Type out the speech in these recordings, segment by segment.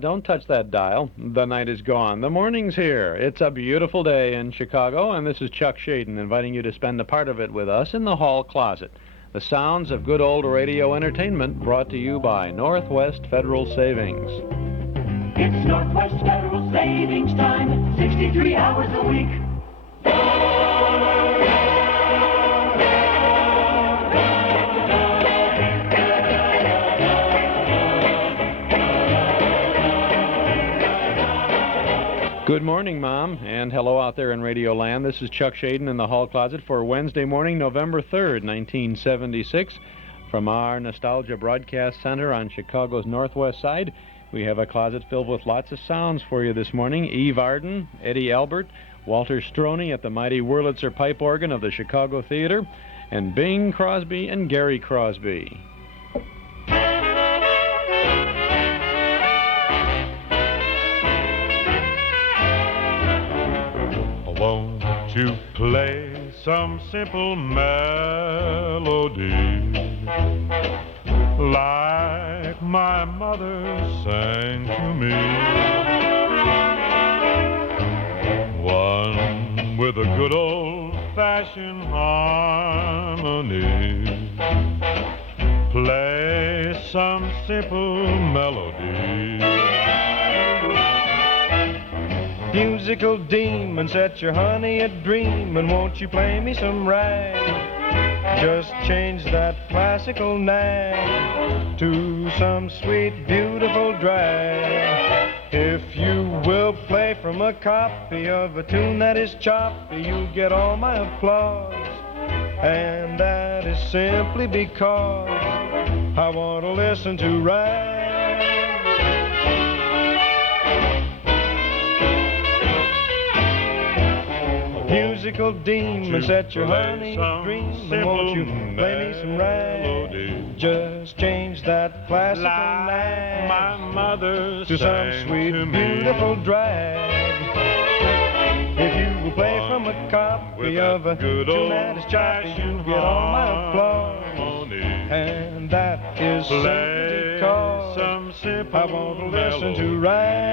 Don't touch that dial. The night is gone. The morning's here. It's a beautiful day in Chicago, and this is Chuck Shaden inviting you to spend a part of it with us in the hall closet. The sounds of good old radio entertainment brought to you by Northwest Federal Savings. It's Northwest Federal Savings Time, 63 hours a week. Good morning, Mom, and hello out there in Radio Land. This is Chuck Shaden in the hall closet for Wednesday morning, November 3rd, 1976. From our Nostalgia Broadcast Center on Chicago's northwest side, we have a closet filled with lots of sounds for you this morning. Eve Arden, Eddie Albert, Walter Stroney at the mighty Wurlitzer pipe organ of the Chicago Theater, and Bing Crosby and Gary Crosby. Won't you play some simple melody like my mother sang to me? One with a good old-fashioned harmony. Play some simple melody. Musical demon, set your honey a dreamin'. Won't you play me some rag? Just change that classical nag to some sweet, beautiful drag. If you will play from a copy of a tune that is choppy, you'll get all my applause. And that is simply because I want to listen to rag. Musical demon, set your honey a dreamin'. Won't you play me some rag? Just change that classical nag my mother to some sweet, beautiful drag. If you will play from a copy of a tune that is choppy, you'll get all my applause. And that is simply because I want to listen to rag.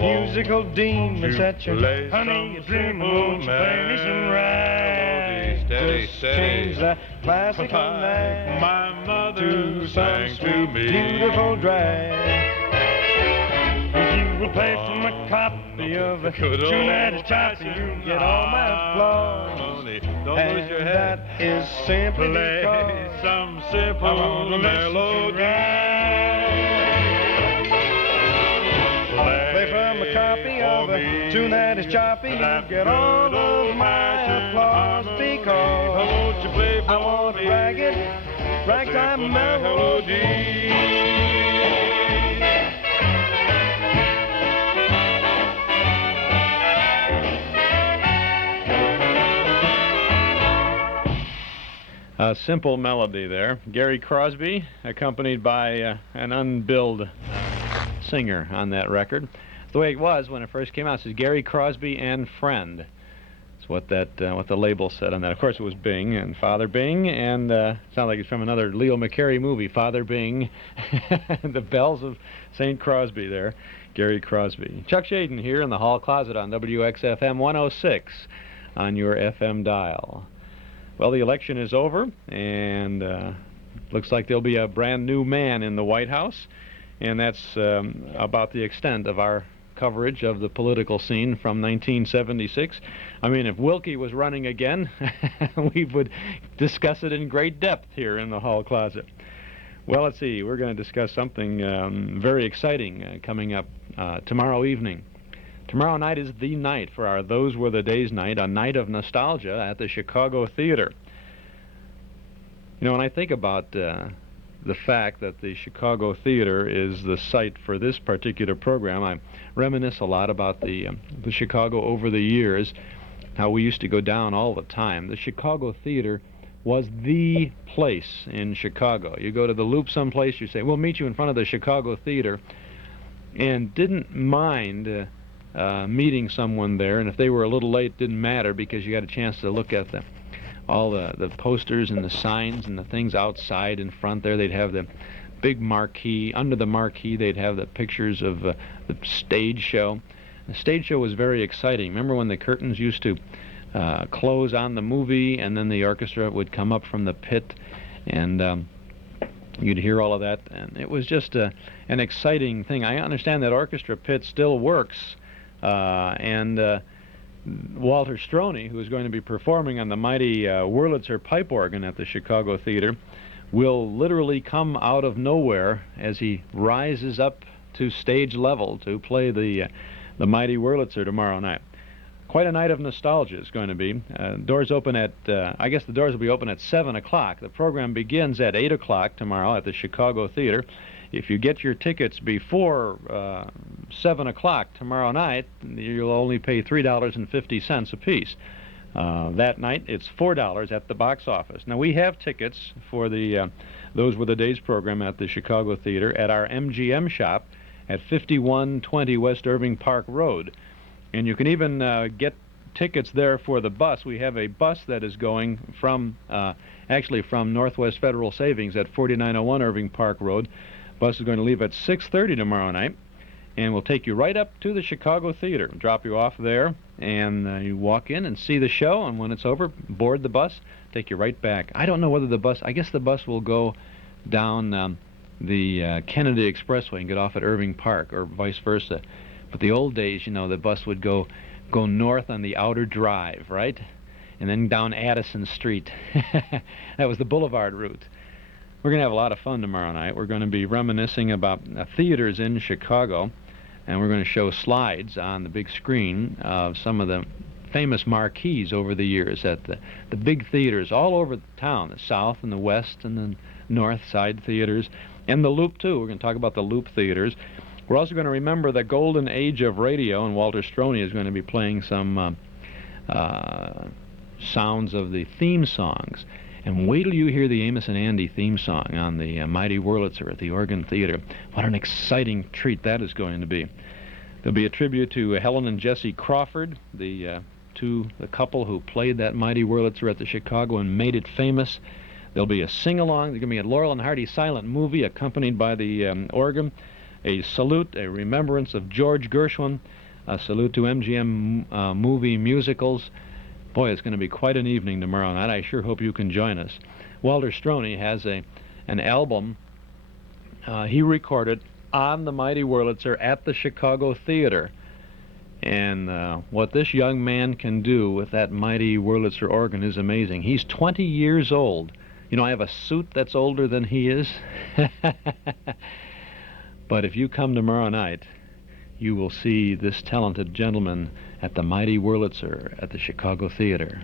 Musical demon, set your honey a dreamin'. Won't you play me some rag? Just change that classical nag my mother to some sang to sweet, me. beautiful drag. If you will play from a copy of a tune that is choppy, you'll get all my applause. Don't lose your head. That is simply Play because some I simple want to listen to melody. rag. Play from a copy of a tune that is choppy, you get all of my applause because I want to ragtime melody. A simple melody there. Gary Crosby, accompanied by an unbilled singer on that record. The way it was when it first came out, it says Gary Crosby and Friend. That's what the label said on that. Of course, it was Bing and Father Bing, and it sounds like it's from another Leo McCarey movie, Father Bing, the bells of St. Crosby there, Gary Crosby. Chuck Shaden here in the hall closet on WXFM 106 on your FM dial. Well, the election is over, and looks like there'll be a brand new man in the White House, and that's about the extent of our coverage of the political scene from 1976. I mean, if Wilkie was running again, we would discuss it in great depth here in the hall closet. Well, let's see. We're going to discuss something very exciting coming up tomorrow evening. Tomorrow night is the night for our Those Were the Days night, a night of nostalgia at the Chicago Theater. You know, when I think about the fact that the Chicago Theater is the site for this particular program. I reminisce a lot about the Chicago over the years, how we used to go down all the time. The Chicago Theater was the place in Chicago. You go to the Loop someplace, you say, we'll meet you in front of the Chicago Theater, and didn't mind meeting someone there, and if they were a little late, didn't matter, because you got a chance to look at all the posters and the signs and the things outside in front there. They'd have the big marquee. Under the marquee, they'd have the pictures of the stage show. The stage show was very exciting. Remember when the curtains used to close on the movie, and then the orchestra would come up from the pit, and you'd hear all of that, and it was just an exciting thing. I understand that orchestra pit still works, and Walter Stroney, who is going to be performing on the mighty Wurlitzer pipe organ at the Chicago Theater, will literally come out of nowhere as he rises up to stage level to play the mighty Wurlitzer tomorrow night. Quite a night of nostalgia is going to be. Doors open at, I guess the doors will be open at 7 o'clock. The program begins at 8 o'clock tomorrow at the Chicago Theater. If you get your tickets before 7 o'clock tomorrow night, you'll only pay $3.50 a piece. That night, it's $4 at the box office. Now, we have tickets for the Those Were the Days program at the Chicago Theater at our MGM shop at 5120 West Irving Park Road. And you can even get tickets there for the bus. We have a bus that is going from, actually from Northwest Federal Savings at 4901 Irving Park Road. Bus is going to leave at 6:30 tomorrow night, and we'll take you right up to the Chicago Theater, drop you off there, and you walk in and see the show, and when it's over, board the bus, take you right back. I don't know whether the bus, I guess the bus will go down the Kennedy Expressway and get off at Irving Park, or vice versa. But the old days, you know, the bus would go north on the outer drive, right? And then down Addison Street. That was the Boulevard route. We're going to have a lot of fun tomorrow night. We're going to be reminiscing about theaters in Chicago, and we're going to show slides on the big screen of some of the famous marquees over the years at the big theaters all over the town, the South and the West and the North Side theaters, and the Loop, too. We're going to talk about the Loop theaters. We're also going to remember the golden age of radio, and Walter Stroney is going to be playing some sounds of the theme songs. And wait till you hear the Amos and Andy theme song on the mighty Wurlitzer at the Organ Theater. What an exciting treat that is going to be. There'll be a tribute to Helen and Jesse Crawford, the couple who played that mighty Wurlitzer at the Chicago and made it famous. There'll be a sing-along. There's going to be a Laurel and Hardy silent movie accompanied by the organ, a salute, a remembrance of George Gershwin, a salute to MGM movie musicals. Boy, it's going to be quite an evening tomorrow night. I sure hope you can join us. Walter Stroney has an album he recorded on the mighty Wurlitzer at the Chicago Theater. And what this young man can do with that mighty Wurlitzer organ is amazing. He's 20 years old. You know, I have a suit that's older than he is. But if you come tomorrow night, you will see this talented gentleman at the mighty Wurlitzer at the Chicago Theater.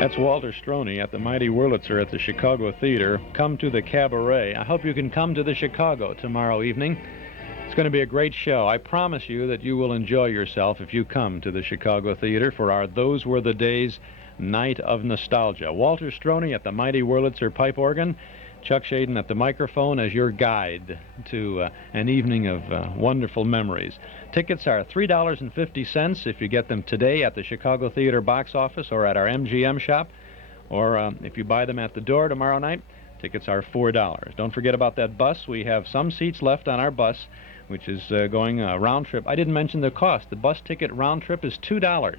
That's Walter Stroney at the Mighty Wurlitzer at the Chicago Theater. Come to the cabaret. I hope you can come to the Chicago tomorrow evening. It's going to be a great show. I promise you that you will enjoy yourself if you come to the Chicago Theater for our Those Were the Days Night of Nostalgia. Walter Stroney at the Mighty Wurlitzer pipe organ. Chuck Shaden at the microphone as your guide to an evening of wonderful memories. Tickets are $3.50 if you get them today at the Chicago Theater box office or at our MGM shop, or if you buy them at the door tomorrow night, tickets are $4. Don't forget about that bus. We have some seats left on our bus, which is going round trip. I didn't mention the cost. The bus ticket round trip is $2.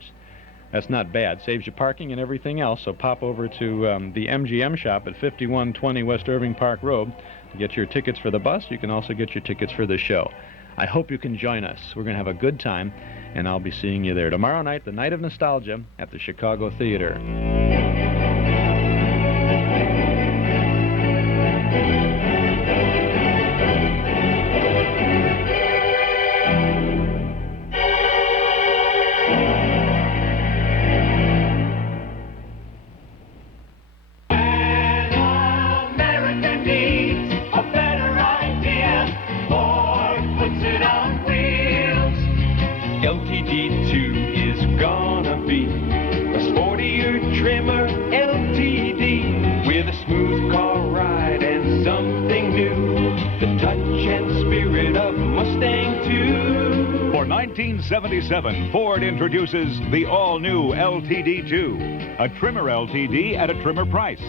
That's not bad. Saves you parking and everything else. So pop over to the MGM shop at 5120 West Irving Park Road to get your tickets for the bus. You can also get your tickets for the show. I hope you can join us. We're going to have a good time, and I'll be seeing you there tomorrow night, the Night of Nostalgia at the Chicago Theater. LTD2 is gonna be a sportier, trimmer LTD with a smooth car ride and something new. The touch and spirit of Mustang 2. For 1977, Ford introduces the all-new LTD2, a trimmer LTD at a trimmer price.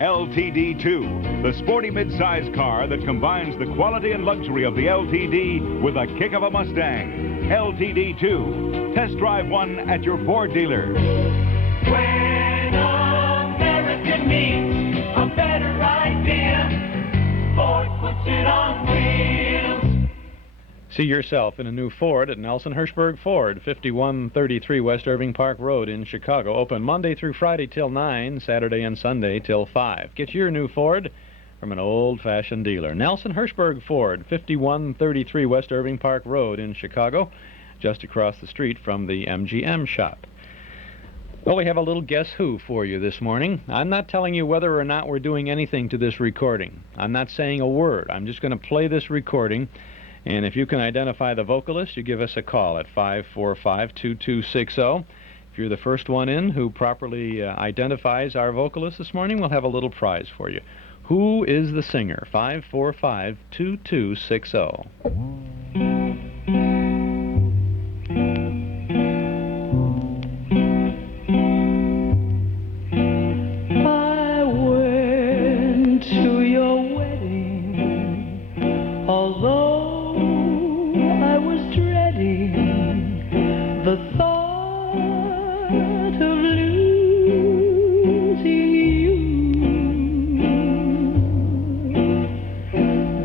LTD2, the sporty mid-size car that combines the quality and luxury of the LTD with a kick of a Mustang. LTD2. Test drive one at your Ford dealer. When American meets a better idea, Ford puts it on wheels. See yourself in a new Ford at Nelson Hirschberg Ford, 5133 West Irving Park Road in Chicago. Open Monday through Friday till 9, Saturday and Sunday till 5. Get your new Ford from an old-fashioned dealer. Nelson Hirschberg Ford, 5133 West Irving Park Road in Chicago, just across the street from the MGM shop. Well, we have a little Guess Who for you this morning. I'm not telling you whether or not we're doing anything to this recording. I'm not saying a word. I'm just going to play this recording, and if you can identify the vocalist, you give us a call at 545-2260. If you're the first one in who properly identifies our vocalist this morning, we'll have a little prize for you. Who is the singer? 545-2260. I went to your wedding, although I was dreading the thought of losing you.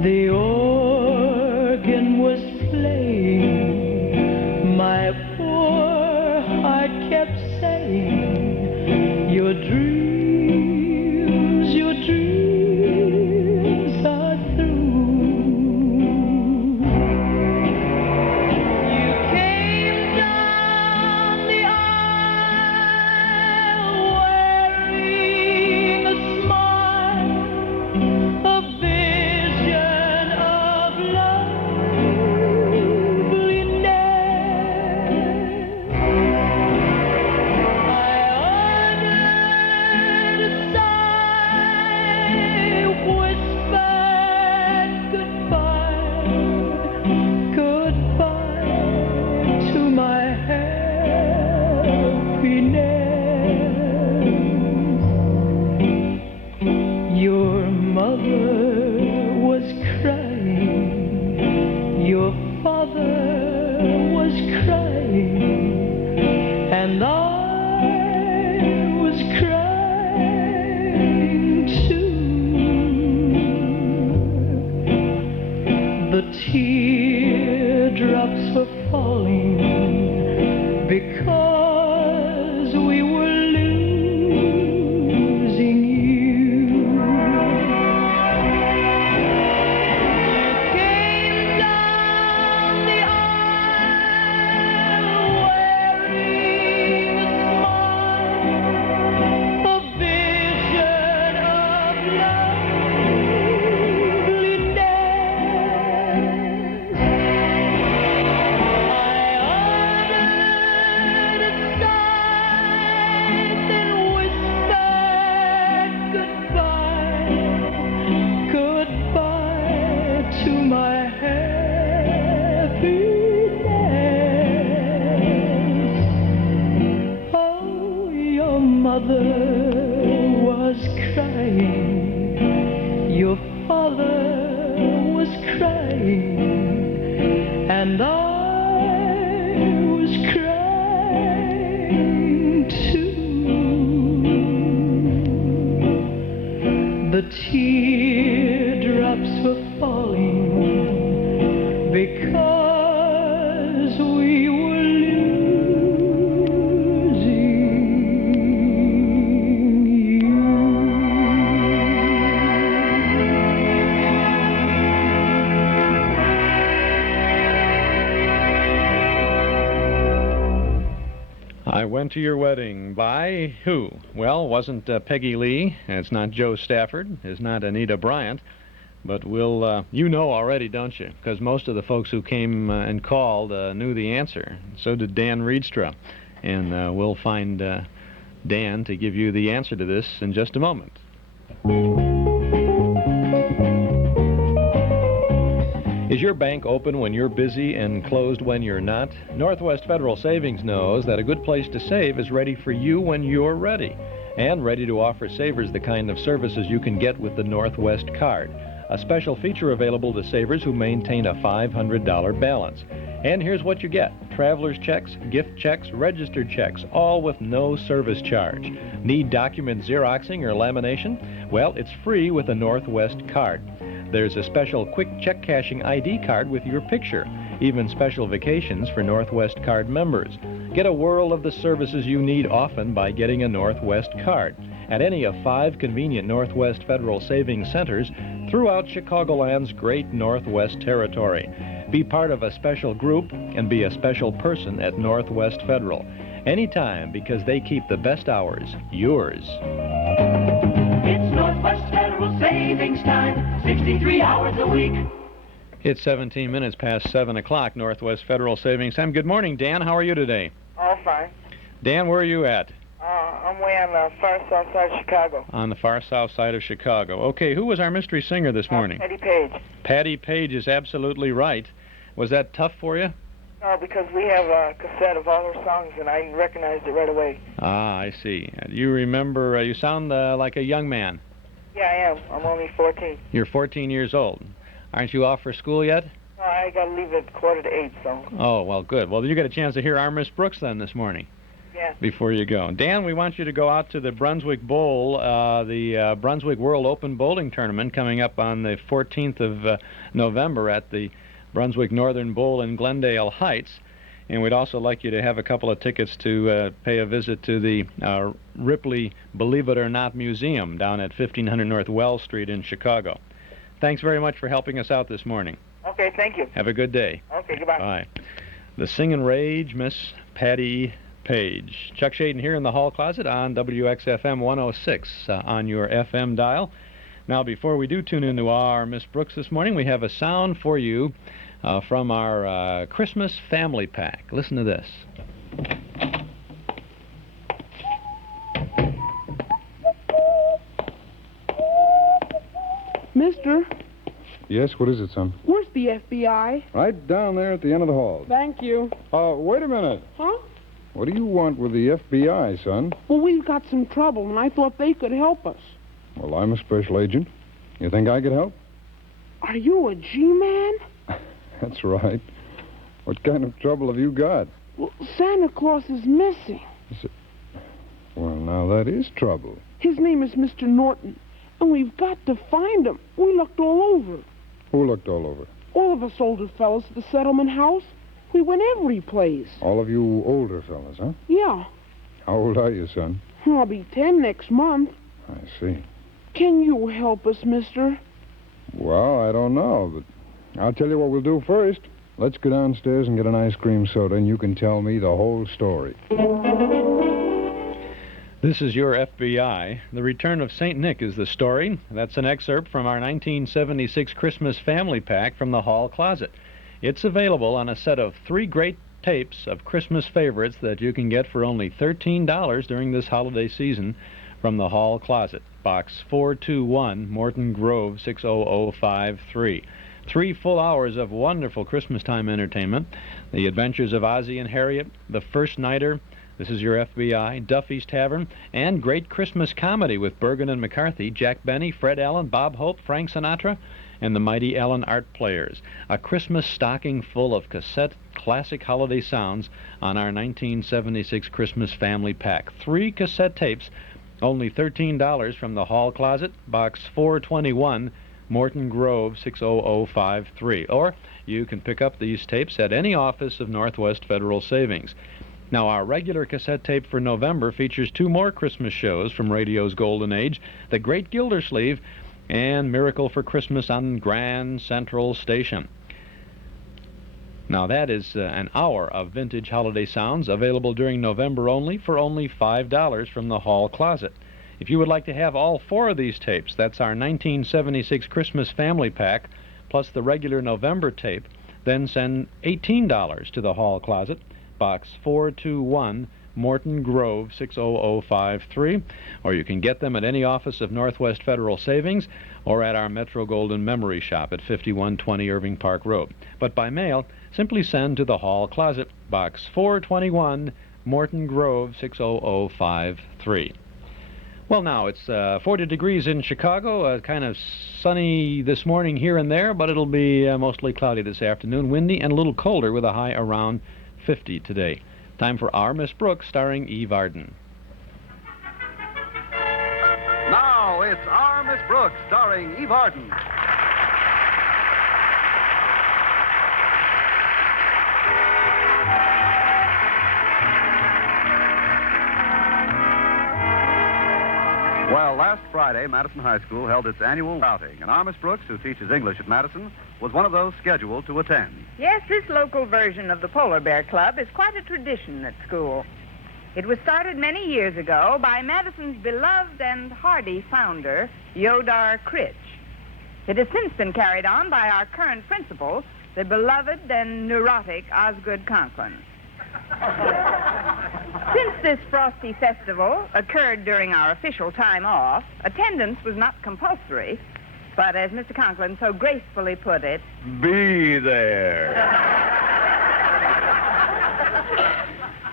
The organ was playing, my poor heart kept saying, your dreams are through. You came down the aisle wearing a smile, a vision of loveliness. I mother was crying, your father was crying, and I was crying too. The teardrops were falling because we were losing you. I Went to Your Wedding by who? Well, wasn't Peggy Lee. It's not Joe Stafford. It's not Anita Bryant. But we'll, you know already, don't you? Because most of the folks who came and called knew the answer. So did Dan Reedstra. And we'll find Dan to give you the answer to this in just a moment. Is your bank open when you're busy and closed when you're not? Northwest Federal Savings knows that a good place to save is ready for you when you're ready, and ready to offer savers the kind of services you can get with the Northwest card, a special feature available to savers who maintain a $500 balance. And here's what you get: traveler's checks, gift checks, registered checks, all with no service charge. Need document Xeroxing or lamination? Well, it's free with the Northwest card. There's a special quick check cashing ID card with your picture, even special vacations for Northwest card members. Get a whirl of the services you need often by getting a Northwest card at any of 5 convenient Northwest Federal Savings Centers throughout Chicagoland's great Northwest Territory. Be part of a special group and be a special person at Northwest Federal. Anytime, because they keep the best hours yours. It's Northwest Federal Savings Time, 63 hours a week. It's 17 minutes past 7 o'clock, Northwest Federal Savings Time. Good morning, Dan. How are you today? All fine. Dan, where are you at? I'm way on the far south side of Chicago. On the far south side of Chicago. Okay, who was our mystery singer this morning? Patty Page. Patty Page is absolutely right. Was that tough for you? No, because we have a cassette of all her songs, and I recognized it right away. Ah, I see. You remember, you sound like a young man. Yeah, I am. I'm only 14. You're 14 years old. Aren't you off for school yet? No, I got to leave at 7:45, so... Oh, well, good. Well, you get a chance to hear our Miss Brooks then this morning. Yeah. Before you go. Dan, we want you to go out to the Brunswick Bowl, the Brunswick World Open Bowling Tournament coming up on the 14th of November at the Brunswick Northern Bowl in Glendale Heights. And we'd also like you to have a couple of tickets to pay a visit to the Ripley Believe It or Not Museum down at 1500 North Wells Street in Chicago. Thanks very much for helping us out this morning. Okay, thank you. Have a good day. Okay, goodbye. Bye. The Singin' Rage, Miss Patty Page. Chuck Shaden here in the hall closet on WXFM 106 on your FM dial. Now, before we do tune into our Miss Brooks this morning, we have a sound for you from our Christmas family pack. Listen to this. Mister, Yes, what is it, son? where's the FBI? Right down there at the end of the hall. Thank you. Wait a minute. Huh? What do you want with the FBI, son? Well, we've got some trouble, and I thought they could help us. Well, I'm a special agent. You think I could help? Are you a G-man? That's right. What kind of trouble have you got? Well, Santa Claus is missing. Well, now that is trouble. His name is Mr. Norton, and we've got to find him. We looked all over. Who looked all over? All of us older fellas at the settlement house. We went every place. All of you older fellas, huh? Yeah. How old are you, son? I'll be 10 next month. I see. Can you help us, mister? Well, I don't know, but I'll tell you what we'll do first. Let's go downstairs and get an ice cream soda, and you can tell me the whole story. This is your FBI. The Return of St. Nick is the story. That's an excerpt from our 1976 Christmas family pack from the hall closet. It's available on a set of 3 great tapes of Christmas favorites that you can get for only $13 during this holiday season from the hall closet. Box 421, Morton Grove, 60053. 3 full hours of wonderful Christmas time entertainment. The Adventures of Ozzie and Harriet, The First Nighter, This Is Your FBI, Duffy's Tavern, and great Christmas comedy with Bergen and McCarthy, Jack Benny, Fred Allen, Bob Hope, Frank Sinatra, and the Mighty Allen Art Players. A Christmas stocking full of cassette classic holiday sounds on our 1976 Christmas family pack. 3 cassette tapes, only $13 from the Hall Closet, Box 421, Morton Grove, 60053. Or you can pick up these tapes at any office of Northwest Federal Savings. Now, our regular cassette tape for November features 2 more Christmas shows from radio's golden age, The Great Gildersleeve and Miracle for Christmas on Grand Central Station. Now, that is an hour of vintage holiday sounds available during November only for only $5 from the Hall Closet. If you would like to have all 4 of these tapes, that's our 1976 Christmas family pack, plus the regular November tape, then send $18 to the Hall Closet, Box 421, Morton Grove, 60053, or you can get them at any office of Northwest Federal Savings or at our Metro Golden Memory Shop at 5120 Irving Park Road. But by mail, simply send to the Hall Closet, Box 421, Morton Grove, 60053. Well, now, it's 40 degrees in Chicago, kind of sunny this morning here and there, but it'll be mostly cloudy this afternoon, windy and a little colder with a high around 50 today. Time for Our Miss Brooks, starring Eve Arden. Now it's Our Miss Brooks, starring Eve Arden. Well, last Friday, Madison High School held its annual outing, and Our Miss Brooks, who teaches English at Madison, was one of those scheduled to attend. Yes, this local version of the Polar Bear Club is quite a tradition at school. It was started many years ago by Madison's beloved and hardy founder, Yodar Critch. It has since been carried on by our current principal, the beloved and neurotic Osgood Conklin. Since this frosty festival occurred during our official time off, attendance was not compulsory, but as Mr. Conklin so gracefully put it, Be there.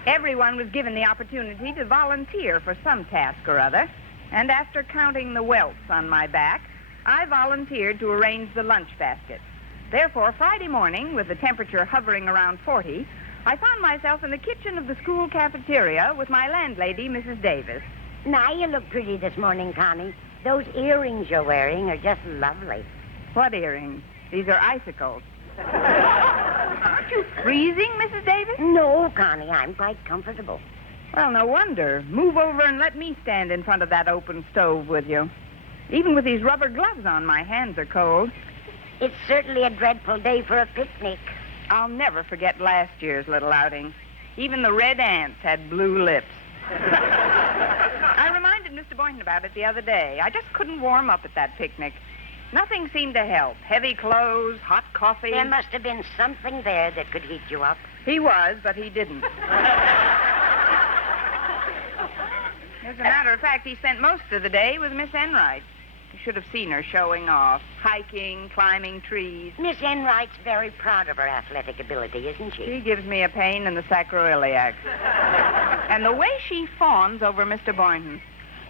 everyone was given the opportunity to volunteer for some task or other, and after counting the welts on my back, I volunteered to arrange the lunch basket. Therefore, Friday morning, with the temperature hovering around 40, I found myself in the kitchen of the school cafeteria with my landlady, Mrs. Davis. Now you look pretty this morning, Connie. Those earrings you're wearing are just lovely. What earrings? These are icicles. Aren't you freezing, Mrs. Davis? No, Connie, I'm quite comfortable. Well, no wonder. Move over and let me stand in front of that open stove with you. Even with these rubber gloves on, my hands are cold. It's certainly a dreadful day for a picnic. I'll never forget last year's little outing. Even the red ants had blue lips. I reminded Mr. Boynton about it the other day. I just couldn't warm up at that picnic. Nothing seemed to help. Heavy clothes, hot coffee. There must have been something there that could heat you up. He was, but he didn't. As a matter of fact, he spent most of the day with Miss Enright. You should have seen her showing off, hiking, climbing trees. Miss Enright's very proud of her athletic ability, isn't she? She gives me a pain in the sacroiliac. And the way she fawns over Mr. Boynton.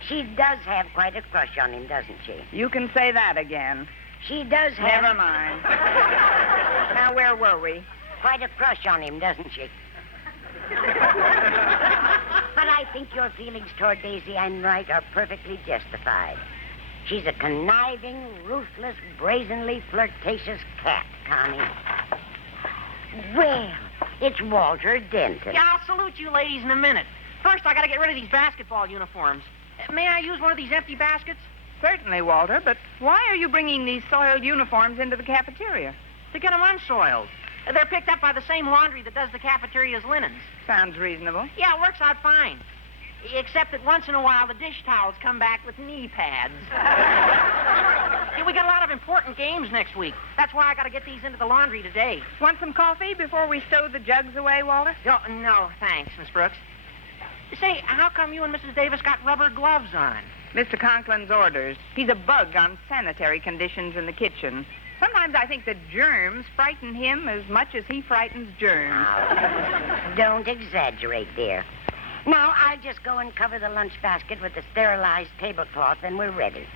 She does have quite a crush on him, doesn't she? You can say that again. She does have... Never mind. Now, where were we? Quite a crush on him, doesn't she? But I think your feelings toward Daisy Enright are perfectly justified. She's a conniving, ruthless, brazenly flirtatious cat, Connie. Well, it's Walter Denton. Yeah, I'll salute you ladies in a minute. First, I gotta get rid of these basketball uniforms. May I use one of these empty baskets? Certainly, Walter, but why are you bringing these soiled uniforms into the cafeteria? To get them unsoiled. They're picked up by the same laundry that does the cafeteria's linens. Sounds reasonable. Yeah, it works out fine. Except that once in a while, the dish towels come back with knee pads. Yeah, we got a lot of important games next week. That's why I got to get these into the laundry today. Want some coffee before we stow the jugs away, Walter? No, thanks, Miss Brooks. Say, how come you and Mrs. Davis got rubber gloves on? Mr. Conklin's orders. He's a bug on sanitary conditions in the kitchen. Sometimes I think that germs frighten him as much as he frightens germs. Don't exaggerate, dear. Now, I'll just go and cover the lunch basket with the sterilized tablecloth, and we're ready.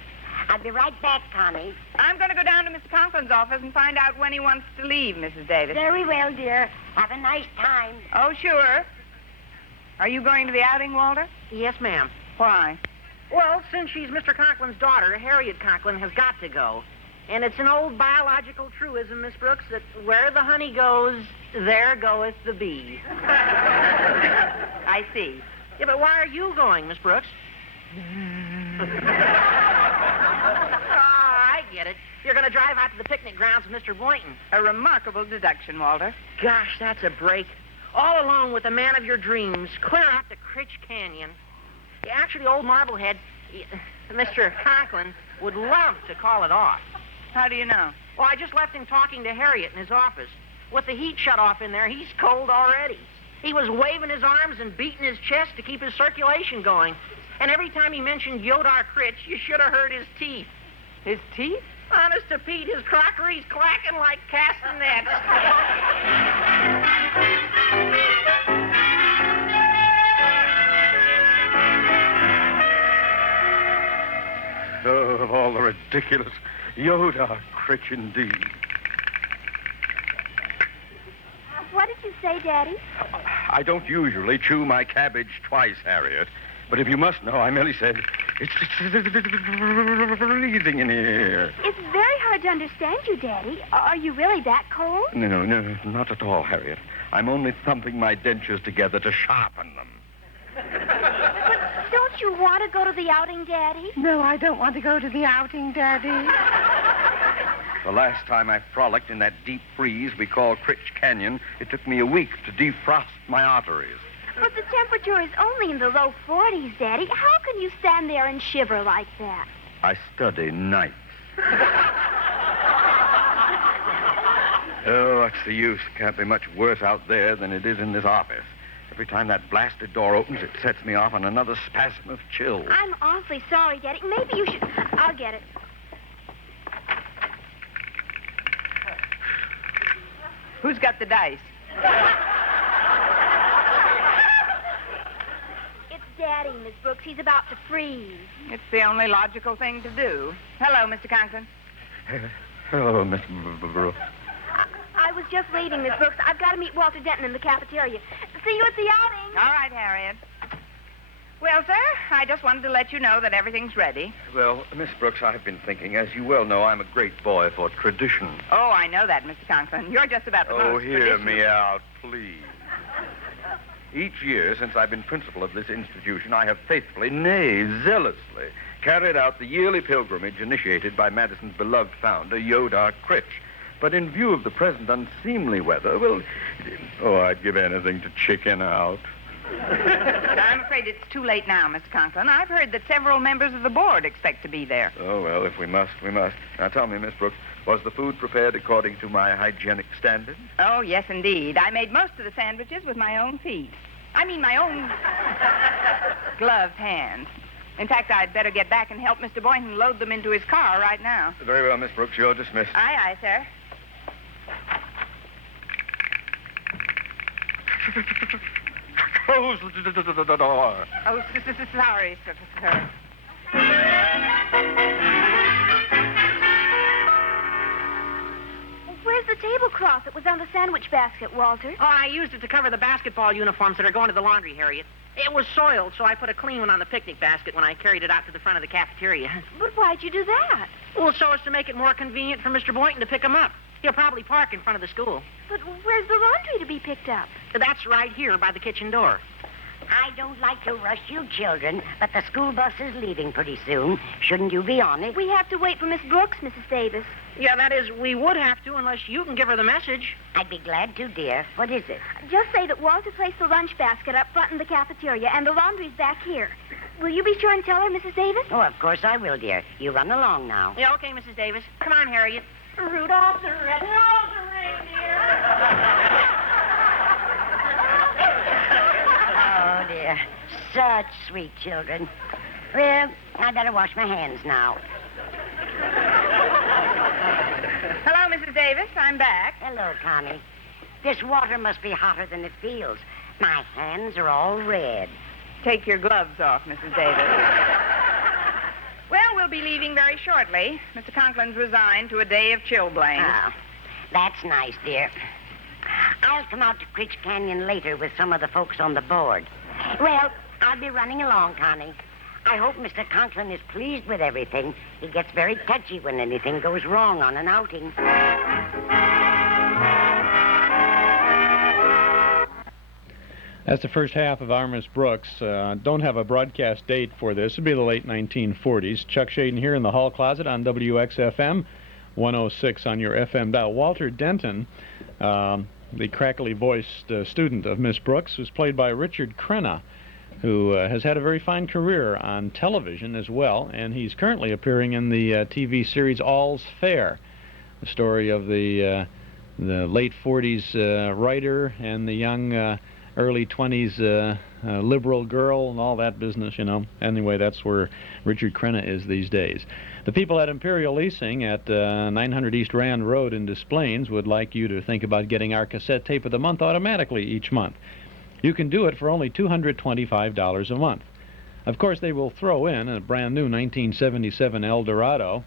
I'll be right back, Connie. I'm going to go down to Mr. Conklin's office and find out when he wants to leave, Mrs. Davis. Very well, dear. Have a nice time. Oh, sure. Are you going to the outing, Walter? Yes, ma'am. Why? Well, since she's Mr. Conklin's daughter, Harriet Conklin has got to go. And it's an old biological truism, Miss Brooks, that where the honey goes, there goeth the bee. I see. Yeah, but why are you going, Miss Brooks? I get it. You're going to drive out to the picnic grounds with Mr. Boynton. A remarkable deduction, Walter. Gosh, that's a break. All alone with the man of your dreams, clear out to Critch Canyon. Yeah, actually, old Marblehead, Mr. Conklin, would love to call it off. How do you know? Well, I just left him talking to Harriet in his office. With the heat shut off in there, he's cold already. He was waving his arms and beating his chest to keep his circulation going. And every time he mentioned Yodar Critch, you should have heard his teeth. His teeth? Honest to Pete, his crockery's clacking like castanets. Oh, of all the ridiculous. Yodar Critch, indeed. What did you say, Daddy? I don't usually chew my cabbage twice, Harriet. But if you must know, I merely said, it's freezing in here. It's very hard to understand you, Daddy. Are you really that cold? No, not at all, Harriet. I'm only thumping my dentures together to sharpen them. But don't you want to go to the outing, Daddy? No, I don't want to go to the outing, Daddy. The last time I frolicked in that deep freeze we call Critch Canyon, it took me a week to defrost my arteries. But the temperature is only in the low 40s, Daddy. How can you stand there and shiver like that? I study nights. Oh, what's the use? Can't be much worse out there than it is in this office. Every time that blasted door opens, it sets me off on another spasm of chill. I'm awfully sorry, Daddy. Maybe you should... I'll get it. Who's got the dice? It's Daddy, Miss Brooks. He's about to freeze. It's the only logical thing to do. Hello, Mr. Conklin. Hello, Miss Brooks. I was just leaving, Miss Brooks. I've got to meet Walter Denton in the cafeteria. See you at the outing. All right, Harriet. Well, sir, I just wanted to let you know that everything's ready. Well, Miss Brooks, I've been thinking, as you well know, I'm a great boy for tradition. Oh, I know that, Mr. Conklin. You're just about the most Oh, hear traditional... me out, please. Each year since I've been principal of this institution, I have faithfully, nay, zealously, carried out the yearly pilgrimage initiated by Madison's beloved founder, Yodar Critch. But in view of the present unseemly weather, well, I'd give anything to chicken out. I'm afraid it's too late now, Mr. Conklin. I've heard that several members of the board expect to be there. Oh, well, if we must, we must. Now, tell me, Miss Brooks, was the food prepared according to my hygienic standards? Oh, yes, indeed. I made most of the sandwiches with my own feet. I mean, my own gloved hands. In fact, I'd better get back and help Mr. Boynton load them into his car right now. Very well, Miss Brooks. You're dismissed. Aye, aye, sir. Close the door. Oh, sorry, sir. Where's the tablecloth that was on the sandwich basket, Walter? Oh, I used it to cover the basketball uniforms that are going to the laundry, Harriet. It was soiled, so I put a clean one on the picnic basket when I carried it out to the front of the cafeteria. But why'd you do that? Well, so as to make it more convenient for Mr. Boynton to pick him up. He'll probably park in front of the school. But where's the laundry to be picked up? That's right here by the kitchen door. I don't like to rush you children, but the school bus is leaving pretty soon. Shouldn't you be on it? We have to wait for Miss Brooks, Mrs. Davis. Yeah, that is, we would have to unless you can give her the message. I'd be glad to, dear. What is it? Just say that Walter placed the lunch basket up front in the cafeteria and the laundry's back here. Will you be sure and tell her, Mrs. Davis? Oh, of course I will, dear. You run along now. Yeah, okay, Mrs. Davis. Come on, Harriet. Rudolph the red-nosed reindeer. Oh, dear. Such sweet children. Well, I better wash my hands now. Hello, Mrs. Davis. I'm back. Hello, Connie. This water must be hotter than it feels. My hands are all red. take your gloves off, Mrs. Davis. Well, we'll be leaving very shortly. Mr. Conklin's resigned to a day of chilblains. Oh, that's nice, dear. I'll come out to Creech Canyon later with some of the folks on the board. Well, I'll be running along, Connie. I hope Mr. Conklin is pleased with everything. He gets very touchy when anything goes wrong on an outing. That's the first half of Our Miss Brooks. Don't have a broadcast date for this. It'll be the late 1940s. Chuck Shaden here in the hall closet on WXFM 106 on your FM dial. Walter Denton, the crackly-voiced student of Miss Brooks, was played by Richard Crenna, who has had a very fine career on television as well, and he's currently appearing in the TV series All's Fair, the story of the late 40s writer and the young early 20s liberal girl and all that business, you know. Anyway, that's where Richard Crenna is these days. The people at Imperial Leasing at 900 East Rand Road in Des Plaines would like you to think about getting our cassette tape of the month automatically each month. You can do it for only $225 a month. Of course, they will throw in a brand new 1977 Eldorado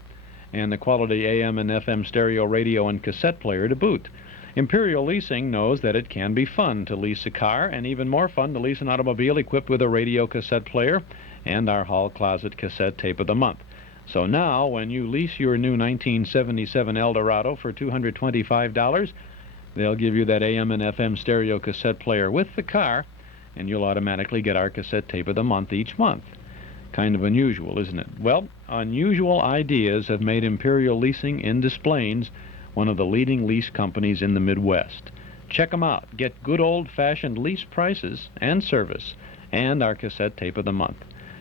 and the quality AM and FM stereo radio and cassette player to boot. Imperial Leasing knows that it can be fun to lease a car, and even more fun to lease an automobile equipped with a radio cassette player and our hall closet cassette tape of the month. So now, when you lease your new 1977 Eldorado for $225, they'll give you that AM and FM stereo cassette player with the car, and you'll automatically get our cassette tape of the month each month. Kind of unusual, isn't it? Well, unusual ideas have made Imperial Leasing in Des Plaines one of the leading lease companies in the Midwest. Check them out. Get good old-fashioned lease prices and service and our cassette tape of the month.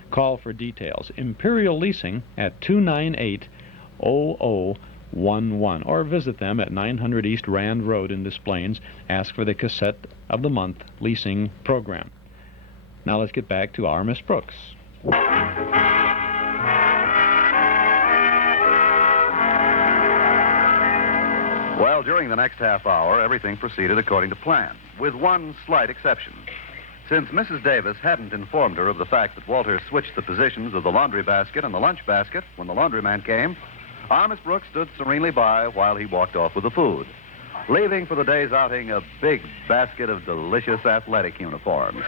Call for details. Imperial Leasing at 298-0011 or visit them at 900 East Rand Road in Des Plaines. Ask for the cassette of the month leasing program. Now let's get back to Our Miss Brooks. Well, during the next half hour, everything proceeded according to plan, with one slight exception. Since Mrs. Davis hadn't informed her of the fact that Walter switched the positions of the laundry basket and the lunch basket when the laundryman came, our Miss Brooks stood serenely by while he walked off with the food, leaving for the day's outing a big basket of delicious athletic uniforms.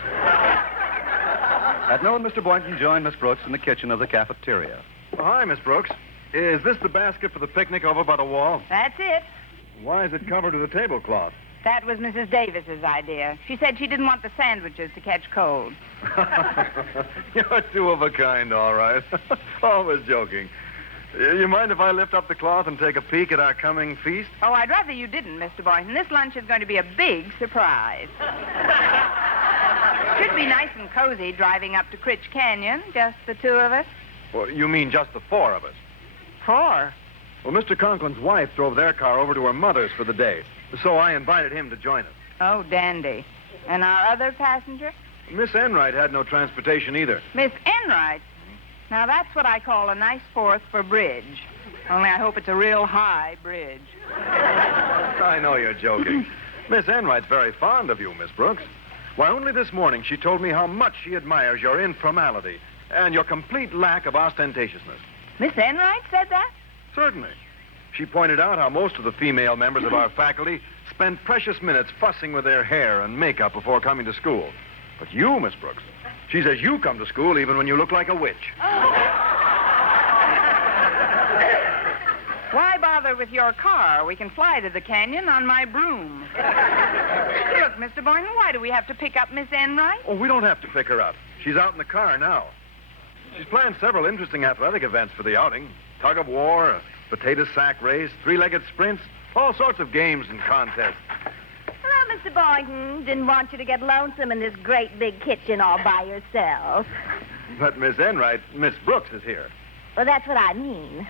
At noon, Mr. Boynton joined Miss Brooks in the kitchen of the cafeteria. Oh, hi, Miss Brooks. Is this the basket for the picnic over by the wall? That's it. Why is it covered with a tablecloth? That was Mrs. Davis's idea. She said she didn't want the sandwiches to catch cold. You're two of a kind, all right. Always joking. You mind if I lift up the cloth and take a peek at our coming feast? Oh, I'd rather you didn't, Mr. Boynton. This lunch is going to be a big surprise. Should be nice and cozy driving up to Critch Canyon, just the two of us. Well, you mean just the four of us? Four? Well, Mr. Conklin's wife drove their car over to her mother's for the day, so I invited him to join us. Oh, dandy. And our other passenger? Miss Enright had no transportation either. Miss Enright? Now, that's what I call a nice fourth for bridge. Only I hope it's a real high bridge. I know you're joking. Miss Enright's very fond of you, Miss Brooks. Why, only this morning she told me how much she admires your informality and your complete lack of ostentatiousness. Miss Enright said that? Certainly. She pointed out how most of the female members of our faculty spend precious minutes fussing with their hair and makeup before coming to school. But you, Miss Brooks, she says you come to school even when you look like a witch. Why bother with your car? We can fly to the canyon on my broom. Look, Mr. Boynton, why do we have to pick up Miss Enright? Oh, we don't have to pick her up. She's out in the car now. She's planned several interesting athletic events for the outing. Tug of war, a potato sack race, three-legged sprints, all sorts of games and contests. Hello, Mr. Boynton. Didn't want you to get lonesome in this great big kitchen all by yourself. But Miss Enright, Miss Brooks is here. Well, that's what I mean.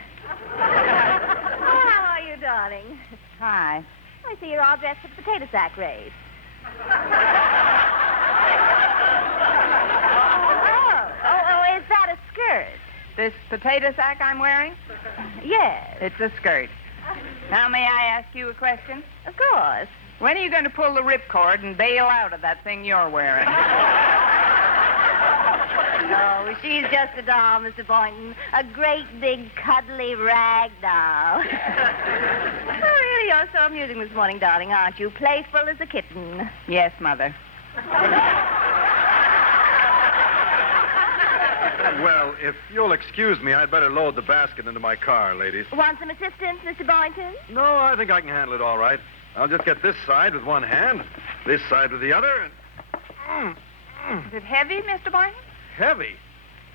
How are you, darling? Hi. I see you're all dressed for the potato sack race. Oh, is that a skirt? This potato sack I'm wearing? Yes. It's a skirt. Now, may I ask you a question? Of course. When are you going to pull the ripcord and bail out of that thing you're wearing? Oh, she's just a doll, Mr. Boynton. A great, big, cuddly rag doll. Oh, really, you're so amusing this morning, darling, aren't you? Playful as a kitten. Yes, Mother. Well, if you'll excuse me, I'd better load the basket into my car, ladies. Want some assistance, Mr. Boynton? No, I think I can handle it all right. I'll just get this side with one hand, this side with the other, and... Is it heavy, Mr. Boynton? Heavy.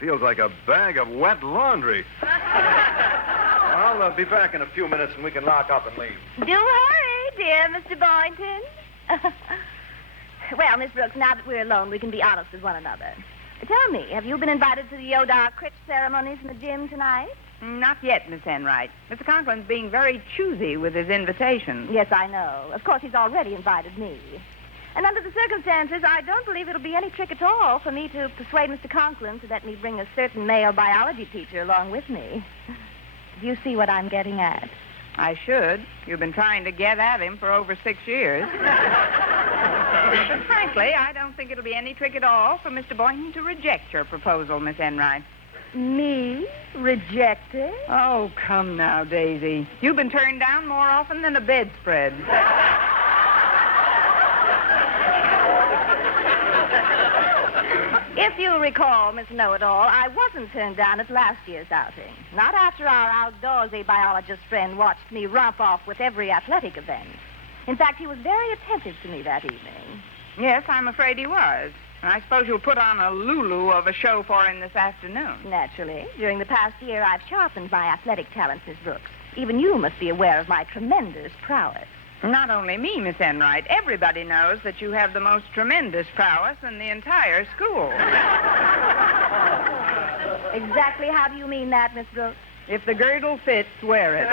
Feels like a bag of wet laundry. I'll be back in a few minutes and we can lock up and leave. Do hurry, dear Mr. Boynton. Well, Miss Brooks, now that we're alone, we can be honest with one another. Tell me, have you been invited to the Yodar Critch ceremonies in the gym tonight? Not yet, Miss Enright. Mr. Conklin's being very choosy with his invitations. Yes, I know. Of course, he's already invited me. And under the circumstances, I don't believe it'll be any trick at all for me to persuade Mr. Conklin to let me bring a certain male biology teacher along with me. Do you see what I'm getting at? I should. You've been trying to get at him for over 6 years. But frankly, I don't think it'll be any trick at all for Mr. Boynton to reject your proposal, Miss Enright. Me? Rejected? Oh, come now, Daisy. You've been turned down more often than a bedspread. If you recall, Miss Know-It-All, I wasn't turned down at last year's outing. Not after our outdoorsy biologist friend watched me romp off with every athletic event. In fact, he was very attentive to me that evening. Yes, I'm afraid he was. I suppose you'll put on a Lulu of a show for him this afternoon. Naturally. During the past year, I've sharpened my athletic talents, Miss Brooks. Even you must be aware of my tremendous prowess. Not only me, Miss Enright. Everybody knows that you have the most tremendous prowess in the entire school. Exactly how do you mean that, Miss Brooks? If the girdle fits, wear it.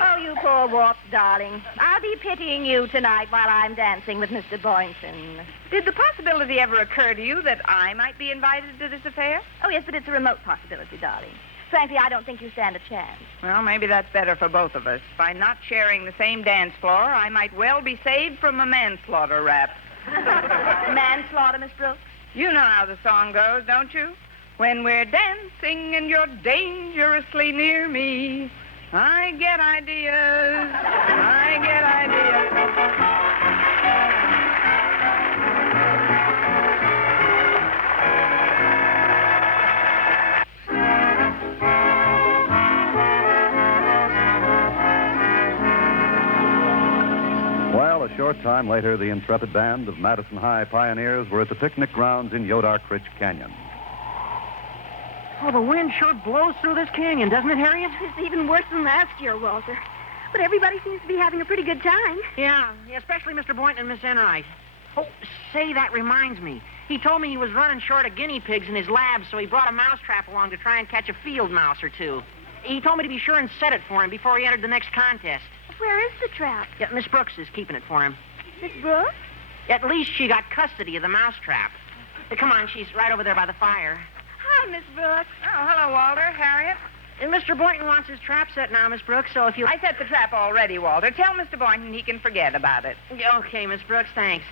Oh, you poor warp, darling. I'll be pitying you tonight while I'm dancing with Mr. Boynton. Did the possibility ever occur to you that I might be invited to this affair? Oh, yes, but it's a remote possibility, darling. Frankly, I don't think you stand a chance. Well, maybe that's better for both of us. By not sharing the same dance floor, I might well be saved from a manslaughter rap. Manslaughter, Miss Brooks? You know how the song goes, don't you? When we're dancing and you're dangerously near me, I get ideas. I get ideas. Well, a short time later, the intrepid band of Madison High pioneers were at the picnic grounds in Yodar Critch Canyon. Oh, the wind sure blows through this canyon, doesn't it, Harriet? It's even worse than last year, Walter. But everybody seems to be having a pretty good time. Yeah, especially Mr. Boynton and Miss Enright. Oh, say, that reminds me. He told me he was running short of guinea pigs in his lab, so he brought a mousetrap along to try and catch a field mouse or two. He told me to be sure and set it for him before he entered the next contest. Where is the trap? Yeah, Miss Brooks is keeping it for him. Miss Brooks? At least she got custody of the mousetrap. Come on, she's right over there by the fire. Hi, Miss Brooks. Oh, hello, Walter. Harriet. And Mr. Boynton wants his trap set now, Miss Brooks, so if you... I set the trap already, Walter. Tell Mr. Boynton he can forget about it. Okay, Miss Brooks, thanks.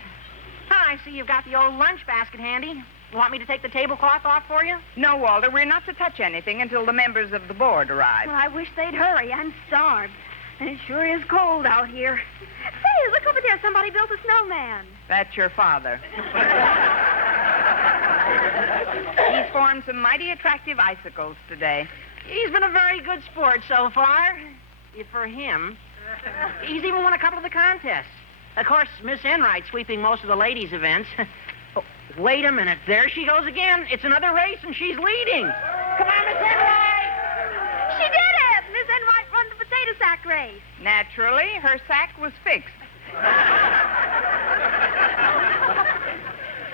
I see you've got the old lunch basket handy. Want me to take the tablecloth off for you? No, Walter, we're not to touch anything until the members of the board arrive. Well, I wish they'd hurry. I'm starved. And it sure is cold out here. Say, look over there. Somebody built a snowman. That's your father. He's formed some mighty attractive icicles today. He's been a very good sport so far. For him. He's even won a couple of the contests. Of course, Miss Enright sweeping most of the ladies' events. Oh, wait a minute. There she goes again. It's another race, and she's leading. Come on, Miss Enright! She did it! Miss Enright won the potato sack race. Naturally, her sack was fixed.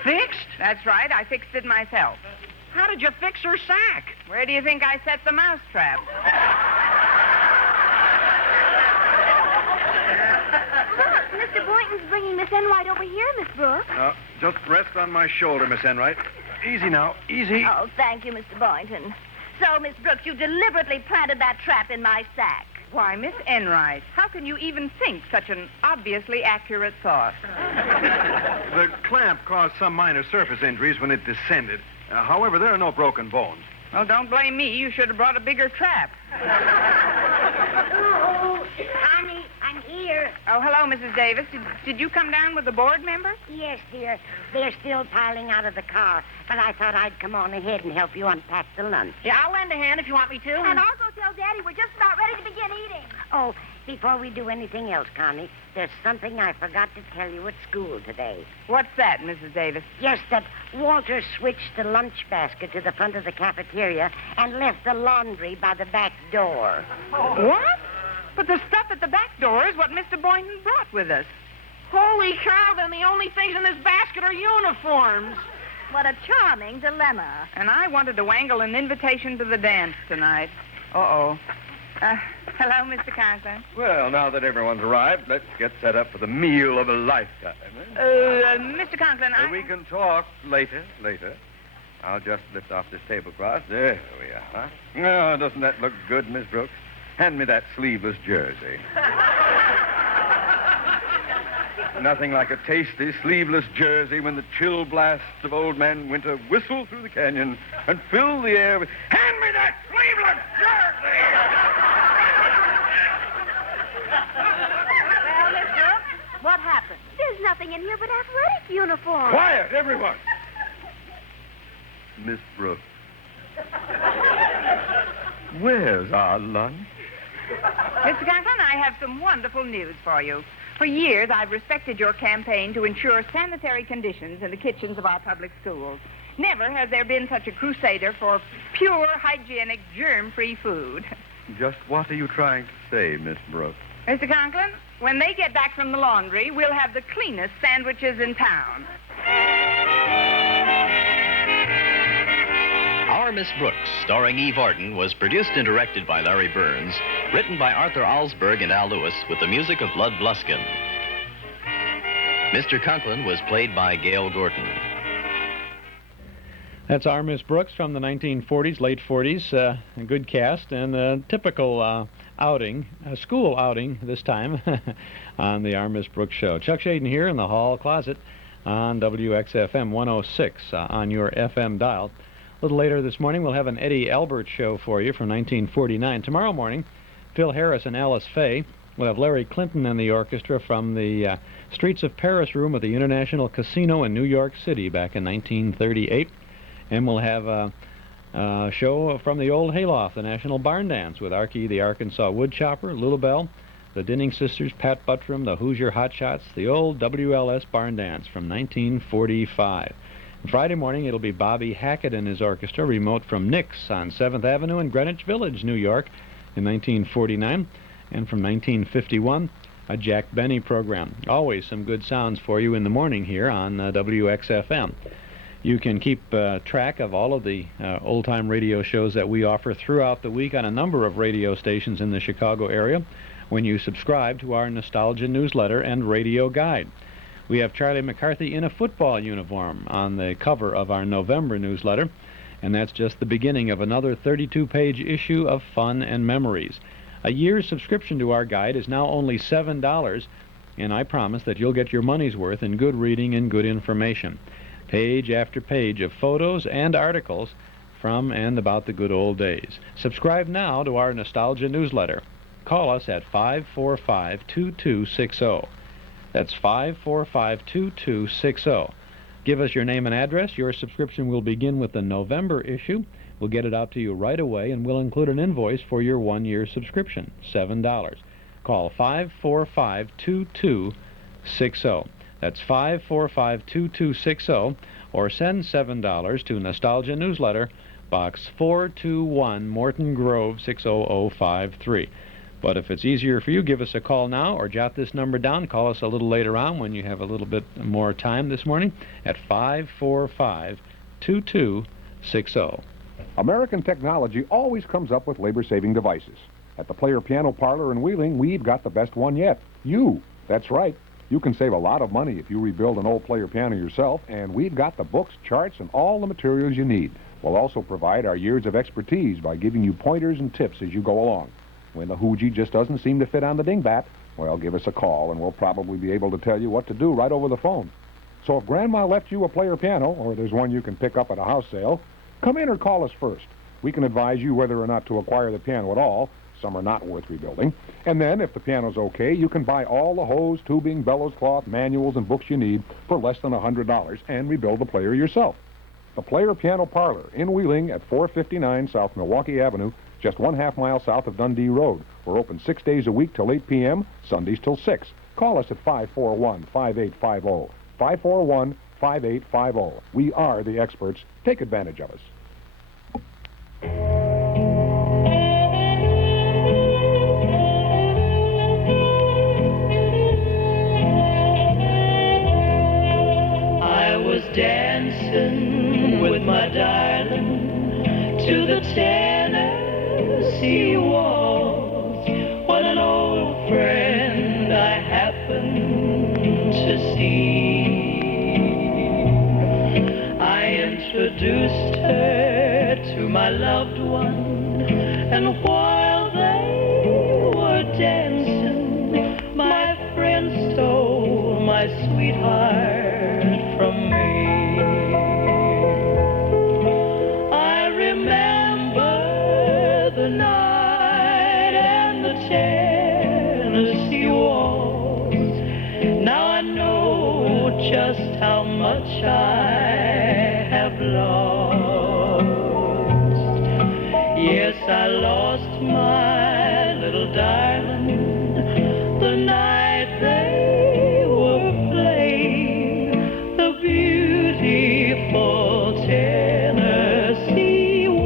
Fixed? That's right. I fixed it myself. How did you fix her sack? Where do you think I set the mousetrap? Look, Mr. Boynton's bringing Miss Enright over here, Miss Brooks. Just rest on my shoulder, Miss Enright. Easy now. Easy. Oh, thank you, Mr. Boynton. So, Miss Brooks, you deliberately planted that trap in my sack. Why, Miss Enright, how can you even think such an obviously accurate thought? The clamp caused some minor surface injuries when it descended. However, there are no broken bones. Well, don't blame me. You should have brought a bigger trap. Oh, Connie, I'm here. Oh, hello, Mrs. Davis. Did you come down with the board members? Yes, dear. They're still piling out of the car, but I thought I'd come on ahead and help you unpack the lunch. Yeah, I'll lend a hand if you want me to. And I'll go tell Daddy we're just about ready to begin eating. Oh, before we do anything else, Connie, there's something I forgot to tell you at school today. What's that, Mrs. Davis? Just that Walter switched the lunch basket to the front of the cafeteria and left the laundry by the back door. What? But the stuff at the back door is what Mr. Boynton brought with us. Holy cow, then the only things in this basket are uniforms. What a charming dilemma. And I wanted to wangle an invitation to the dance tonight. Uh-oh. Hello, Mr. Conklin. Well, now that everyone's arrived, let's get set up for the meal of a lifetime. Mr. Conklin, We can talk later. I'll just lift off this tablecloth. There we are. Oh, doesn't that look good, Miss Brooks? Hand me that sleeveless jersey. Nothing like a tasty, sleeveless jersey when the chill blasts of old man winter whistle through the canyon and fill the air with... Hand me that sleeveless jersey! Well, Miss Brooks, what happened? There's nothing in here but athletic uniforms. Quiet, everyone! Miss Brooks. Where's our lunch? Mr. Conklin, I have some wonderful news for you. For years, I've respected your campaign to ensure sanitary conditions in the kitchens of our public schools. Never has there been such a crusader for pure, hygienic, germ-free food. Just what are you trying to say, Miss Brooks? Mr. Conklin, when they get back from the laundry, we'll have the cleanest sandwiches in town. Our Miss Brooks, starring Eve Arden, was produced and directed by Larry Burns, written by Arthur Alsberg and Al Lewis, with the music of Lud Bluskin. Mr. Conklin was played by Gail Gordon. That's Our Miss Brooks from the 1940s, late 40s. A good cast and a typical outing, a school outing this time on the Our Miss Brooks show. Chuck Shaden here in the hall closet on WXFM 106 on your FM dial. A little later this morning, we'll have an Eddie Albert show for you from 1949. Tomorrow morning, Phil Harris and Alice Faye. We'll have Larry Clinton and the orchestra from the Streets of Paris room at the International Casino in New York City back in 1938. And we'll have a show from the old hayloft, the National Barn Dance, with Archie the Arkansas Woodchopper, Lulabelle, the Dinning Sisters, Pat Buttram, the Hoosier Hotshots, the old WLS Barn Dance from 1945. Friday morning, it'll be Bobby Hackett and his orchestra, remote from Nick's on 7th Avenue in Greenwich Village, New York, in 1949. And from 1951, a Jack Benny program. Always some good sounds for you in the morning here on WXFM. You can keep track of all of the old-time radio shows that we offer throughout the week on a number of radio stations in the Chicago area when you subscribe to our Nostalgia newsletter and radio guide. We have Charlie McCarthy in a football uniform on the cover of our November newsletter, and that's just the beginning of another 32-page issue of fun and memories. A year's subscription to our guide is now only $7, and I promise that you'll get your money's worth in good reading and good information. Page after page of photos and articles from and about the good old days. Subscribe now to our Nostalgia newsletter. Call us at 545-2260. That's 545-2260. Give us your name and address. Your subscription will begin with the November issue. We'll get it out to you right away, and we'll include an invoice for your one-year subscription, $7. Call 545-2260. That's 545-2260, or send $7 to Nostalgia Newsletter, Box 421, Morton Grove, 60053. But if it's easier for you, give us a call now or jot this number down. Call us a little later on when you have a little bit more time this morning at 545-2260. American technology always comes up with labor-saving devices. At the Player Piano Parlor in Wheeling, we've got the best one yet. You. That's right. You can save a lot of money if you rebuild an old player piano yourself, and we've got the books, charts, and all the materials you need. We'll also provide our years of expertise by giving you pointers and tips as you go along. When the hoojie just doesn't seem to fit on the dingbat, well, give us a call, and we'll probably be able to tell you what to do right over the phone. So if Grandma left you a player piano, or there's one you can pick up at a house sale, come in or call us first. We can advise you whether or not to acquire the piano at all. Some are not worth rebuilding. And then, if the piano's okay, you can buy all the hose, tubing, bellows cloth, manuals, and books you need for less than $100 and rebuild the player yourself. The Player Piano Parlor in Wheeling at 459 South Milwaukee Avenue, just 1/2 mile south of Dundee Road. We're open 6 days a week till 8 p.m., Sundays till 6. Call us at 541-5850. 541-5850. We are the experts. Take advantage of us. I was dancing with my darling to the Tennessee waltz when an old friend I happened to see. I introduced her to my loved one, and while they were dancing, my friend stole my sweetheart from me. I remember the night and the Tennessee waltz. Now I know just how much I have lost. Yes, I lost my little darling the night they were playing the beautiful Tennessee waltz.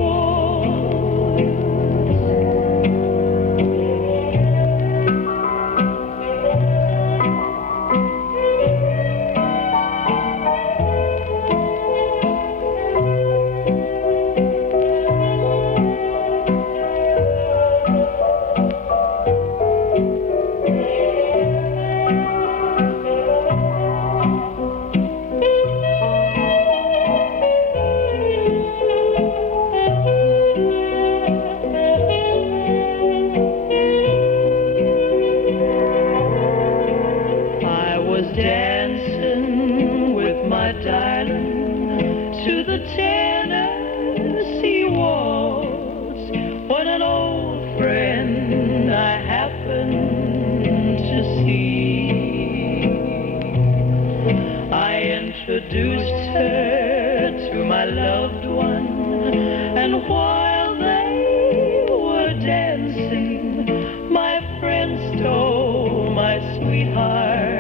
I was dancing with my darling to the Tennessee waltz when an old friend I happened to see. I introduced her to my loved one, and while they were dancing, my friend stole my sweetheart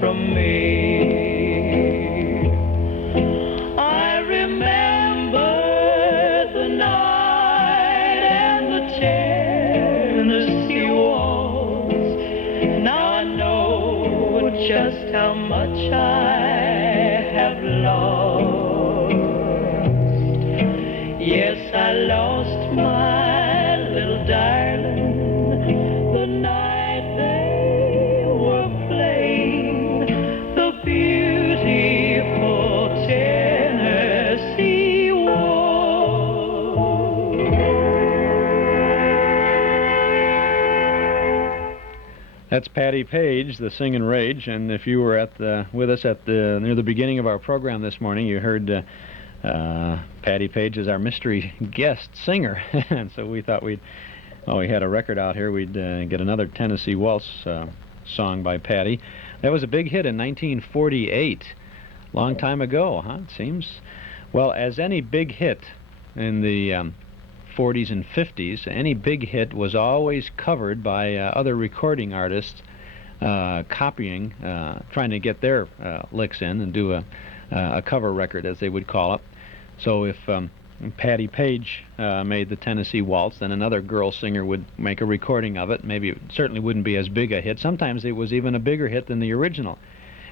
from me. I remember the night and the Tennessee waltz. Now I know just how much I have lost. Yes, I lost my little darling the night they were playing the beautiful Tennessee waltz. That's Patty Page, the Singin' Rage, and if you were with us near the beginning of our program this morning, you heard Patty Page is our mystery guest singer, and so we thought we had a record out here, we'd get another Tennessee Waltz song by Patty. That was a big hit in 1948, long time ago, huh? It seems. Well, as any big hit in the 40s and 50s, any big hit was always covered by other recording artists copying, trying to get their licks in and do a cover record, as they would call it. So if Patty Page made the Tennessee Waltz, then another girl singer would make a recording of it. Maybe it certainly wouldn't be as big a hit. Sometimes it was even a bigger hit than the original.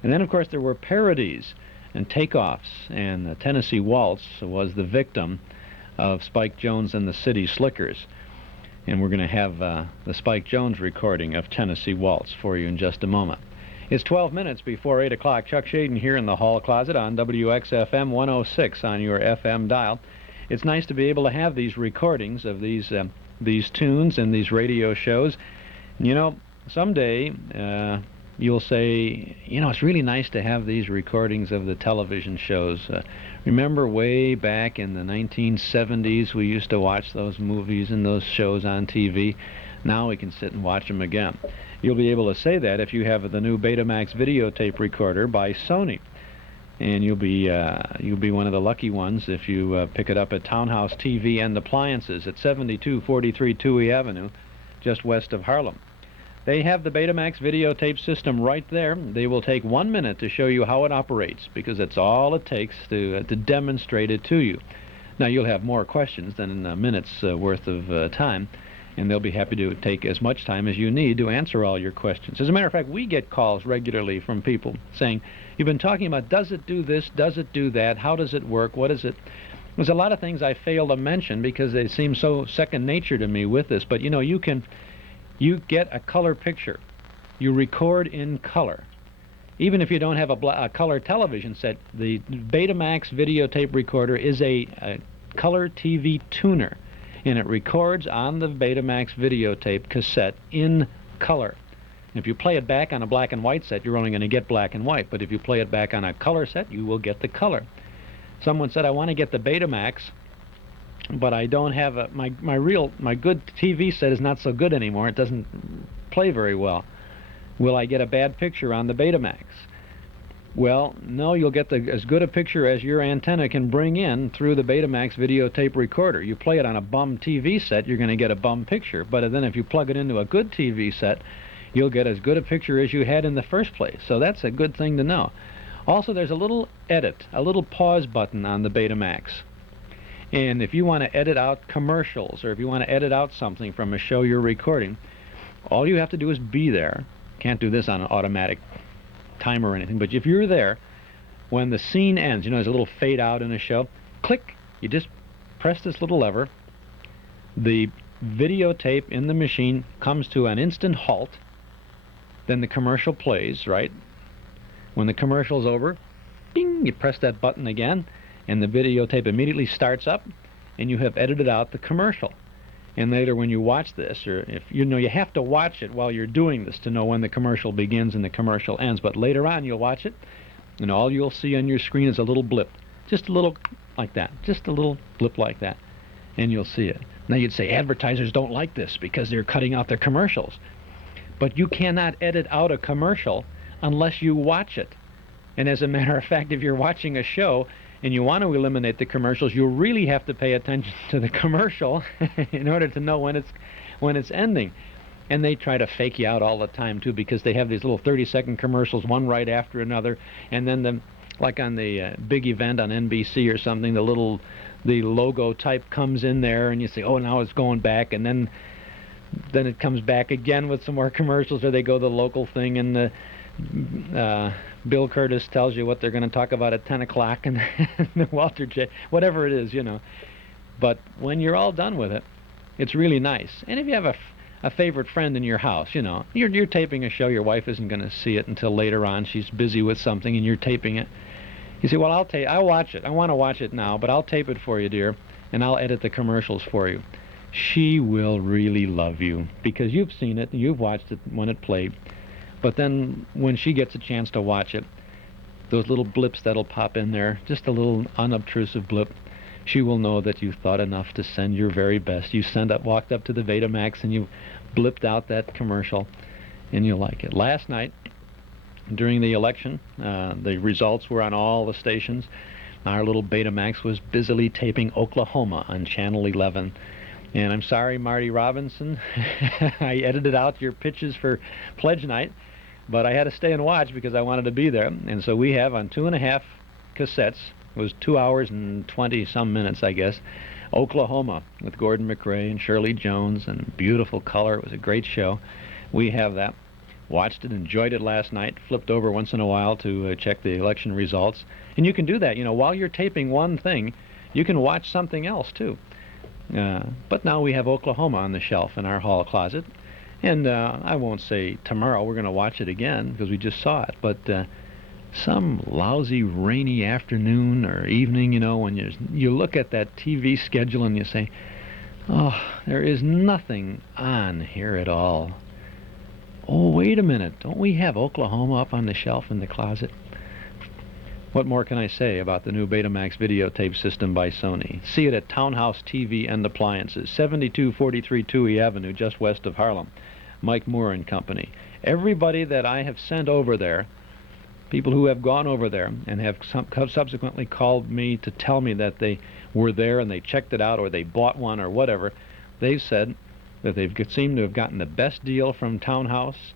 And then, of course, there were parodies and takeoffs, and the Tennessee Waltz was the victim of Spike Jones and the City Slickers. And we're going to have the Spike Jones recording of Tennessee Waltz for you in just a moment. It's 12 minutes before 8 o'clock. Chuck Shaden here in the hall closet on WXFM 106 on your FM dial. It's nice to be able to have these recordings of these these tunes and these radio shows. You know, someday you'll say, you know, it's really nice to have these recordings of the television shows. Remember way back in the 1970s, we used to watch those movies and those shows on TV. Now we can sit and watch them again. You'll be able to say that if you have the new Betamax videotape recorder by Sony. And you'll be one of the lucky ones if you pick it up at Townhouse TV and Appliances at 7243 Touhy Avenue, just west of Harlem. They have the Betamax videotape system right there. They will take 1 minute to show you how it operates, because that's all it takes to demonstrate it to you. Now, you'll have more questions than a minute's worth of time, and they'll be happy to take as much time as you need to answer all your questions. As a matter of fact, we get calls regularly from people saying, you've been talking about, does it do this, does it do that, how does it work, what is it? There's a lot of things I fail to mention because they seem so second nature to me with this, but you know, you get a color picture. You record in color. Even if you don't have a color television set, the Betamax videotape recorder is a color TV tuner, and it records on the Betamax videotape cassette in color. If you play it back on a black and white set, you're only going to get black and white, but if you play it back on a color set, you will get the color. Someone said, I want to get the Betamax, but I don't have my good TV set is not so good anymore. It doesn't play very well. Will I get a bad picture on the Betamax? Well, no, you'll get as good a picture as your antenna can bring in through the Betamax videotape recorder. You play it on a bum TV set, you're going to get a bum picture. But then if you plug it into a good TV set, you'll get as good a picture as you had in the first place. So that's a good thing to know. Also, there's a little edit, a little pause button on the Betamax. And if you want to edit out commercials, or if you want to edit out something from a show you're recording, all you have to do is be there. Can't do this on an automatic timer or anything, but if you're there, when the scene ends, you know, there's a little fade out in a show, click, you just press this little lever, the videotape in the machine comes to an instant halt, then the commercial plays, right? When the commercial's over, ding, you press that button again, and the videotape immediately starts up, and you have edited out the commercial. And later when you watch this, or if you know, you have to watch it while you're doing this to know when the commercial begins and the commercial ends, but later on you'll watch it, and all you'll see on your screen is a little blip. Just a little like that. Just a little blip like that. And you'll see it. Now you'd say advertisers don't like this because they're cutting out their commercials. But you cannot edit out a commercial unless you watch it. And as a matter of fact, if you're watching a show and you want to eliminate the commercials, you really have to pay attention to the commercial in order to know when it's ending. And they try to fake you out all the time too, because they have these little 30-second commercials, one right after another, and then like on the big event on NBC or something, the logo type comes in there, and you say, oh, now it's going back, and then it comes back again with some more commercials, or they go the local thing, and Bill Curtis tells you what they're going to talk about at 10 o'clock, and Walter J., whatever it is, you know. But when you're all done with it, it's really nice. And if you have a favorite friend in your house, you know, you're taping a show, your wife isn't going to see it until later on, she's busy with something, and you're taping it. You say, well, I'll watch it. I want to watch it now, but I'll tape it for you, dear, and I'll edit the commercials for you. She will really love you, because you've seen it, and you've watched it when it played. But then when she gets a chance to watch it, those little blips that'll pop in there, just a little unobtrusive blip, she will know that you thought enough to send your very best. You walked up to the Betamax and you blipped out that commercial, and you'll like it. Last night, during the election, the results were on all the stations. Our little Betamax was busily taping Oklahoma on Channel 11. And I'm sorry, Marty Robinson, I edited out your pitches for Pledge Night, but I had to stay and watch because I wanted to be there. And so we have on 2.5 cassettes, it was 2 hours and 20-some minutes, I guess, Oklahoma with Gordon McRae and Shirley Jones, and beautiful color. It was a great show. We have that. Watched it, enjoyed it last night, flipped over once in a while to check the election results. And you can do that, you know, while you're taping one thing, you can watch something else too. But now we have Oklahoma on the shelf in our hall closet, and I won't say tomorrow we're going to watch it again because we just saw it, but some lousy rainy afternoon or evening, you know, when you look at that TV schedule and you say, Oh, there is nothing on here at all. Oh, wait a minute. Don't we have Oklahoma up on the shelf in the closet? What more can I say about the new Betamax videotape system by Sony? See it at Townhouse TV and Appliances, 7243 Touhy Avenue, just west of Harlem. Mike Moore and Company. Everybody that I have sent over there, people who have gone over there and have subsequently called me to tell me that they were there and they checked it out or they bought one or whatever, they've said that they've seemed to have gotten the best deal from Townhouse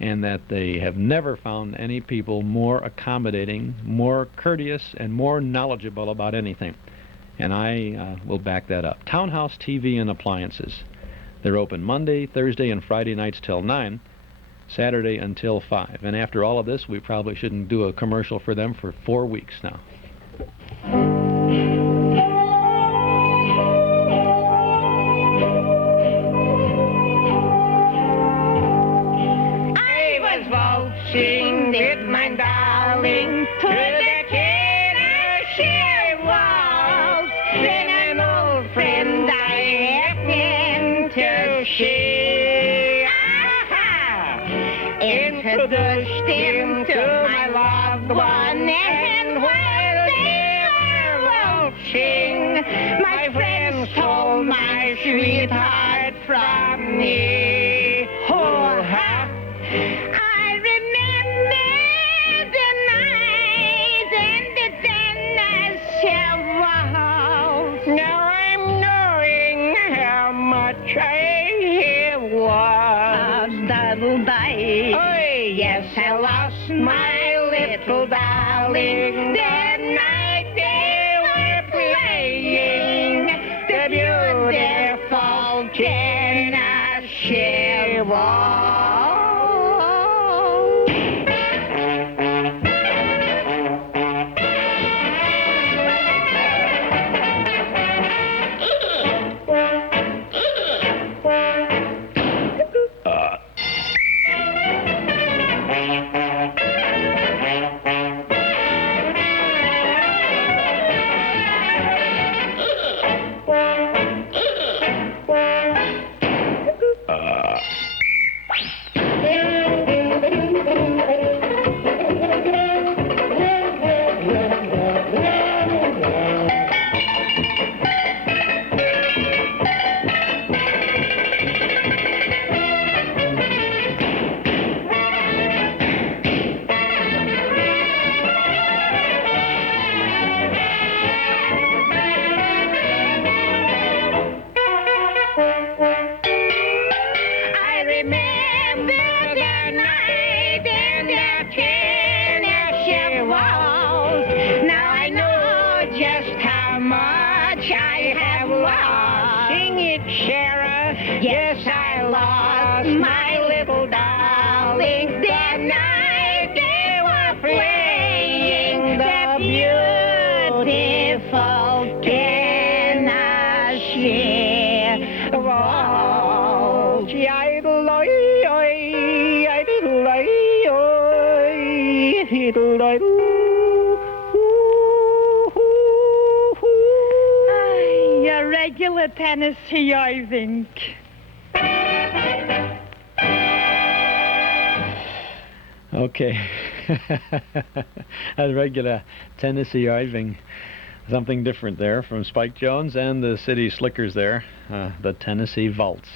and that they have never found any people more accommodating, more courteous, and more knowledgeable about anything. And I will back that up. Townhouse TV and Appliances. They're open Monday, Thursday, and Friday nights till 9, Saturday until 5. And after all of this, we probably shouldn't do a commercial for them for 4 weeks now. Waltzing with my darling to the Tennessee waltz. Then an old friend I happened to see. Introduced him to my loved one, and while they were waltzing, my friends stole my sweetheart from me. Oh, ha! Now I'm knowing how much I was. Daddle-die. Oh, yes, I lost my little darling. That night they were playing the beautiful Tennessee Waltz. Yes, I lost my little darling. That night they were playing the beautiful Tennessee Waltz. Your regular Tennessee, I think. Okay. A regular Tennessee Irving. Something different there from Spike Jones and the City Slickers there, the Tennessee Waltz.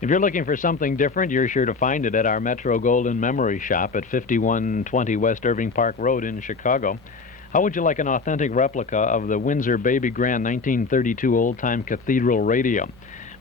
If you're looking for something different, you're sure to find it at our Metro Golden Memory Shop at 5120 West Irving Park Road in Chicago. How would you like an authentic replica of the Windsor Baby Grand 1932 old-time cathedral radio?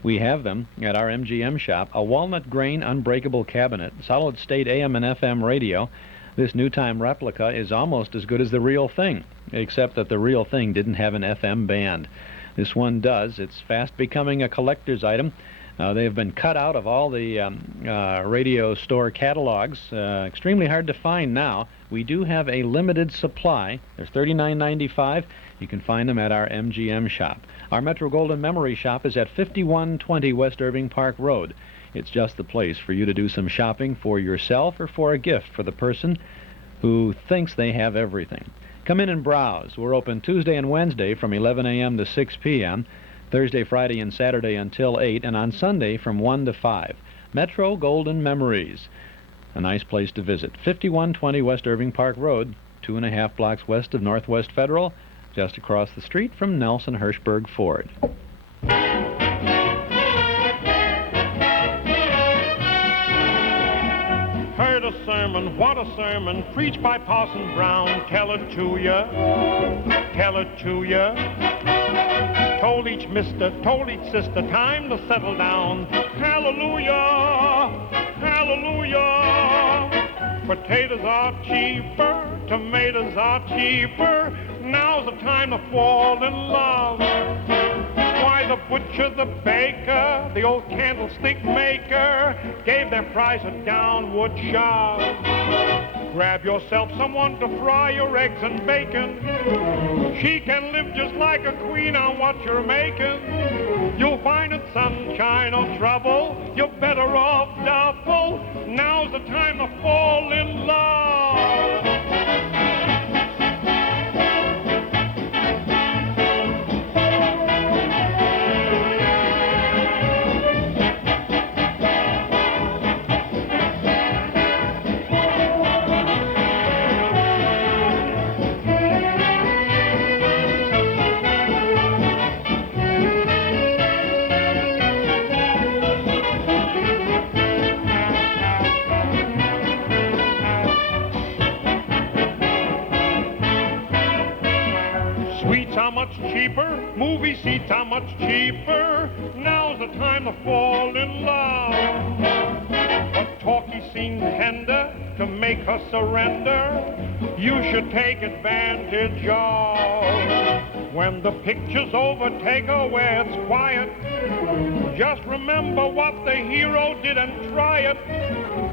We have them at our MGM shop, a walnut grain unbreakable cabinet, solid state AM and FM radio. This new time replica is almost as good as the real thing, except that the real thing didn't have an FM band. This one does. It's fast becoming a collector's item. They have been cut out of all the radio store catalogs. Extremely hard to find now. We do have a limited supply. They're $39.95. You can find them at our MGM shop. Our Metro Golden Memory Shop is at 5120 West Irving Park Road. It's just the place for you to do some shopping for yourself or for a gift for the person who thinks they have everything. Come in and browse. We're open Tuesday and Wednesday from 11 a.m. to 6 p.m., Thursday, Friday, and Saturday until 8, and on Sunday from 1 to 5. Metro Golden Memories. A nice place to visit. 5120 West Irving Park Road, 2.5 blocks west of Northwest Federal, just across the street from Nelson Hirschberg Ford. Heard a sermon, what a sermon, preached by Parson Brown. Tell it to ya, tell it to ya. Told each mister, told each sister, time to settle down. Hallelujah, hallelujah. Potatoes are cheaper, tomatoes are cheaper. Now's the time to fall in love. Why, the butcher, the baker, the old candlestick maker gave their price a downward shove. Grab yourself someone to fry your eggs and bacon. She can live just like a queen on what you're making. You'll find it sunshine or trouble. You're better off double. Now's the time to fall in love. How much cheaper? Movie seats how much cheaper? Now's the time to fall in love. A talkie seems tender to make her surrender. You should take advantage of. When the pictures overtake her where it's quiet, just remember what the hero did and try it.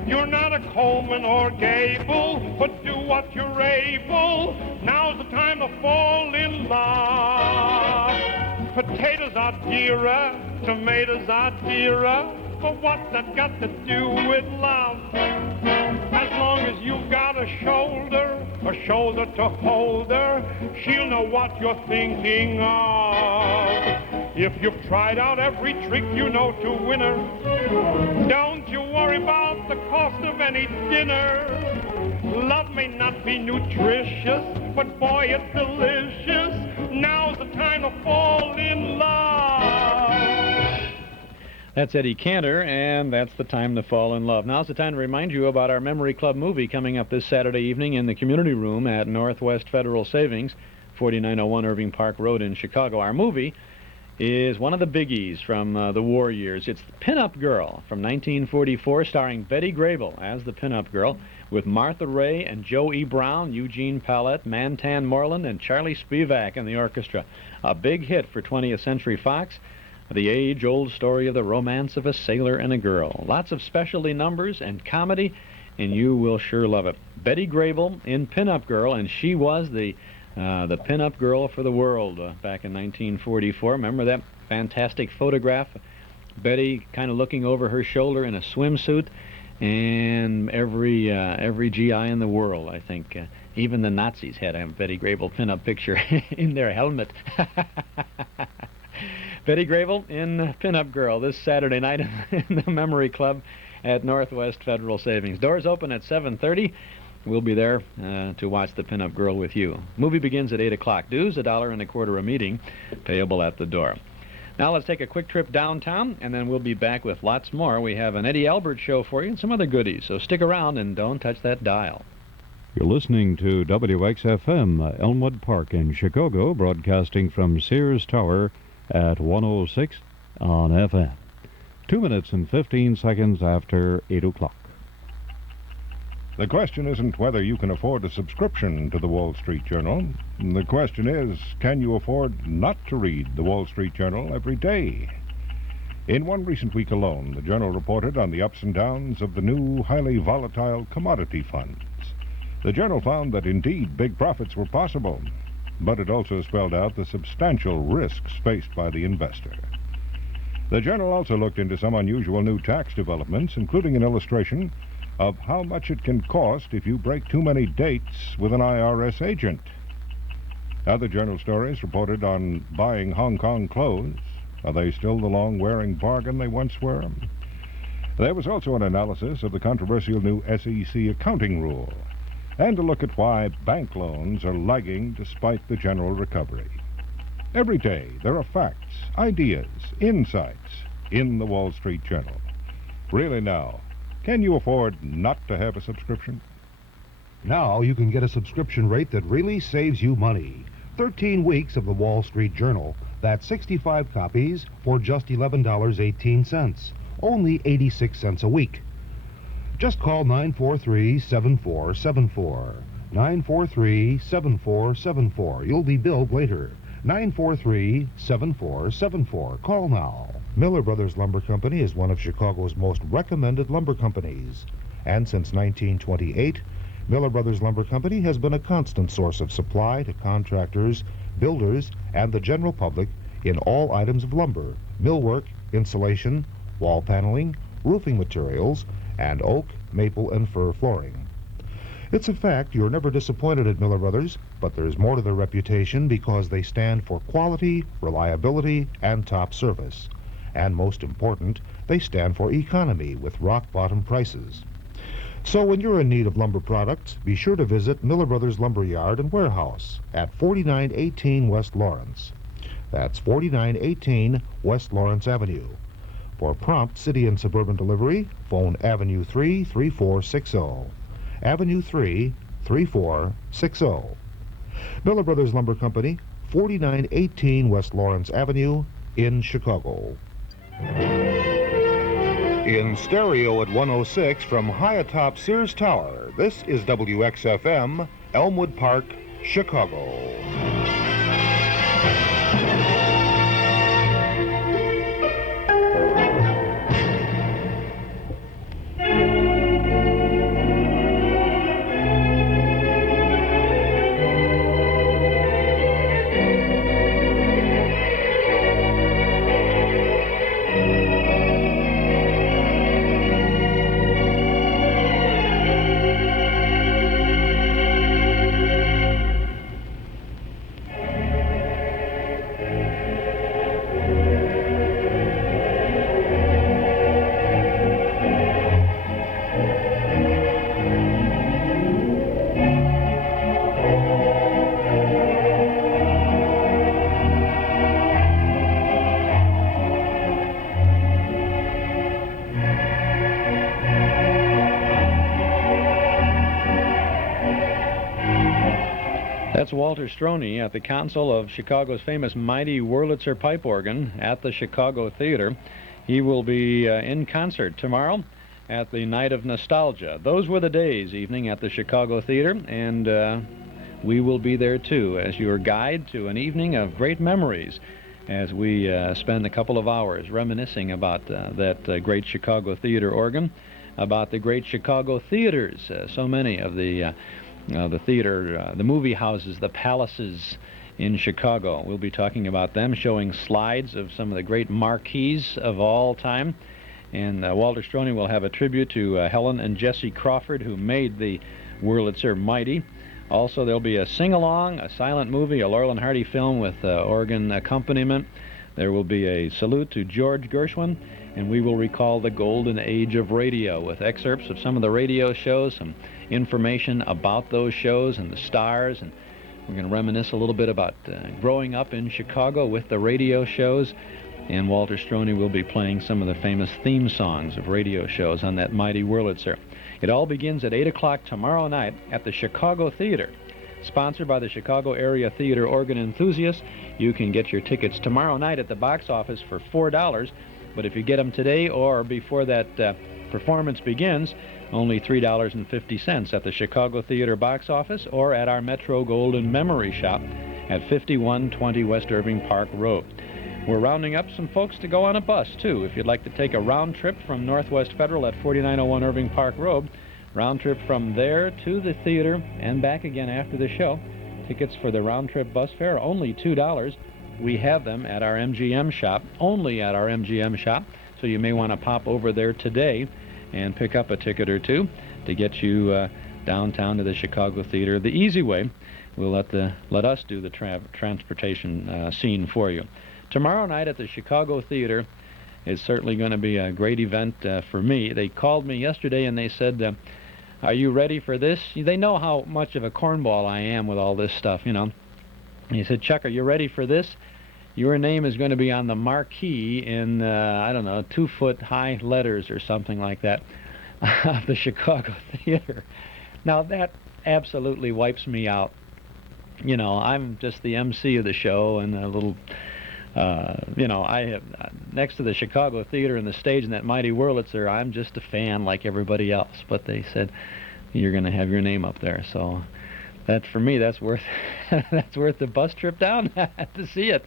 You're not a Coleman or Gable, but do what you're able. Now's the time to fall in love. Potatoes are dearer, tomatoes are dearer, but what's that got to do with love? As long as you've got a shoulder to hold her, she'll know what you're thinking of. If you've tried out every trick you know to win her, don't you worry about the cost of any dinner. Love may not be nutritious, but boy, it's delicious. Now's the time to fall in love. That's Eddie Cantor, and that's the time to fall in love. Now's the time to remind you about our Memory Club movie coming up this Saturday evening in the community room at Northwest Federal Savings, 4901 Irving Park Road in Chicago. Our movie is one of the biggies from the war years. It's The Pin-Up Girl from 1944, starring Betty Grable as the Pin-Up Girl, with Martha Ray and Joe E. Brown, Eugene Pallette, Mantan Moreland, and Charlie Spivak in the orchestra. A big hit for 20th Century Fox. The age-old story of the romance of a sailor and a girl. Lots of specialty numbers and comedy, and you will sure love it. Betty Grable in Pin-Up Girl, and she was the Pin-Up Girl for the world back in 1944. Remember that fantastic photograph? Betty kind of looking over her shoulder in a swimsuit, and every GI in the world, I think. Even the Nazis had a Betty Grable pin-up picture in their helmet. Betty Grable in Pin-Up Girl this Saturday night in the Memory Club at Northwest Federal Savings. Doors open at 7:30. We'll be there to watch the Pin-Up Girl with you. Movie begins at 8 o'clock. Dues $1.25 a meeting, payable at the door. Now let's take a quick trip downtown, and then we'll be back with lots more. We have an Eddie Albert show for you and some other goodies, so stick around and don't touch that dial. You're listening to WXFM, Elmwood Park in Chicago, broadcasting from Sears Tower at 106 on FM. 2 minutes and 15 seconds after 8 o'clock. The question isn't whether you can afford a subscription to the Wall Street Journal. The question is, can you afford not to read the Wall Street Journal every day? In one recent week alone, the Journal reported on the ups and downs of the new, highly volatile commodity funds. The Journal found that indeed big profits were possible, but it also spelled out the substantial risks faced by the investor. The Journal also looked into some unusual new tax developments, including an illustration of how much it can cost if you break too many dates with an IRS agent. Other Journal stories reported on buying Hong Kong clothes, Are they still the long-wearing bargain they once were? There was also an analysis of the controversial new SEC accounting rule, and a look at why bank loans are lagging despite the general recovery. Every day, there are facts, ideas, insights in the Wall Street Journal. Really now, can you afford not to have a subscription? Now you can get a subscription rate that really saves you money. 13 weeks of the Wall Street Journal. That's 65 copies for just $11.18. Only 86 cents a week. Just call 943-7474. 943-7474. You'll be billed later. 943-7474. Call now. Miller Brothers Lumber Company is one of Chicago's most recommended lumber companies. And since 1928, Miller Brothers Lumber Company has been a constant source of supply to contractors, builders, and the general public in all items of lumber, millwork, insulation, wall paneling, roofing materials, and oak, maple, and fir flooring. It's a fact you're never disappointed at Miller Brothers, but there's more to their reputation because they stand for quality, reliability, and top service. And most important, they stand for economy with rock-bottom prices. So when you're in need of lumber products, be sure to visit Miller Brothers Lumber Yard and Warehouse at 4918 West Lawrence. That's 4918 West Lawrence Avenue. For prompt city and suburban delivery, phone Avenue 3 3460. Avenue 3 3460. Miller Brothers Lumber Company, 4918 West Lawrence Avenue in Chicago. In stereo at 106 from high atop Sears Tower, this is WXFM, Elmwood Park, Chicago. That's Walter Stroney at the console of Chicago's famous mighty Wurlitzer pipe organ at the Chicago Theater. He will be in concert tomorrow at the Night of Nostalgia. Those were the days, evening at the Chicago Theater, and we will be there too as your guide to an evening of great memories as we spend a couple of hours reminiscing about that great Chicago Theater organ, about the great Chicago theaters, so many of the theater, the movie houses, the palaces in Chicago. We'll be talking about them, showing slides of some of the great marquees of all time. And Walter Stroney will have a tribute to Helen and Jesse Crawford, who made the Wurlitzer mighty. Also, there'll be a sing-along, a silent movie, a Laurel and Hardy film with organ accompaniment. There will be a salute to George Gershwin, and we will recall the golden age of radio with excerpts of some of the radio shows, some information about those shows and the stars, and we're going to reminisce a little bit about growing up in Chicago with the radio shows, and Walter Stroney will be playing some of the famous theme songs of radio shows on that mighty Wurlitzer. It all begins at 8 o'clock tomorrow night at the Chicago Theater. Sponsored by the Chicago Area Theater Organ Enthusiasts. You can get your tickets tomorrow night at the box office for $4, but if you get them today or before that performance begins, only $3.50 at the Chicago Theater box office or at our Metro Golden Memory Shop at 5120 West Irving Park Road. We're rounding up some folks to go on a bus, too. If you'd like to take a round trip from Northwest Federal at 4901 Irving Park Road, round trip from there to the theater and back again after the show. Tickets for the round trip bus fare, only $2. We have them at our MGM shop, only at our MGM shop, so you may want to pop over there today and pick up a ticket or two to get you downtown to the Chicago Theater. The easy way, we'll let us do the transportation scene for you. tomorrow night at the Chicago Theater is certainly going to be a great event for me. They called me yesterday and they said, are you ready for this? They know how much of a cornball I am with all this stuff, you know. And he said, Chuck, are you ready for this? Your name is going to be on the marquee in, I don't know, 2-foot high letters or something like that of the Chicago Theater. Now, that absolutely wipes me out. You know, I'm just the MC of the show and a little, you know, I have, next to the Chicago Theater and the stage in that mighty Wurlitzer, I'm just a fan like everybody else. But they said, you're going to have your name up there, so... That for me, that's worth that's worth the bus trip down to see it.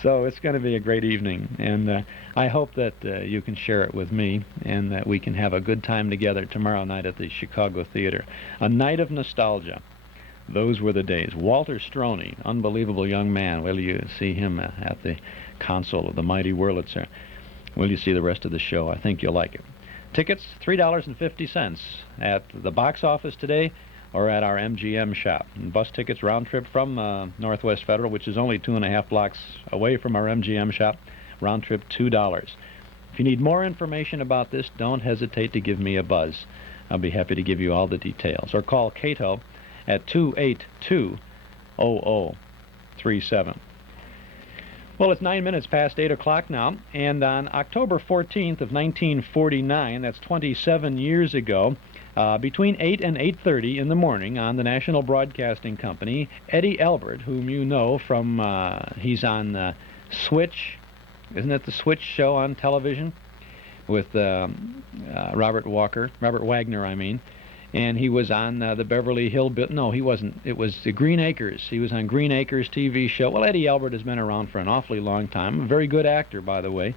So it's going to be a great evening, and I hope that you can share it with me, and that we can have a good time together tomorrow night at the Chicago Theater. A night of nostalgia. Those were the days. Walter Stroney, unbelievable young man. Will you see him at the console of the mighty Wurlitzer? Will you see the rest of the show? I think you'll like it. Tickets, $3.50 at the box office today, or at our MGM shop. And bus tickets round trip from Northwest Federal, which is only 2.5 blocks away from our MGM shop, round trip $2. If you need more information about this, don't hesitate to give me a buzz. I'll be happy to give you all the details. Or call Cato at 282-0037. Well, it's 9 minutes past 8 o'clock now, and on October 14th of 1949, that's 27 years ago, between 8 and 8:30 in the morning on the National Broadcasting Company, Eddie Albert, whom you know from, he's on Switch, isn't it the Switch show on television? With Robert Wagner, I mean. And he was on the Beverly Hill, no, he wasn't, it was the Green Acres. He was on Green Acres TV show. Well, Eddie Albert has been around for an awfully long time, a very good actor, by the way.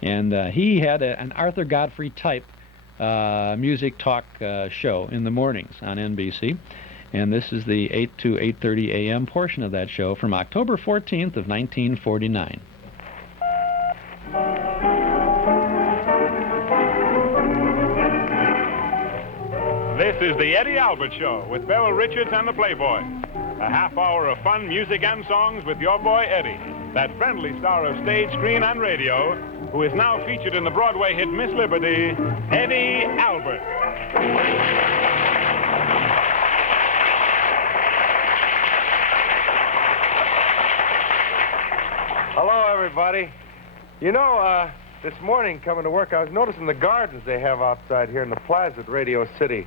And he had an Arthur Godfrey type music talk show in the mornings on NBC, and this is the 8 to 8:30 a.m. portion of that show from October 14th of 1949. This is the Eddie Albert Show with Beryl Richards and the Playboys. A half hour of fun music and songs with your boy Eddie, that friendly star of stage, screen, and radio, who is now featured in the Broadway hit Miss Liberty, Eddie Albert. Hello, everybody. You know, this morning coming to work, I was noticing the gardens they have outside here in the plaza at Radio City.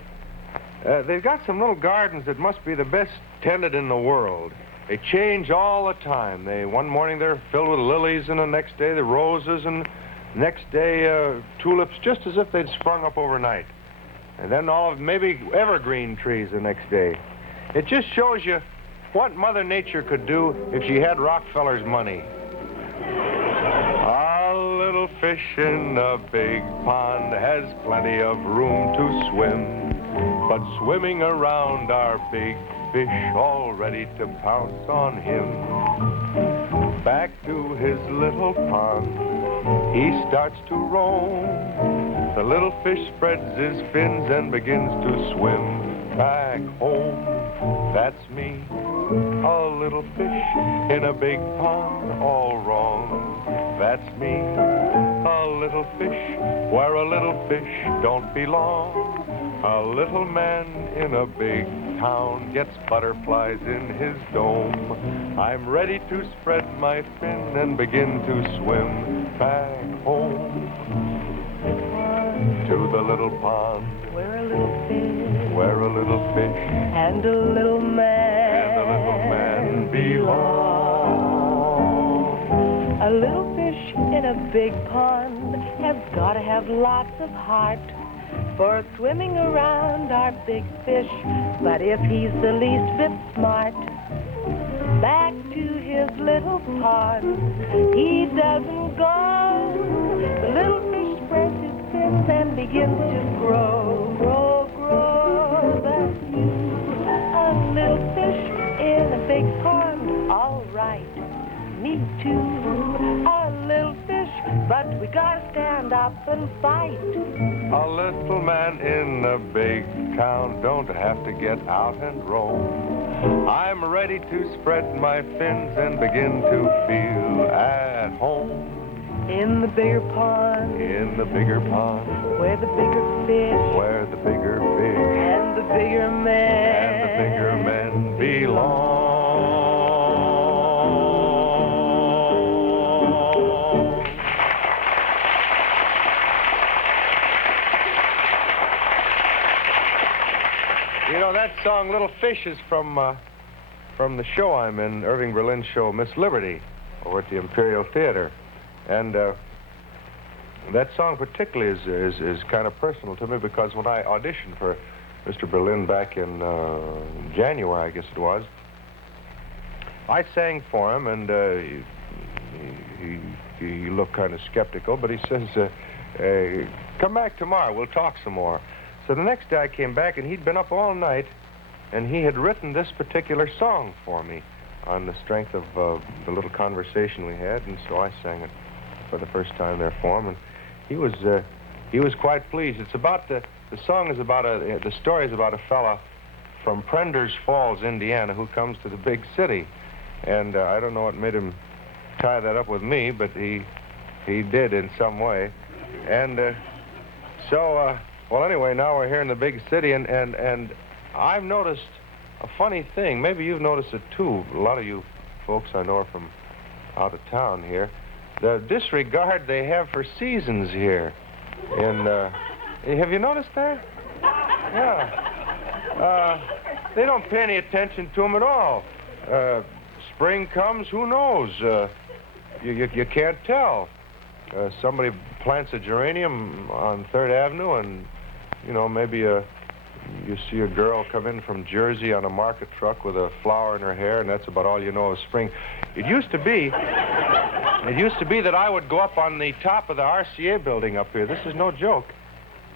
They've got some little gardens that must be the best tended in the world. They change all the time. One morning they're filled with lilies, and the next day the roses, and the next day tulips, just as if they'd sprung up overnight. And then maybe evergreen trees the next day. It just shows you what Mother Nature could do if she had Rockefeller's money. A little fish in a big pond has plenty of room to swim. But swimming around our big fish, all ready to pounce on him. Back to his little pond, he starts to roam. The little fish spreads his fins and begins to swim back home. That's me, a little fish in a big pond, all wrong. That's me, a little fish where a little fish don't belong. A little man in a big town gets butterflies in his dome. I'm ready to spread my fin and begin to swim back home. To the little pond Where a little fish where a little fish and a little man belong. A little fish in a big pond has got to have lots of heart for swimming around our big fish. But if he's the least bit smart, back to his little pond he doesn't go. The little fish spreads his fins and begins to grow, grow, grow. That's you, a little fish in a big pond. All right, me too, a little fish but we gotta stand up and fight. A little man in a big town don't have to get out and roam. I'm ready to spread my fins and begin to feel at home. In the bigger pond, In the bigger pond, where the bigger fish, where the bigger fish and the bigger men, belong. You know, that song, Little Fish, is from the show I'm in, Irving Berlin's show, Miss Liberty, over at the Imperial Theater. And that song particularly is kind of personal to me because when I auditioned for Mr. Berlin back in January, I guess it was, I sang for him, and he looked kind of skeptical, but he says, come back tomorrow, we'll talk some more. So the next day I came back, and he'd been up all night, and he had written this particular song for me on the strength of the little conversation we had, and so I sang it for the first time there for him, and he was quite pleased. It's about the song is about the story is about a fella from Prenders Falls, Indiana, who comes to the big city, and I don't know what made him tie that up with me, but he did in some way, and well, anyway, now we're here in the big city, and I've noticed a funny thing. Maybe you've noticed it too. A lot of you folks I know are from out of town here. The disregard they have for seasons here. Have you noticed that? Yeah. They don't pay any attention to them at all. Spring comes, who knows? You can't tell. Somebody plants a geranium on 3rd Avenue, and, you know, maybe you see a girl come in from Jersey on a market truck with a flower in her hair, and that's about all you know of spring. It used to be that I would go up on the top of the RCA building up here. This is no joke.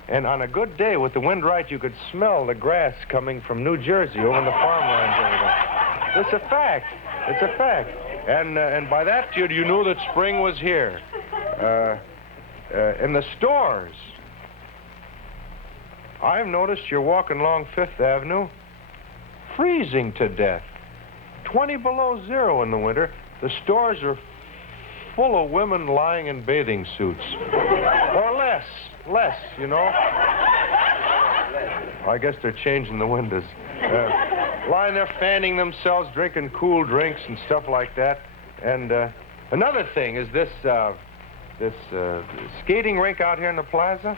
And on a good day, with the wind right, you could smell the grass coming from New Jersey over in the farmlands over there. It's a fact. It's a fact. And by that, you knew that spring was here. In the stores, I've noticed you're walking along 5th Avenue, freezing to death. 20 below zero in the winter. The stores are full of women lying in bathing suits. Or less, you know. I guess they're changing the windows. Lying there fanning themselves, drinking cool drinks and stuff like that. And another thing is this skating rink out here in the plaza.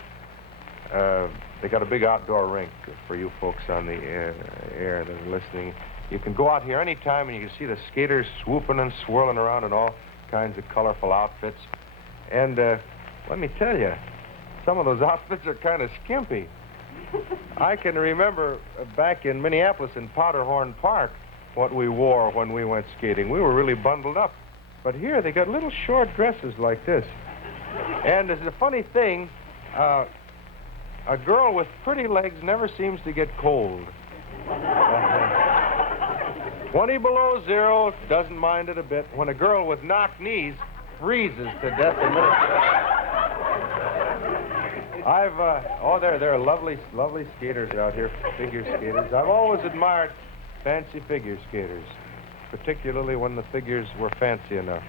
They got a big outdoor rink for you folks on the air that are listening. You can go out here anytime and you can see the skaters swooping and swirling around in all kinds of colorful outfits. And let me tell you, some of those outfits are kind of skimpy. I can remember back in Minneapolis in Powderhorn Park what we wore when we went skating. We were really bundled up. But here they got little short dresses like this. And there's a funny thing, a girl with pretty legs never seems to get cold. 20 below zero, doesn't mind it a bit. When a girl with knock knees freezes to death a minute. There are lovely skaters out here, figure skaters. I've always admired fancy figure skaters, particularly when the figures were fancy enough.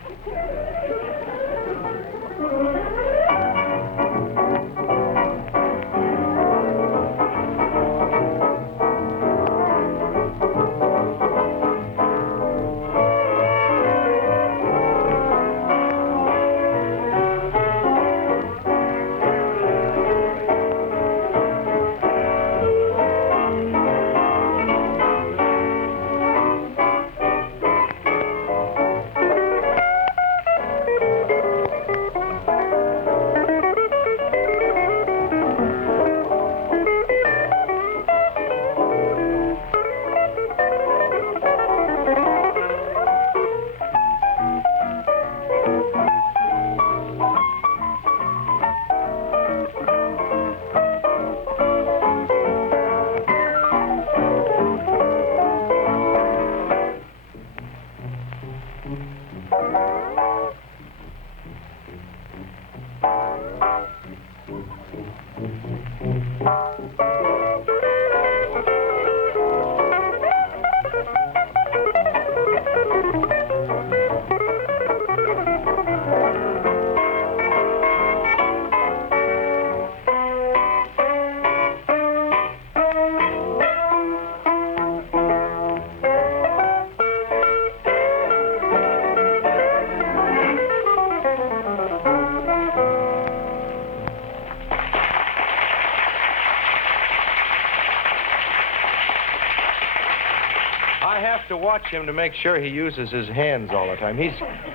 I have to watch him to make sure he uses his hands all the time.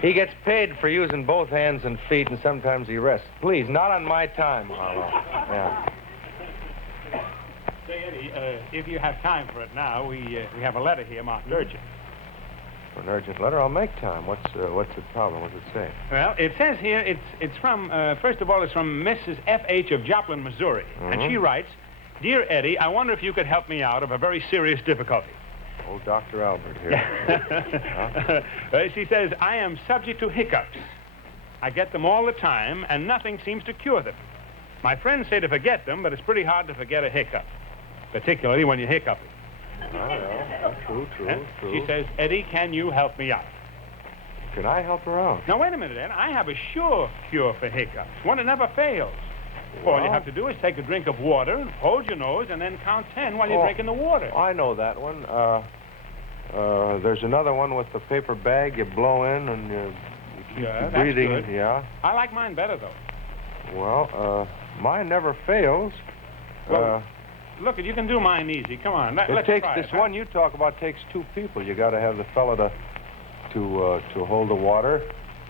He gets paid for using both hands and feet, and sometimes he rests. Please, not on my time, Harlow. Yeah. Say, Eddie, if you have time for it now, we have a letter here marked urgent. For an urgent letter, I'll make time. What's the problem? What does it say? Well, it says here, it's from, first of all, it's from Mrs. F.H. of Joplin, Missouri. And she writes, Dear Eddie, I wonder if you could help me out of a very serious difficulty. Old Dr. Albert here. She says, I am subject to hiccups. I get them all the time, and nothing seems to cure them. My friends say to forget them, but it's pretty hard to forget a hiccup, particularly when you hiccup it. Oh, yeah. True. She says, Eddie, can you help me out? Can I help her out? Now, wait a minute, Ed. I have a sure cure for hiccups, one that never fails. All you have to do is take a drink of water, hold your nose, and then count 10 while you're drinking the water. I know that one. There's another one with the paper bag you blow in and you keep that's breathing. good. Yeah. I like mine better, though. Well, mine never fails. Well, look, you can do mine easy. Come on, let's takes try this it. one you talk about takes two people. You got to have the fella to hold the water.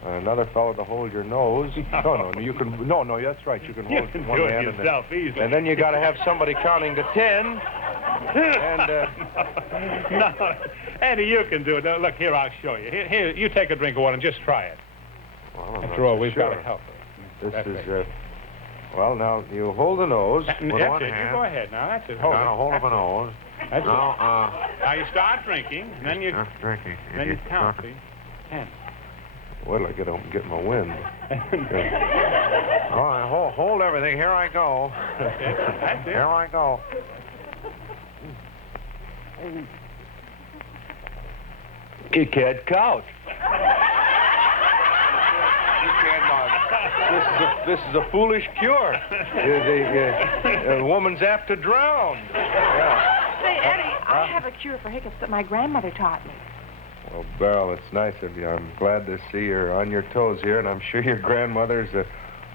Another fellow to hold your nose. No, you can. No, that's right. You can hold You can one do it hand yourself easily. and then you got to have somebody counting to 10. And no, Eddie, you can do it. Now, look, here, I'll show you. Here, you take a drink of water and just try it. Well, After all, we've got sure. to help her. This is. Well, now you hold the nose with That's one it. hand. You go ahead now. That's it. Hold Now it. hold That's of a nose. That's Now, Now you start drinking, and then you drinking. then you count. See? 10. Wait till I get my wind. All right, hold everything. Here I go. That's it. Here I go. You can't count. You cannot. This is a foolish cure. A woman's apt to drown. Yeah. Say, Eddie, I have a cure for hiccups that my grandmother taught me. Well, Beryl, it's nice of you. I'm glad to see you're on your toes here, and I'm sure your grandmother's a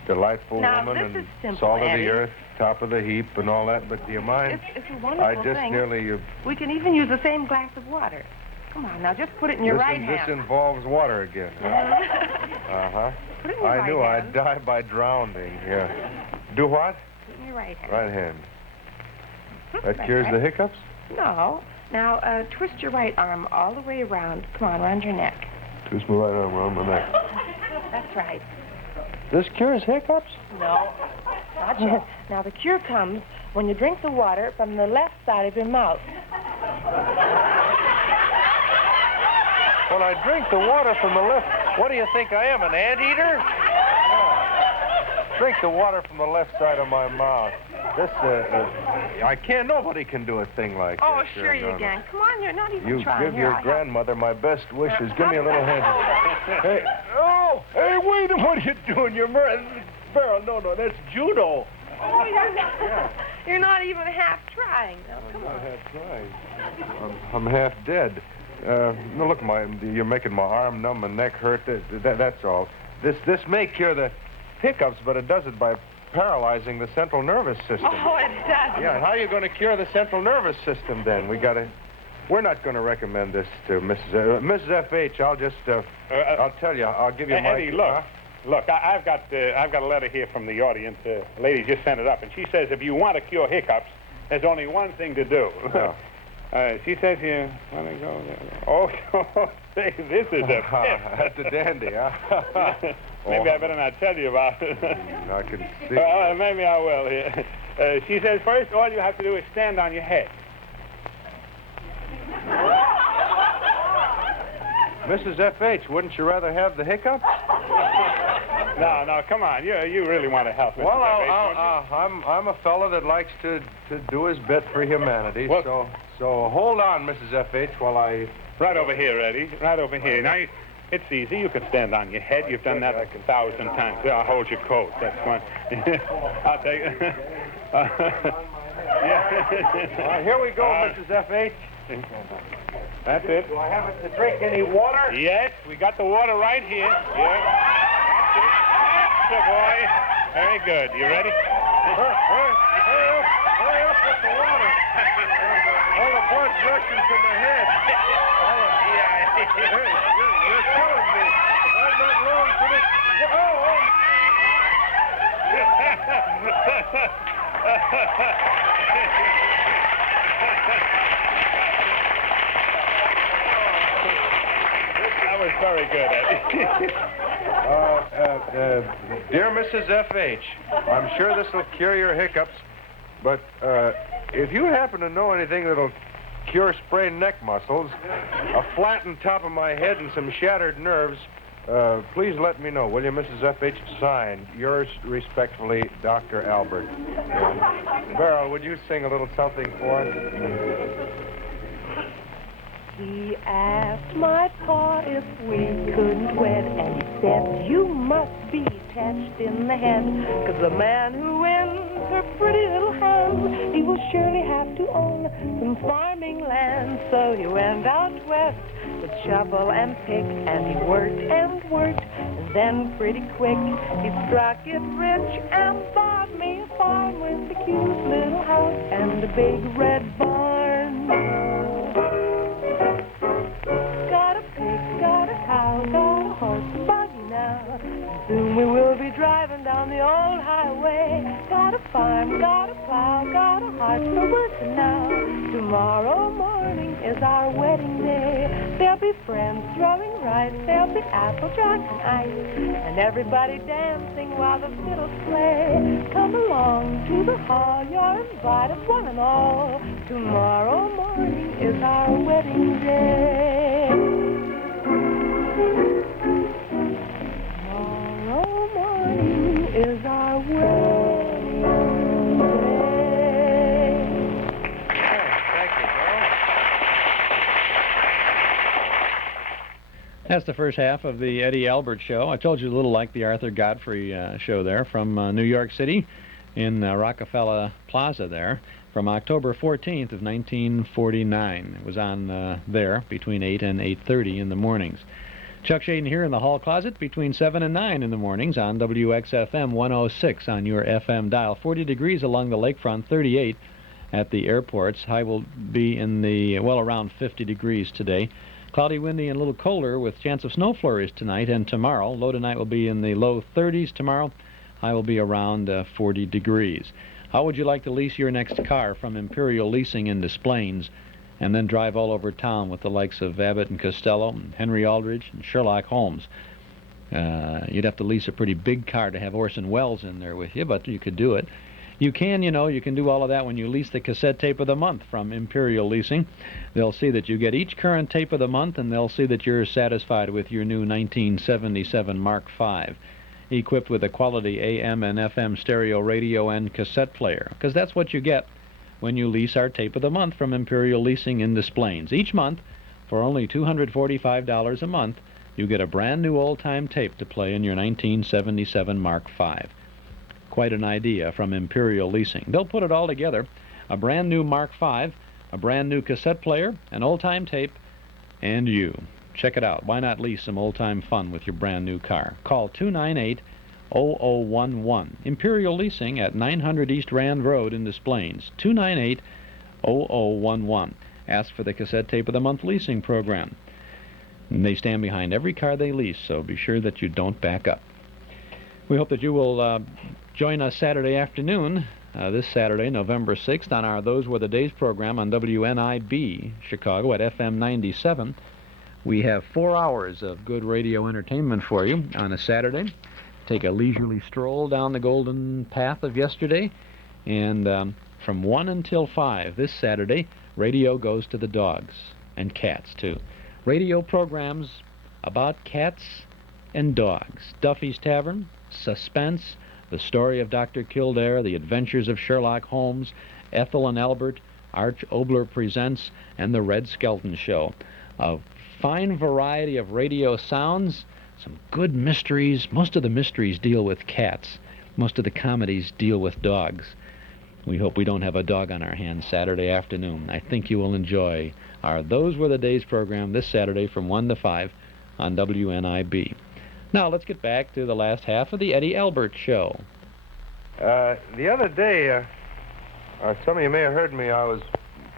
delightful Now, woman this is and simple, salt of Eddie. the earth, top of the heap, and all that. But do you mind? It's a wonderful I just thing. nearly. We can even use the same glass of water. Come on, now, just put it in your right This hand. involves water again. Uh-huh. Put it in your I right knew hand. I'd die by drowning. Yeah. Do what? Put it in your right hand. Right hand. That That's cures right. the hiccups? No. Now, twist your right arm all the way around. Come on, around your neck. Twist my right arm around my neck. That's right. This cures hiccups? No. Not yet. Now, the cure comes when you drink the water from the left side of your mouth. When I drink the water from the left, what do you think I am, an anteater? No. Drink the water from the left side of my mouth. This, I can't, nobody can do a thing like Oh, this. sure you can. Come on, you're not even You trying. give Here, your I'll help. grandmother my best wishes. Give me a little hand. Hey, hey, wait a minute, what are you doing? You're Beryl, no, that's judo. Oh, you're not even half trying. Now, come on. Half trying. I'm half dead. No, look, you're making my arm numb and neck hurt. That's all. This may cure the hiccups, but it does it by paralyzing the central nervous system. Oh, it does. Yeah, how are you going to cure the central nervous system then? We're not going to recommend this to Mrs. F.H. I'll just, I'll tell you, I'll give you my... Eddie, look, I've got a letter here from the audience. The lady just sent it up, and she says if you want to cure hiccups, there's only one thing to do. Yeah. She says here, let me go. Oh, say, this is a tip. That's a dandy, huh? Maybe I better not tell you about it. I can see. Well, maybe I will here. She says, first, all you have to do is stand on your head. Mrs. F.H., wouldn't you rather have the hiccups? No, come on. You really want to help Mrs. Well, F.H., don't you? I'm a fellow that likes to do his bit for humanity. Well- So hold on, Mrs. F.H., while I... Right over here, Eddie. Right over here. Now, it's easy. You can stand on your head. You've done that like 1,000 times. Here, I'll hold your coat. That's fine. I'll take it. Here we go, Mrs. F.H. That's it. Do I have it to drink any water? Yes, we got the water right here. Yeah. Good boy. Very good. You ready? Hurry up with the water. All the blood's rushing to my head. Hey, you're killing me. I'm not long for this. That was very good, Eddie. Dear Mrs. F.H., I'm sure this will cure your hiccups, but if you happen to know anything that'll cure sprained neck muscles, a flattened top of my head, and some shattered nerves, please let me know, will you, Mrs. F.H.? Signed, yours respectfully, Dr. Albert. Beryl, would you sing a little something for us? He asked my pa if we couldn't wed, and he said, you must be touched in the head, 'cause the man who wins her pretty little hand, he will surely have to own some farming land. So he went out west with shovel and pick, and he worked and worked, and then pretty quick he struck it rich and bought me a farm with a cute little house and a big red barn. Got a pig, got a cow, got a horse and buggy now. Soon we will be driving down the old highway. Got a farm, got a plow, got a heart for working now. Tomorrow morning is our wedding day. There'll be friends throwing rice, there'll be applejack and ice, and everybody dancing while the fiddles play. Come along to the hall, you're invited one and all. Tomorrow morning is our wedding day. Tomorrow morning is our wedding day. Thank you, Beryl. That's the first half of the Eddie Albert Show. I told you a little like the Arthur Godfrey show there from New York City in Rockefeller Plaza there from October 14th of 1949. It was on there between 8 and 8:30 in the mornings. Chuck Shaden here in the hall closet between 7 and 9 in the mornings on WXFM 106 on your FM dial. 40 degrees along the lakefront, 38 at the airports. High will be in the, well, around 50 degrees today. Cloudy, windy, and a little colder with chance of snow flurries tonight and tomorrow. Low tonight will be in the low 30s. Tomorrow, high will be around 40 degrees. How would you like to lease your next car from Imperial Leasing in Des Plaines and then drive all over town with the likes of Abbott and Costello and Henry Aldrich and Sherlock Holmes? You'd have to lease a pretty big car to have Orson Welles in there with you, but you could do it. You can, you can do all of that when you lease the cassette tape of the month from Imperial Leasing. They'll see that you get each current tape of the month, and they'll see that you're satisfied with your new 1977 Mark V, equipped with a quality AM and FM stereo radio and cassette player, because that's what you get when you lease our tape of the month from Imperial Leasing in Des Plaines. Each month, for only $245 a month, you get a brand new old-time tape to play in your 1977 Mark V. Quite an idea from Imperial Leasing. They'll put it all together: a brand new Mark V, a brand new cassette player, an old-time tape, and you. Check it out. Why not lease some old-time fun with your brand new car? Call 298-0011. Imperial Leasing at 900 East Rand Road in Des Plaines. 298-0011. Ask for the cassette tape of the month leasing program. And they stand behind every car they lease, so be sure that you don't back up. We hope that you will join us Saturday afternoon, this Saturday, November 6th, on our Those Were the Days program on WNIB Chicago at FM 97. We have 4 hours of good radio entertainment for you on a Saturday. Take a leisurely stroll down the golden path of yesterday, and from 1 until 5 this Saturday, radio goes to the dogs and cats, too. Radio programs about cats and dogs. Duffy's Tavern, Suspense, The Story of Dr. Kildare, The Adventures of Sherlock Holmes, Ethel and Albert, Arch Obler Presents, and The Red Skelton Show. A fine variety of radio sounds, some good mysteries. Most of the mysteries deal with cats. Most of the comedies deal with dogs. We hope we don't have a dog on our hands Saturday afternoon. I think you will enjoy our Those Were the Days program this Saturday from 1 to 5 on WNIB. Now let's get back to the last half of the Eddie Albert Show. The other day, some of you may have heard me, I was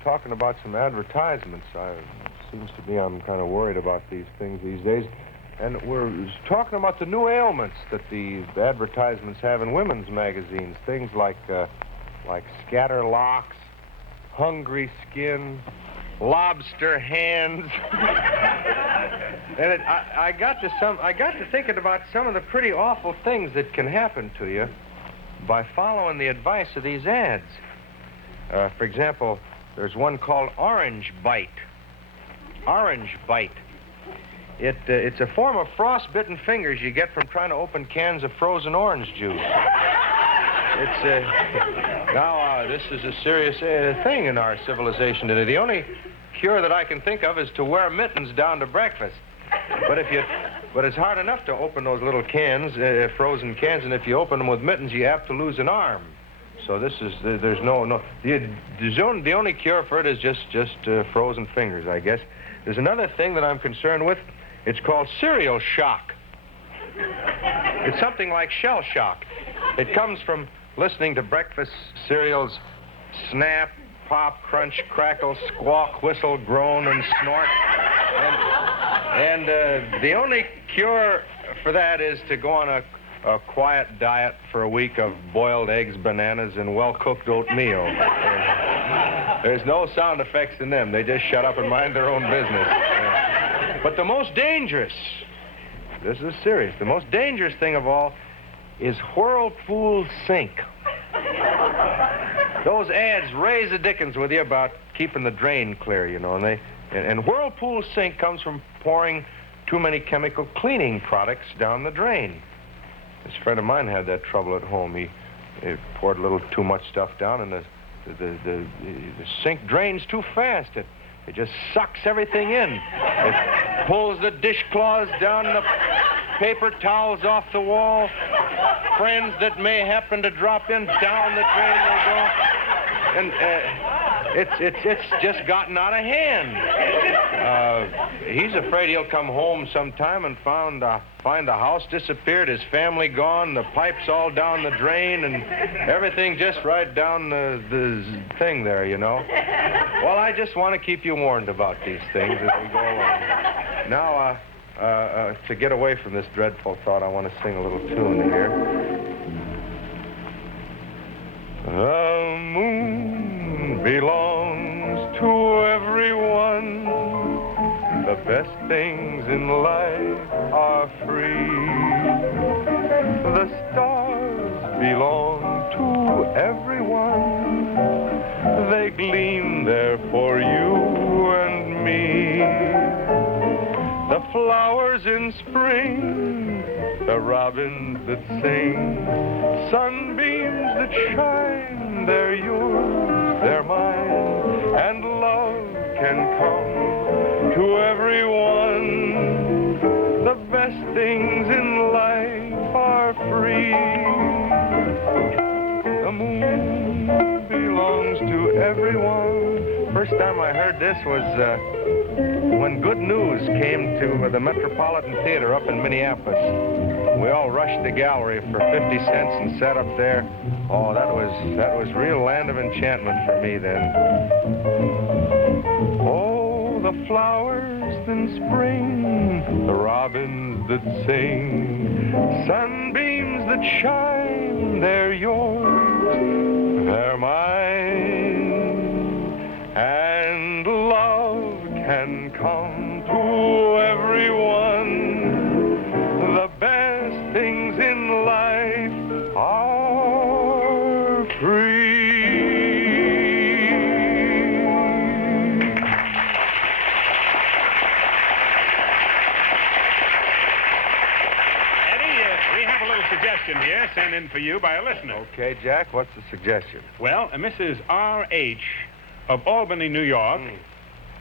talking about some advertisements. Seems to me I'm kind of worried about these things these days. And we're talking about the new ailments that the advertisements have in women's magazines. Things like scatterlocks, hungry skin, lobster hands. And I got to thinking about some of the pretty awful things that can happen to you by following the advice of these ads. For example, there's one called Orange Bite. Orange Bite. It's a form of frostbitten fingers you get from trying to open cans of frozen orange juice. This is a serious thing in our civilization today. The only cure that I can think of is to wear mittens down to breakfast. But it's hard enough to open those little cans, frozen cans, and if you open them with mittens, you have to lose an arm. So there's no. The only cure for it is just frozen fingers, I guess. There's another thing that I'm concerned with. It's called cereal shock. It's something like shell shock. It comes from listening to breakfast cereals snap, pop, crunch, crackle, squawk, whistle, groan, and snort. And the only cure for that is to go on a quiet diet for a week of boiled eggs, bananas, and well-cooked oatmeal. There's no sound effects in them. They just shut up and mind their own business. But the most dangerous, this is serious, the most dangerous thing of all is Whirlpool Sink. Those ads raise the dickens with you about keeping the drain clear, you know, and Whirlpool Sink comes from pouring too many chemical cleaning products down the drain. This friend of mine had that trouble at home. He poured a little too much stuff down, and the sink drains too fast. It just sucks everything in. It pulls the dishcloths down, the paper towels off the wall. Friends that may happen to drop in, down the drain they go. And it's just gotten out of hand. He's afraid he'll come home sometime and find the house disappeared, his family gone, the pipes all down the drain, and everything just right down the thing there, you know. Well, I just want to keep you warned about these things as we go along. Now, to get away from this dreadful thought, I want to sing a little tune here. The moon belongs to everyone. The best things in life are free. The stars belong to everyone. They gleam there for you and me. The flowers in spring, the robins that sing, sunbeams that shine, they're yours, they're mine, and love can come to everyone. The best things in life are free. The moon belongs to everyone. First time I heard this was when Good News came to the Metropolitan Theater up in Minneapolis. We all rushed the gallery for 50 cents and sat up there. Oh, that was real land of enchantment for me then. Oh, the flowers in spring, the robins that sing, sunbeams that shine, they're yours, they're mine, and love can come to everyone. The best things in life are free. Eddie, we have a little suggestion suggestion for you by a listener. Okay, Jack, what's the suggestion? Well, Mrs. R.H. of Albany, New York,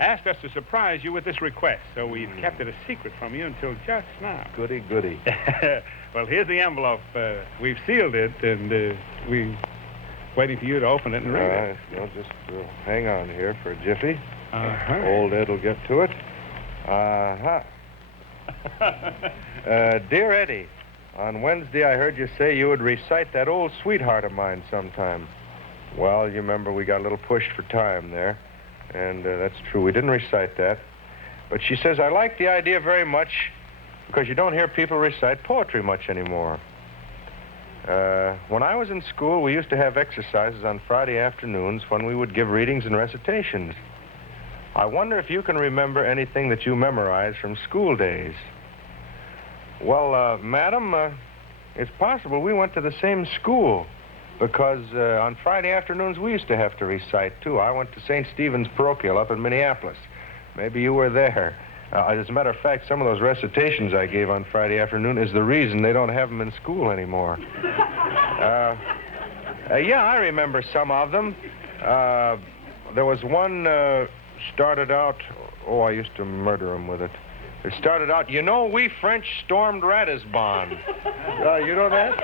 asked us to surprise you with this request, so we've kept it a secret from you until just now. Goody, goody. Well, here's the envelope. We've sealed it, and we're waiting for you to open it and read it. All right, well, just hang on here for a jiffy. Uh-huh. Old Ed will get to it. Uh-huh. Dear Eddie, on Wednesday I heard you say you would recite that old sweetheart of mine sometime. Well, you remember we got a little pushed for time there, and that's true. We didn't recite that. But she says, I like the idea very much because you don't hear people recite poetry much anymore. When I was in school, we used to have exercises on Friday afternoons when we would give readings and recitations. I wonder if you can remember anything that you memorized from school days. Well, madam, it's possible we went to the same school because on Friday afternoons we used to have to recite, too. I went to St. Stephen's Parochial up in Minneapolis. Maybe you were there. As a matter of fact, some of those recitations I gave on Friday afternoon is the reason they don't have them in school anymore. Yeah, I remember some of them. There was one started out... Oh, I used to murder him with it. It started out, you know, we French stormed Ratisbon. You know that?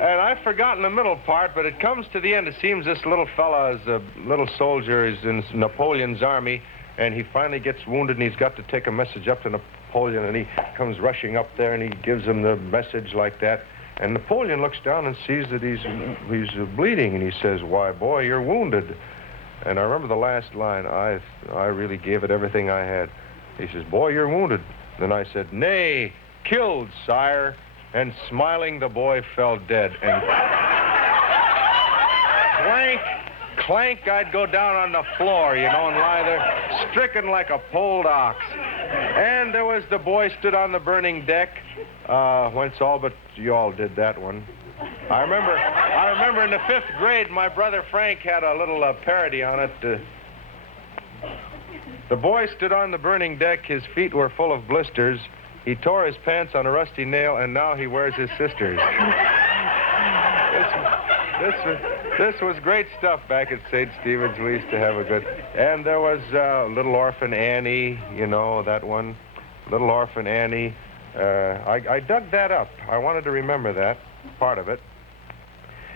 And I've forgotten the middle part, but it comes to the end. It seems this little fella is a little soldier, is in Napoleon's army, and he finally gets wounded, and he's got to take a message up to Napoleon, and he comes rushing up there, and he gives him the message like that. And Napoleon looks down and sees that he's bleeding, and he says, why, boy, you're wounded. And I remember the last line. I really gave it everything I had. He says, boy, you're wounded. Then I said, nay, killed, sire. And smiling, the boy fell dead. And clank, I'd go down on the floor, you know, and lie there, stricken like a polled ox. And there was the boy stood on the burning deck. Whence all but you all did that one. I remember in the 5th grade, my brother Frank had a little parody on it. The boy stood on the burning deck. His feet were full of blisters. He tore his pants on a rusty nail, and now he wears his sister's. This was great stuff back at St. Stephen's. We used to have a good... And there was Little Orphan Annie, you know, that one. Little Orphan Annie. I dug that up. I wanted to remember that, part of it.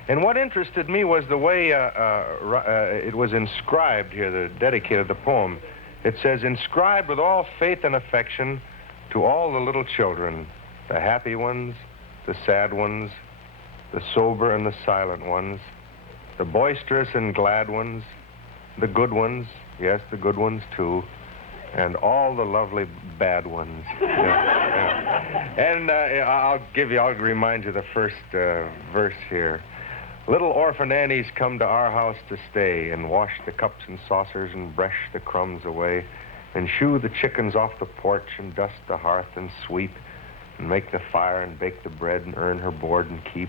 And what interested me was the way it was inscribed here, the dedicated the poem. It says, inscribed with all faith and affection to all the little children, the happy ones, the sad ones, the sober and the silent ones, the boisterous and glad ones, the good ones, yes, the good ones too, and all the lovely bad ones. Yeah. And I'll remind you the first verse here. Little orphan Annies come to our house to stay and wash the cups and saucers and brush the crumbs away and shoo the chickens off the porch and dust the hearth and sweep and make the fire and bake the bread and earn her board and keep.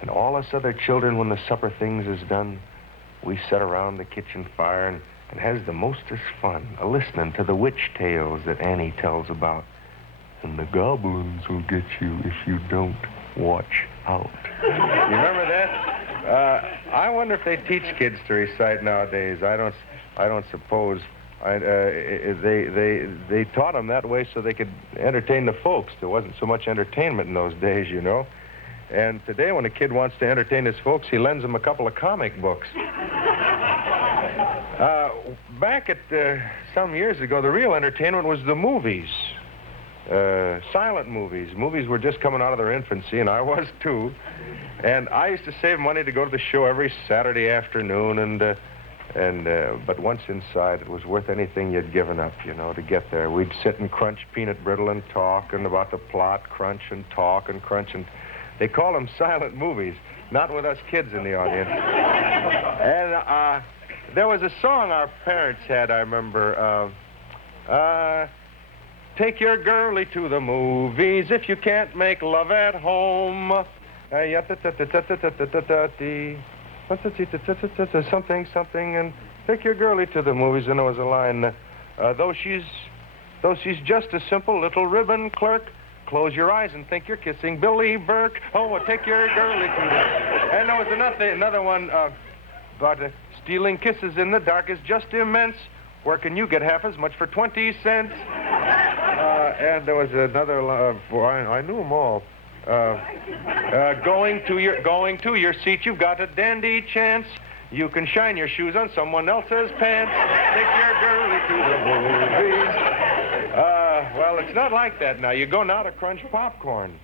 And all us other children, when the supper things is done, we sit around the kitchen fire and has the mostest fun a-listening to the witch tales that Annie tells about. And the goblins will get you if you don't watch out. You remember that? I wonder if they teach kids to recite nowadays. I don't suppose. They taught them that way so they could entertain the folks. There wasn't so much entertainment in those days, you know. And today, when a kid wants to entertain his folks, he lends them a couple of comic books. Back at some years ago, the real entertainment was the movies. Silent movies. Movies were just coming out of their infancy, and I was too. And I used to save money to go to the show every Saturday afternoon, but once inside, it was worth anything you'd given up, you know, to get there. We'd sit and crunch peanut brittle and talk and about the plot, crunch and talk and crunch and... They call them silent movies, not with us kids in the audience. And there was a song our parents had, I remember. Take your girlie to the movies if you can't make love at home. Something, and take your girlie to the movies. And there was a line, though she's just a simple little ribbon clerk, close your eyes and think you're kissing Billy Burke. Oh, take your girlie to the... And there was another one about stealing kisses in the dark is just immense. Where can you get half as much for 20 cents? And there was another, I knew them all. Going to your seat, you've got a dandy chance. You can shine your shoes on someone else's pants. Take your girlie to the movies. Well, it's not like that now. You go now to crunch popcorn.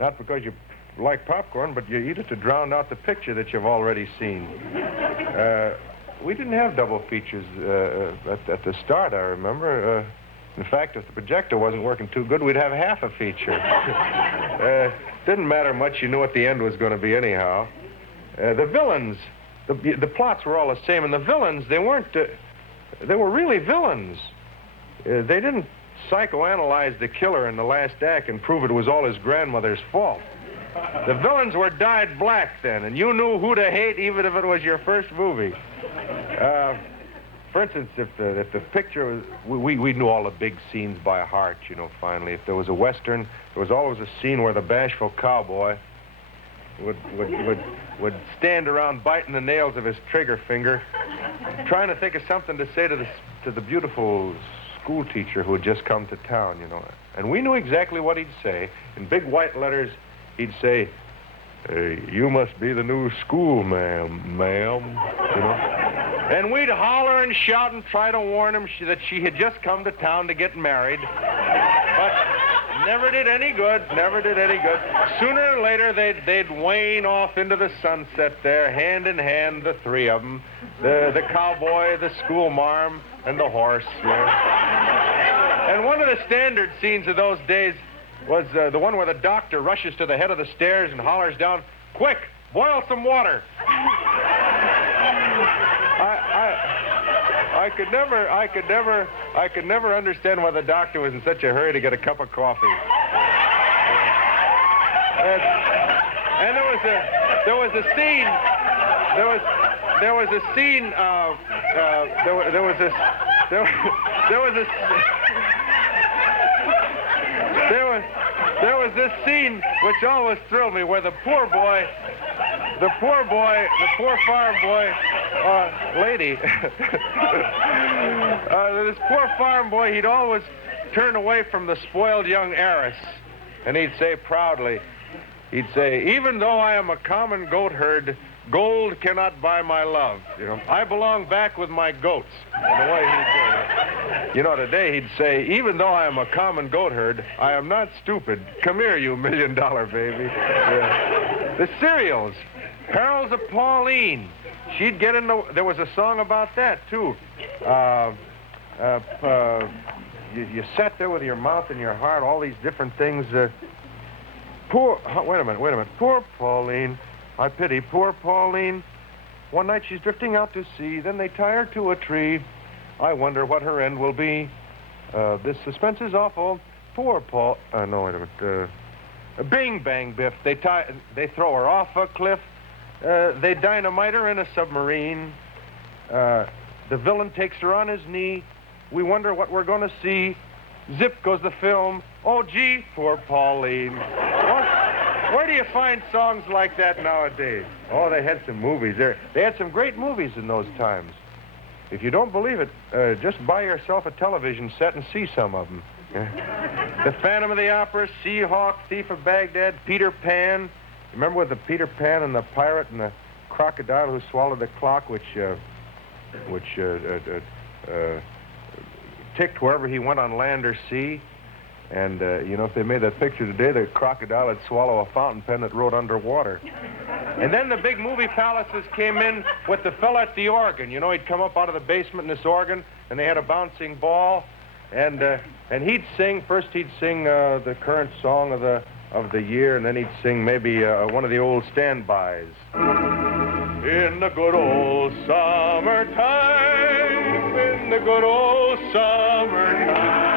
Not because you like popcorn, but you eat it to drown out the picture that you've already seen. We didn't have double features at the start, I remember. In fact, if the projector wasn't working too good, we'd have half a feature. Didn't matter much. You knew what the end was going to be anyhow. The villains, the plots were all the same, and the villains, they weren't... they were really villains. They didn't psychoanalyze the killer in the last act and prove it was all his grandmother's fault. The villains were dyed black then, and you knew who to hate even if it was your first movie. For instance, if the picture was... We knew all the big scenes by heart, you know, finally. If there was a Western, there was always a scene where the bashful cowboy would stand around biting the nails of his trigger finger, trying to think of something to say to the beautiful school teacher who had just come to town, you know. And we knew exactly what he'd say. In big white letters, he'd say, you must be the new school ma'am, you know. And we'd holler and shout and try to warn him that she had just come to town to get married. But never did any good, never did any good. Sooner or later, they'd wane off into the sunset there, hand in hand, the three of them. The cowboy, the school marm, and the horse, yeah. And one of the standard scenes of those days was the one where the doctor rushes to the head of the stairs and hollers down, quick, boil some water. I could never understand why the doctor was in such a hurry to get a cup of coffee. And there was a scene. There was a this scene which always thrilled me, where the poor farm boy, lady, this poor farm boy, he'd always turn away from the spoiled young heiress, and he'd say proudly, even though I am a common goat herd, gold cannot buy my love. You know, I belong back with my goats. And the way he'd do it. You know, today he'd say, even though I am a common goat herd, I am not stupid. Come here, you $1 million baby. Yeah. The serials, Perils of Pauline. She'd get in the... There was a song about that, too. You sat there with your mouth and your heart, all these different things. Wait a minute. Poor Pauline. I pity poor Pauline. One night she's drifting out to sea, then they tie her to a tree. I wonder what her end will be. This suspense is awful. Poor Paul... no, wait a minute. Bing, bang, biff. They throw her off a cliff. They dynamite her in a submarine. The villain takes her on his knee. We wonder what we're going to see. Zip goes the film. Oh, gee, poor Pauline. Where do you find songs like that nowadays? Oh, they had some movies. They had some great movies in those times. If you don't believe it, just buy yourself a television set and see some of them. The Phantom of the Opera, Seahawk, Thief of Baghdad, Peter Pan. Remember with the Peter Pan and the pirate and the crocodile who swallowed the clock, which ticked wherever he went on land or sea? And, you know, if they made that picture today, the crocodile would swallow a fountain pen that wrote underwater. And then the big movie palaces came in with the fella at the organ. You know, he'd come up out of the basement in this organ, and they had a bouncing ball. And he'd sing, first he'd sing the current song of the year, and then he'd sing maybe one of the old standbys. In the good old summertime, in the good old summertime.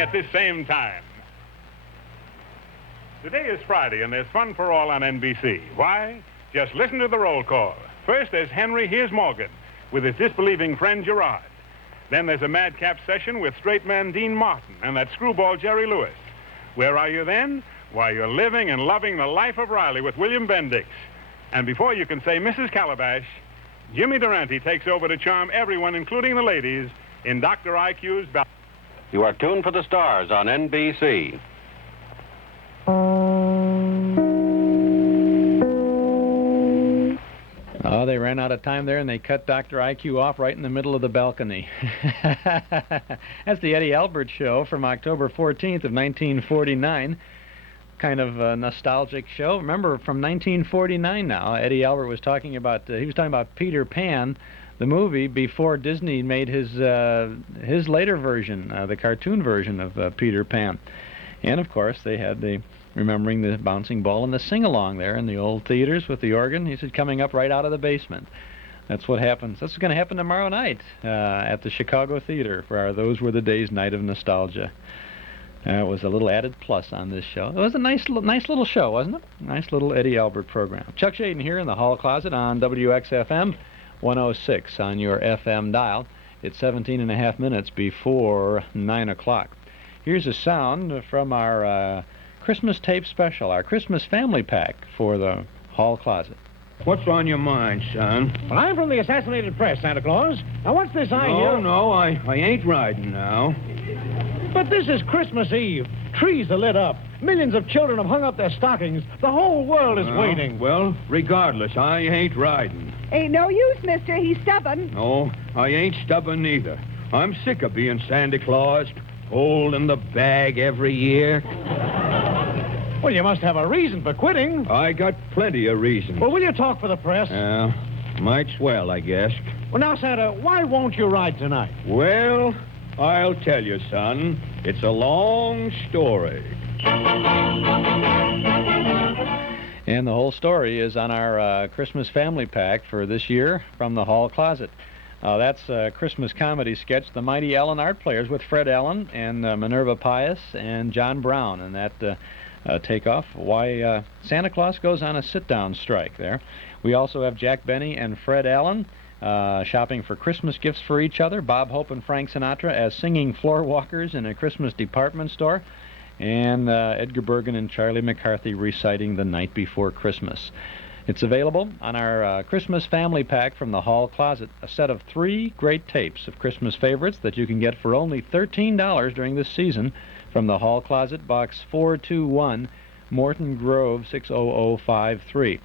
evening at this same time. Today is Friday, and there's fun for all on NBC. Why? Just listen to the roll call. First, there's Henry Here's Morgan with his disbelieving friend Gerard. Then there's a madcap session with straight man Dean Martin and that screwball Jerry Lewis. Where are you then? Why, you're living and loving the life of Riley with William Bendix. And before you can say Mrs. Calabash, Jimmy Durante takes over to charm everyone, including the ladies, in Dr. IQ's ballad. You are tuned for the stars on NBC. Oh, they ran out of time there, and they cut Dr. IQ off right in the middle of the balcony. That's the Eddie Albert Show from October 14th of 1949. Kind of a nostalgic show. Remember, from 1949 now, Eddie Albert was talking about, Peter Pan, the movie, before Disney made his later version, the cartoon version of Peter Pan. And, of course, they had the remembering the bouncing ball and the sing-along there in the old theaters with the organ. He said, coming up right out of the basement. That's what happens. That's what's going to happen tomorrow night at the Chicago Theater for our Those Were the Days Night of Nostalgia. It was a little added plus on this show. It was a nice little show, wasn't it? Nice little Eddie Albert program. Chuck Shaden here in the Hall Closet on WXFM 106 on your FM dial. It's 17 and a half minutes before 9 o'clock. Here's a sound from our Christmas tape special, our Christmas family pack for the Hall Closet. What's on your mind, son? Well, I'm from the Assassinated Press, Santa Claus. Now, what's this I hear? No, I ain't riding now. But this is Christmas Eve. Trees are lit up. Millions of children have hung up their stockings. The whole world is waiting. Well, regardless, I ain't riding. Ain't no use, mister. He's stubborn. No, I ain't stubborn either. I'm sick of being Santa Claus, holding the bag every year. Well, you must have a reason for quitting. I got plenty of reasons. Well, will you talk for the press? Might swell, I guess. Well, now, Santa, why won't you ride tonight? Well, I'll tell you, son. It's a long story. And the whole story is on our Christmas family pack for this year from the Hall Closet. That's a Christmas comedy sketch, The Mighty Allen Art Players, with Fred Allen and Minerva Pius and John Brown. And that takeoff, why Santa Claus goes on a sit-down strike there. We also have Jack Benny and Fred Allen shopping for Christmas gifts for each other. Bob Hope and Frank Sinatra as singing floor walkers in a Christmas department store. And Edgar Bergen and Charlie McCarthy reciting The Night Before Christmas. It's available on our Christmas family pack from the Hall Closet, a set of 3 great tapes of Christmas favorites that you can get for only $13 during this season from the Hall Closet, Box 421, Morton Grove, 60053.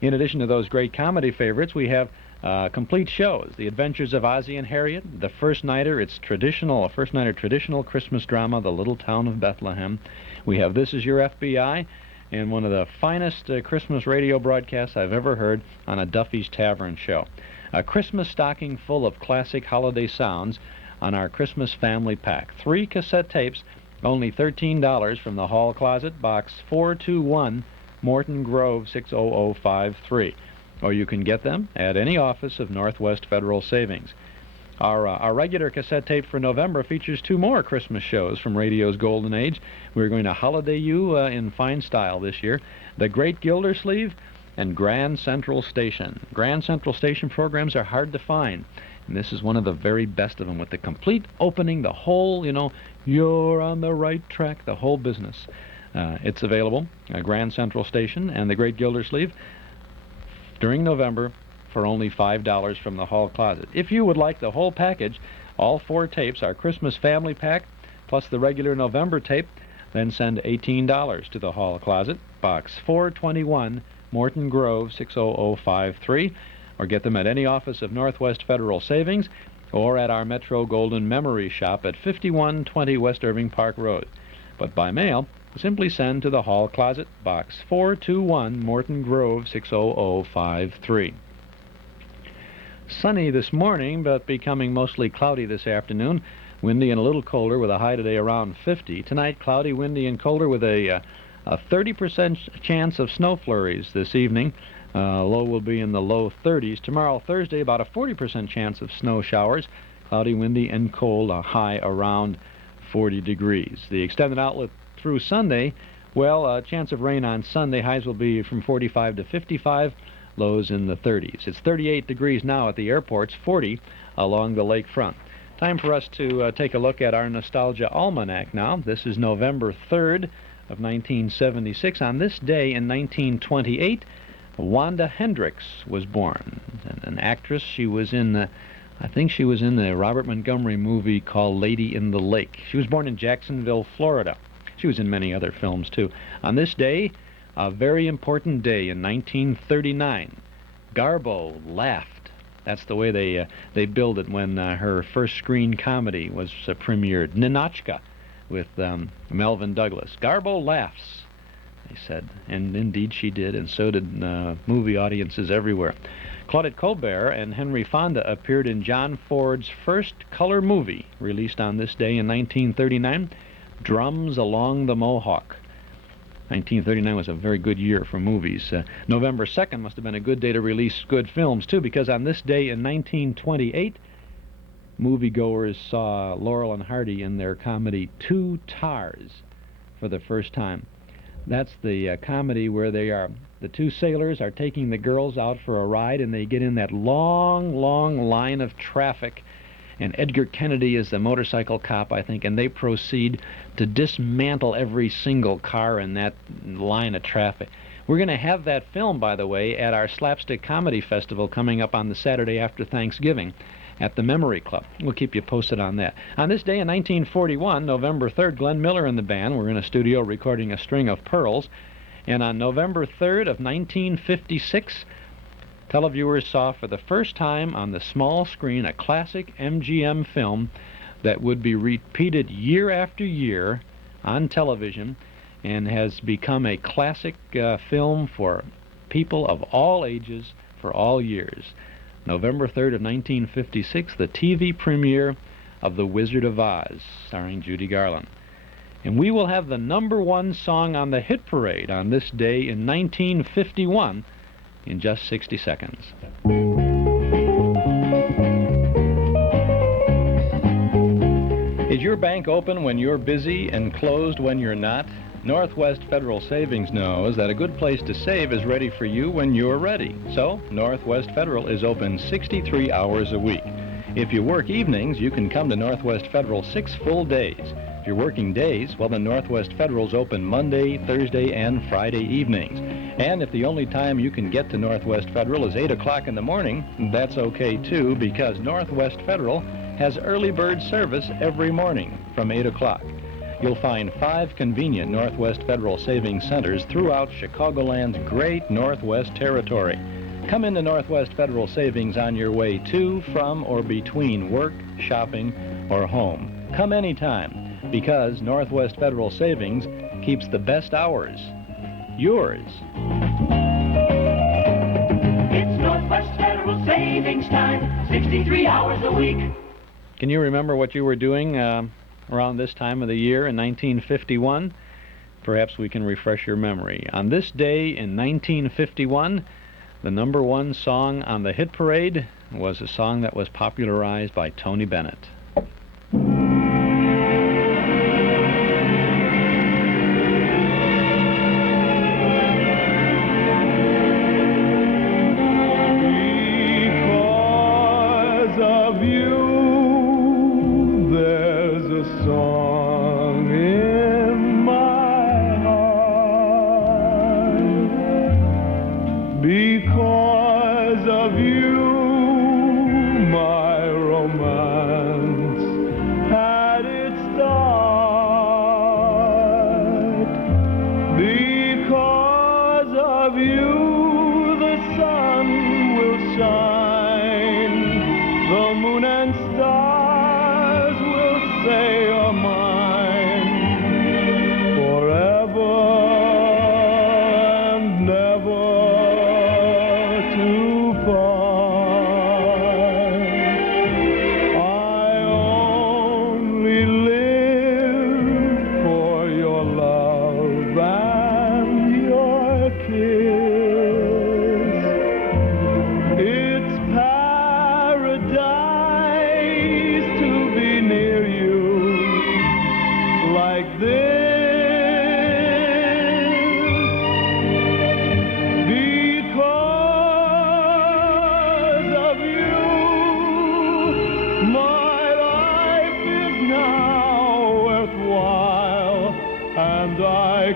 In addition to those great comedy favorites, we have complete shows, The Adventures of Ozzie and Harriet, The First Nighter, it's traditional, a First Nighter traditional Christmas drama, The Little Town of Bethlehem. We have This Is Your FBI, and one of the finest Christmas radio broadcasts I've ever heard on a Duffy's Tavern show. A Christmas stocking full of classic holiday sounds on our Christmas family pack. 3 cassette tapes, only $13 from the Hall Closet, Box 421, Morton Grove, 60053. Or you can get them at any office of Northwest Federal Savings. Our regular cassette tape for November features 2 more Christmas shows from radio's golden age. We're going to holiday you in fine style this year. The Great Gildersleeve and Grand Central Station. Grand Central Station programs are hard to find, and this is one of the very best of them, with the complete opening, the whole, you're on the right track, the whole business. It's available, Grand Central Station and the Great Gildersleeve, during November for only $5 from the Hall Closet. If you would like the whole package, all 4 tapes, our Christmas family pack, plus the regular November tape, then send $18 to the Hall Closet, Box 421, Morton Grove, 60053, or get them at any office of Northwest Federal Savings or at our Metro Golden Memory Shop at 5120 West Irving Park Road. But by mail, simply send to the Hall Closet, Box 421, Morton Grove, 60053. Sunny this morning, but becoming mostly cloudy this afternoon. Windy and a little colder with a high today around 50. Tonight, cloudy, windy, and colder with a 30% chance of snow flurries this evening. Low will be in the low 30s. Tomorrow, Thursday, about a 40% chance of snow showers. Cloudy, windy, and cold, a high around 40 degrees. The extended outlook through Sunday, well, a chance of rain on Sunday. Highs will be from 45 to 55, lows in the 30s. It's 38 degrees now at the airports, 40 along the lakefront. Time for us to take a look at our Nostalgia Almanac now. This is November 3rd of 1976. On this day in 1928, Wanda Hendricks was born, an actress. She was in I think she was in the Robert Montgomery movie called Lady in the Lake. She was born in Jacksonville, Florida. She was in many other films, too. On this day, a very important day in 1939, Garbo laughed. That's the way they billed it when her first screen comedy was premiered, Ninotchka, with Melvin Douglas. Garbo laughs, they said, and indeed she did, and so did movie audiences everywhere. Claudette Colbert and Henry Fonda appeared in John Ford's first color movie, released on this day in 1939, Drums Along the Mohawk. 1939 was a very good year for movies. November 2nd must have been a good day to release good films, too, because on this day in 1928, moviegoers saw Laurel and Hardy in their comedy Two Tars for the first time. That's the comedy where the two sailors are taking the girls out for a ride, and they get in that long, long line of traffic, and Edgar Kennedy is the motorcycle cop, I think, and they proceed to dismantle every single car in that line of traffic. We're going to have that film, by the way, at our Slapstick Comedy Festival coming up on the Saturday after Thanksgiving at the Memory Club. We'll keep you posted on that. On this day in 1941, November 3rd, Glenn Miller and the band were in a studio recording A String of Pearls. And on November 3rd of 1956, televiewers saw for the first time on the small screen a classic MGM film that would be repeated year after year on television and has become a classic film for people of all ages for all years. November 3rd of 1956, the TV premiere of The Wizard of Oz, starring Judy Garland. And we will have the #1 song on the hit parade on this day in 1951 in just 60 seconds. Is your bank open when you're busy and closed when you're not? Northwest Federal Savings knows that a good place to save is ready for you when you're ready. So, Northwest Federal is open 63 hours a week. If you work evenings, you can come to Northwest Federal 6 full days. If you're working days, well, then Northwest Federal's open Monday, Thursday, and Friday evenings. And if the only time you can get to Northwest Federal is 8 o'clock in the morning, that's okay, too, because Northwest Federal has early bird service every morning from 8 o'clock. You'll find 5 convenient Northwest Federal Savings Centers throughout Chicagoland's great Northwest Territory. Come into Northwest Federal Savings on your way to, from, or between work, shopping, or home. Come anytime, because Northwest Federal Savings keeps the best hours yours. It's Northwest Federal Savings time, 63 hours a week. Can you remember what you were doing around this time of the year in 1951? Perhaps we can refresh your memory. On this day in 1951, the #1 song on the hit parade was a song that was popularized by Tony Bennett. Because of you, my romance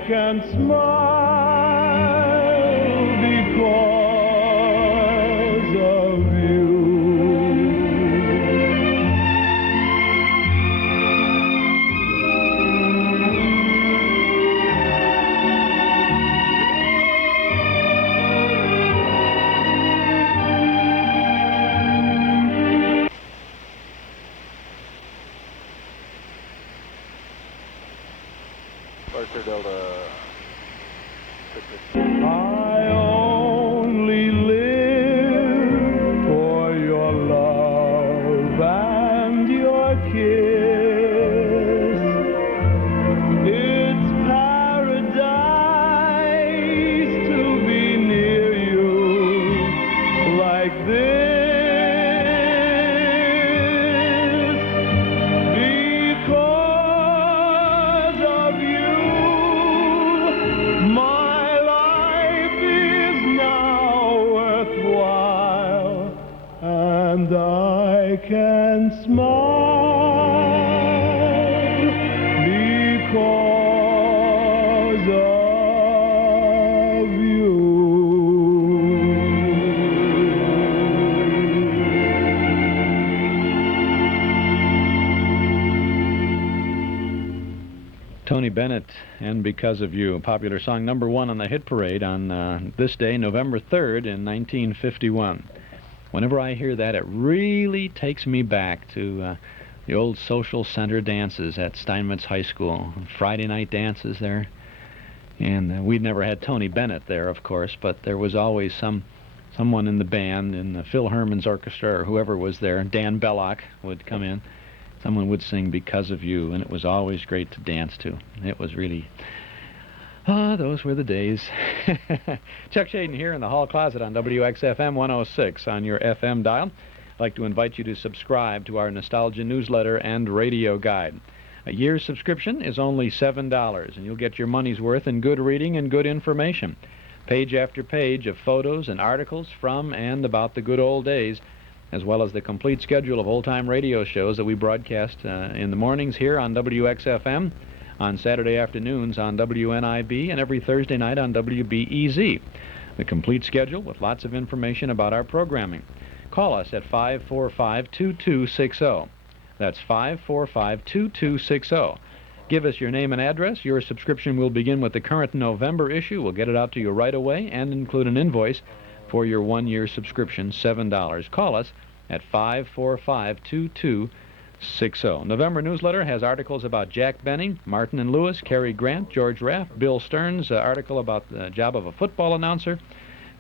can smile because of you. I only live for your love and your kiss. It's paradise to be near you like this. Because of you, my life is now worthwhile, and I can smile because of you. Tony Bennett and Because of You, popular song #1 on the hit parade on this day, November 3rd in 1951. Whenever I hear that, it really takes me back to the old social center dances at Steinmetz High School, Friday night dances there. And we'd never had Tony Bennett there, of course, but there was always someone in the band, in the Phil Herman's orchestra or whoever was there. Dan Belloc would come in. Someone would sing Because of You, and it was always great to dance to. It was really... those were the days. Chuck Shaden here in the hall closet on WXFM 106 on your FM dial. I'd like to invite you to subscribe to our Nostalgia newsletter and radio guide. A year's subscription is only $7, and you'll get your money's worth in good reading and good information. Page after page of photos and articles from and about the good old days, as well as the complete schedule of old-time radio shows that we broadcast in the mornings here on WXFM, on Saturday afternoons on WNIB, and every Thursday night on WBEZ. The complete schedule with lots of information about our programming. Call us at 545-2260. That's 545-2260. Give us your name and address. Your subscription will begin with the current November issue. We'll get it out to you right away and include an invoice for your one-year subscription, $7. Call us at 545-2260. November newsletter has articles about Jack Benny, Martin and Lewis, Cary Grant, George Raff, Bill Stearns, article about the job of a football announcer,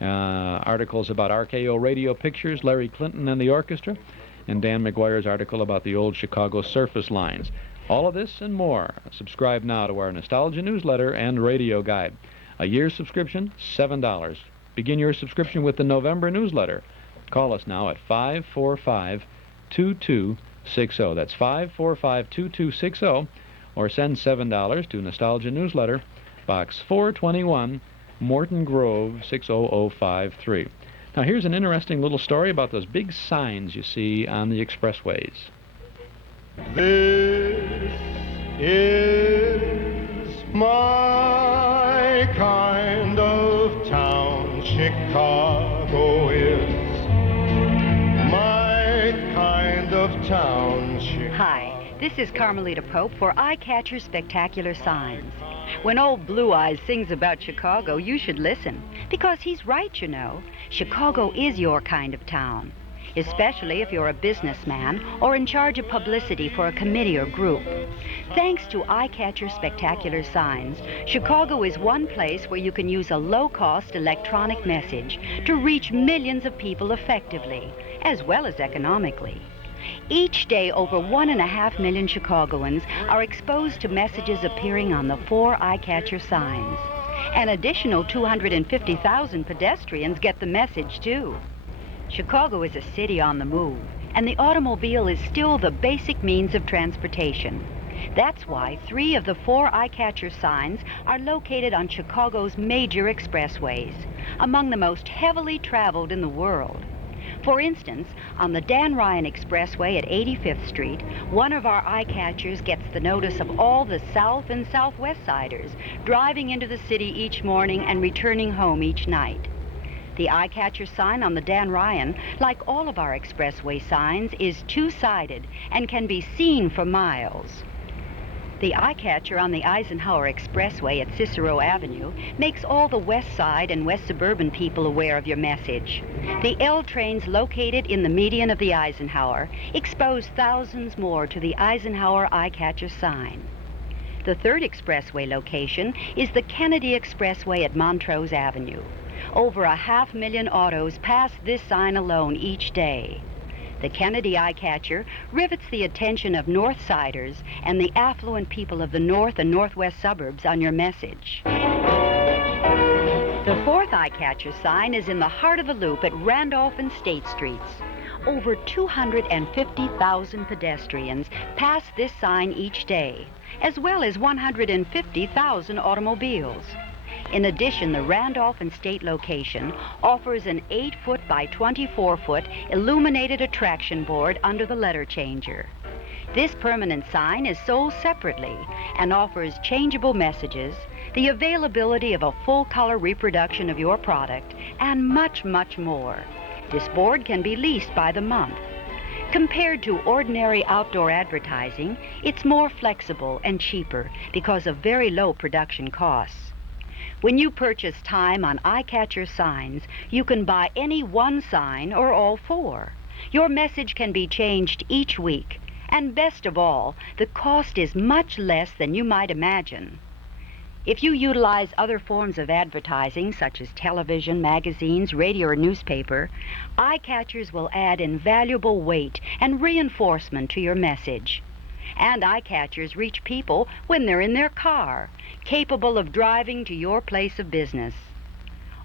articles about RKO Radio Pictures, Larry Clinton and the orchestra, and Dan McGuire's article about the old Chicago surface lines. All of this and more. Subscribe now to our Nostalgia newsletter and radio guide. A year's subscription, $7. Begin your subscription with the November newsletter. Call us now at 545-2260. That's 545-2260, or send $7 to Nostalgia Newsletter, Box 421, Morton Grove, 60053. Now here's an interesting little story about those big signs you see on the expressways. This is my kind of town, Chicago is my kind of town, Chicago. Hi, this is Carmelita Pope for Eye Catcher Spectacular Signs. When old Blue Eyes sings about Chicago, you should listen, because he's right, you know. Chicago is your kind of town, especially if you're a businessman or in charge of publicity for a committee or group. Thanks to Eye Catcher Spectacular Signs, Chicago is one place where you can use a low-cost electronic message to reach millions of people effectively, as well as economically. Each day, over 1.5 million Chicagoans are exposed to messages appearing on the 4 Eye Catcher signs. An additional 250,000 pedestrians get the message, too. Chicago is a city on the move, and the automobile is still the basic means of transportation. That's why 3 of the 4 Eye Catcher signs are located on Chicago's major expressways, among the most heavily traveled in the world. For instance, on the Dan Ryan Expressway at 85th Street, one of our eye catchers gets the notice of all the South and Southwest Siders driving into the city each morning and returning home each night. The eye catcher sign on the Dan Ryan, like all of our expressway signs, is two-sided and can be seen for miles. The eye catcher on the Eisenhower Expressway at Cicero Avenue makes all the west side and west suburban people aware of your message. The L trains located in the median of the Eisenhower expose thousands more to the Eisenhower eye catcher sign. The third expressway location is the Kennedy Expressway at Montrose Avenue. Over 500,000 autos pass this sign alone each day. The Kennedy eye catcher rivets the attention of North-Siders and the affluent people of the north and northwest suburbs on your message. The fourth eye catcher sign is in the heart of the loop at Randolph and State Streets. Over 250,000 pedestrians pass this sign each day, as well as 150,000 automobiles. In addition, the Randolph and State location offers an 8-foot by 24-foot illuminated attraction board under the letter changer. This permanent sign is sold separately and offers changeable messages, the availability of a full-color reproduction of your product, and much, much more. This board can be leased by the month. Compared to ordinary outdoor advertising, it's more flexible and cheaper because of very low production costs. When you purchase time on eye catcher signs, you can buy any one sign or all four. Your message can be changed each week, and best of all, the cost is much less than you might imagine. If you utilize other forms of advertising, such as television, magazines, radio, or newspaper, eye catchers will add invaluable weight and reinforcement to your message. And eye catchers reach people when they're in their car, capable of driving to your place of business.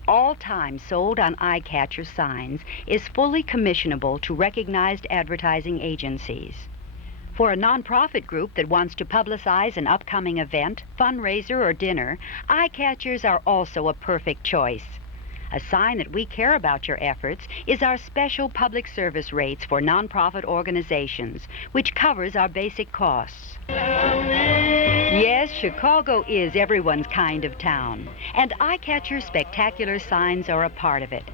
All time sold on eye catcher signs is fully commissionable to recognized advertising agencies. For a nonprofit group that wants to publicize an upcoming event, fundraiser, or dinner, eye catchers are also a perfect choice. A sign that we care about your efforts is our special public service rates for nonprofit organizations, which covers our basic costs. Yes, Chicago is everyone's kind of town, and eye catcher spectacular signs are a part of it.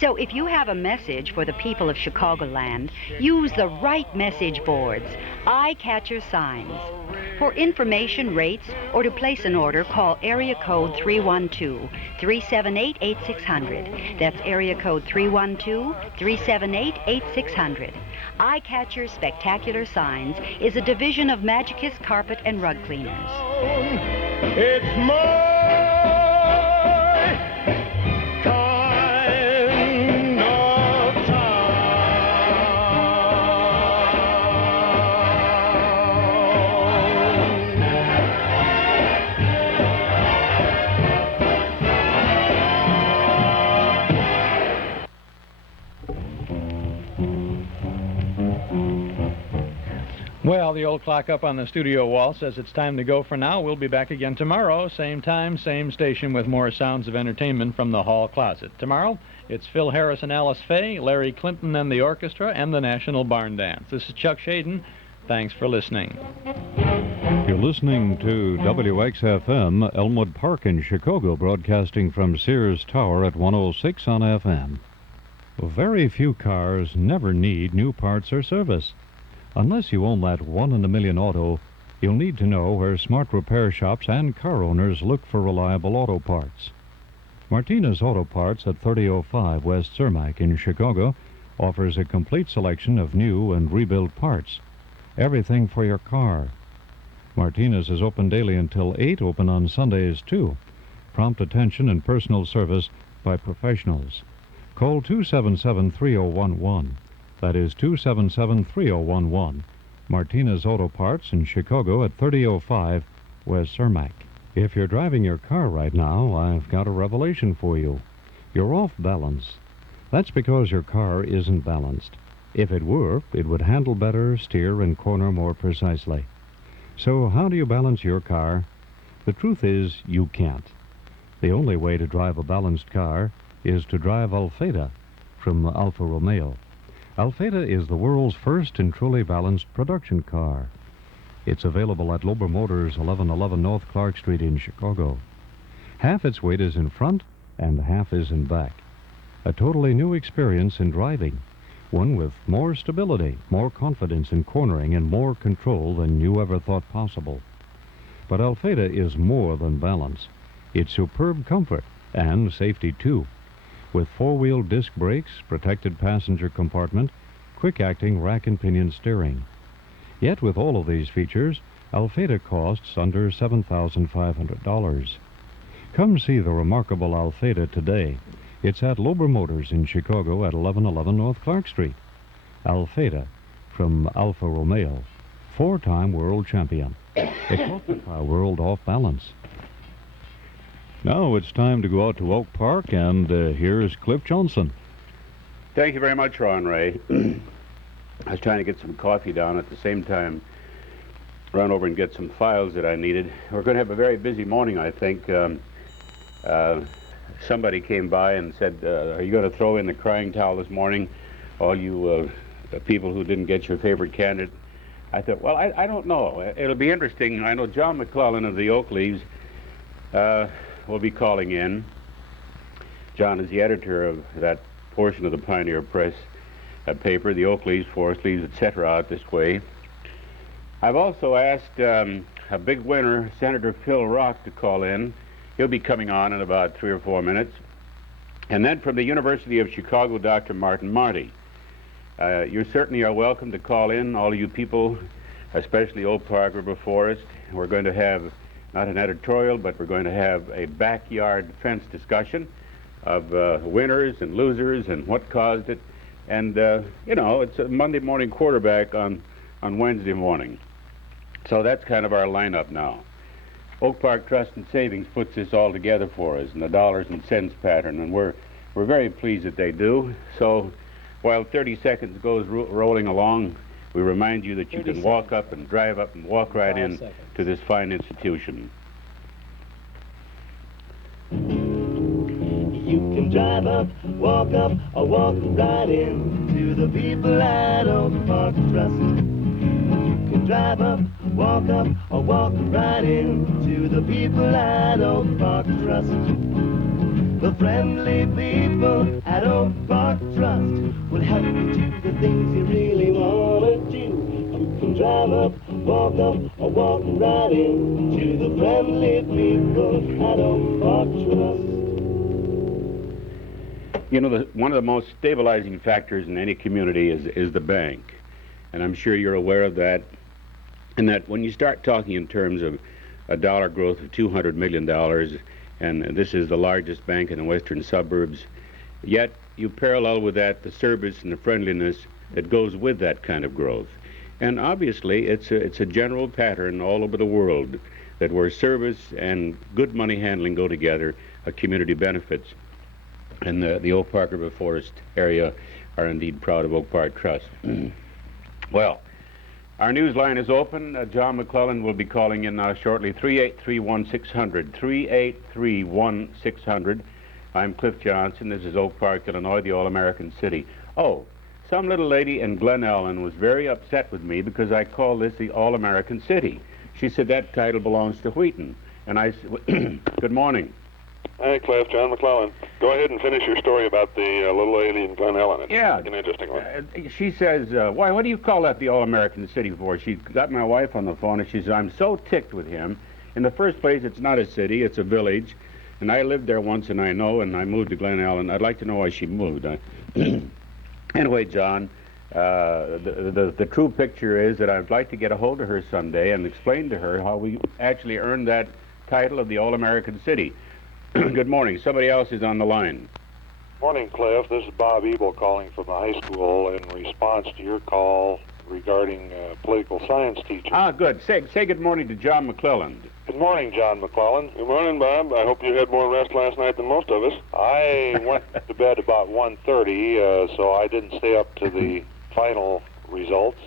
So if you have a message for the people of Chicagoland, use the right message boards, eye catcher signs. For information, rates, or to place an order, call area code 312-378-8600. That's area code 312-378-8600. Eye Catcher Spectacular Signs is a division of Magicus Carpet and Rug Cleaners. It's my Well, the old clock up on the studio wall says it's time to go for now. We'll be back again tomorrow, same time, same station, with more sounds of entertainment from the hall closet. Tomorrow, it's Phil Harris and Alice Faye, Larry Clinton and the orchestra, and the National Barn Dance. This is Chuck Shaden. Thanks for listening. You're listening to WXFM, Elmwood Park in Chicago, broadcasting from Sears Tower at 106 on FM. Very few cars never need new parts or service. Unless you own that one-in-a-million auto, you'll need to know where smart repair shops and car owners look for reliable auto parts. Martinez Auto Parts at 3005 West Cermak in Chicago offers a complete selection of new and rebuilt parts. Everything for your car. Martinez is open daily until 8, open on Sundays too. Prompt attention and personal service by professionals. Call 277-3011. That is 277-3011. Martinez Auto Parts in Chicago at 3005 West Cermak. If you're driving your car right now, I've got a revelation for you. You're off balance. That's because your car isn't balanced. If it were, it would handle better, steer, and corner more precisely. So how do you balance your car? The truth is, you can't. The only way to drive a balanced car is to drive Alfeda from Alfa Romeo. Alfeda is the world's first and truly balanced production car. It's available at Lober Motors, 1111 North Clark Street in Chicago. Half its weight is in front and half is in back. A totally new experience in driving. One with more stability, more confidence in cornering, and more control than you ever thought possible. But Alfeda is more than balance. It's superb comfort and safety, too. With four-wheel disc brakes, protected passenger compartment, quick-acting rack and pinion steering. Yet with all of these features, Alfeda costs under $7,500. Come see the remarkable Alfeda today. It's at Lober Motors in Chicago at 1111 North Clark Street. Alfeda, from Alfa Romeo, four-time world champion. It put the car world off balance. Now it's time to go out to Oak Park, and here's Cliff Johnson. Thank you very much, Ron Ray. I was trying to get some coffee down at the same time, run over and get some files that I needed. We're going to have a very busy morning, I think. Somebody came by and said, are you going to throw in the crying towel this morning, all you people who didn't get your favorite candidate? I thought, well, I don't know. It'll be interesting. I know John McClellan of the Oak Leaves will be calling in. John is the editor of that portion of the Pioneer Press paper, the Oak Leaves, Forest Leaves, etc., out this way. I've also asked a big winner, Senator Phil Rock, to call in. He'll be coming on in about 3 or 4 minutes. And then from the University of Chicago, Dr. Martin Marty. You certainly are welcome to call in, all of you people, especially Oak Park River Forest. We're going to have not an editorial, but we're going to have a backyard fence discussion of winners and losers and what caused it. And, you know, it's a Monday morning quarterback on Wednesday morning. So that's kind of our lineup now. Oak Park Trust and Savings puts this all together for us in the dollars and cents pattern, and we're very pleased that they do. So while 30 seconds goes rolling along, we remind you that you can walk up and drive up and walk right in to this fine institution. You can drive up, walk up, or walk right in to the people at Oak Park Trust. You can drive up, walk up, or walk right in to the people at Oak Park Trust. The friendly people at Oak Park Trust will help you do the things you really want to do. You can drive up, walk up, or walk right in to the friendly people at Oak Park Trust. You know, one of the most stabilizing factors in any community is the bank. And I'm sure you're aware of that. And that when you start talking in terms of a dollar growth of $200 million, and this is the largest bank in the western suburbs, yet you parallel with that the service and the friendliness that goes with that kind of growth. And obviously, it's a general pattern all over the world that where service and good money handling go together, a community benefits. And the Oak Park River Forest area are indeed proud of Oak Park Trust. Well, our news line is open. John McClellan will be calling in now shortly. 383-1600. 383-1600. I'm Cliff Johnson. This is Oak Park, Illinois, the All-American City. Oh, some little lady in Glen Ellen was very upset with me because I called this the All-American City. She said that title belongs to Wheaton. And I said, good morning. Hey, Cliff, John McClellan. Go ahead and finish your story about the little lady in Glen Ellen. It's an interesting one. She says, why, what do you call that the All-American City for? She got my wife on the phone, and she says, I'm so ticked with him. In the first place, it's not a city, it's a village. And I lived there once, and I know, and I moved to Glen Ellen. I'd like to know why she moved. Anyway, John, the true picture is that I'd like to get a hold of her someday and explain to her how we actually earned that title of the All-American City. Good morning. Somebody else is on the line. Morning, Cliff. This is Bob Ebel calling from the high school in response to your call regarding political science teaching. Ah, good. Say good morning to John McClellan. Good morning, John McClellan. Good morning, Bob. I hope you had more rest last night than most of us. I went to bed about 1:30, so I didn't stay up to the final results.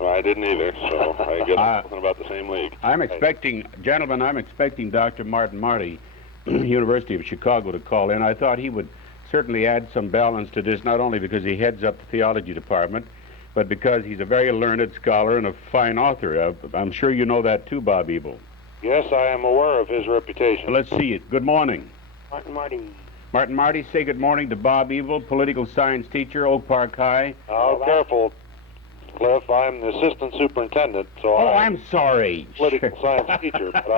I didn't either, so I guess I'm talking about the same league. I'm expecting Dr. Martin Marty, University of Chicago, to call in. I thought he would certainly adds some balance to this, not only because he heads up the theology department, but because he's a very learned scholar and a fine author. I'm sure you know that too, Bob Ebel. Yes, I am aware of his reputation. Let's see it. Good morning. Martin Marty. Martin Marty, say good morning to Bob Ebel, political science teacher, Oak Park High. Oh, careful, Cliff. I'm the assistant superintendent, so I'm sorry. Political science teacher, but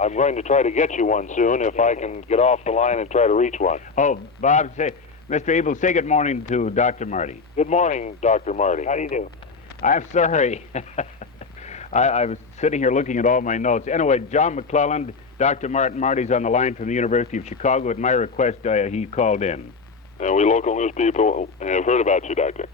I'm going to try to get you one soon if I can get off the line and try to reach one. Oh, Bob, Mr. Ebel, say good morning to Dr. Marty. Good morning, Dr. Marty. How do you do? I'm sorry. I was sitting here looking at all my notes. Anyway, John McClelland, Dr. Martin Marty's on the line from the University of Chicago. At my request, he called in. We local news people have heard about you, Doctor.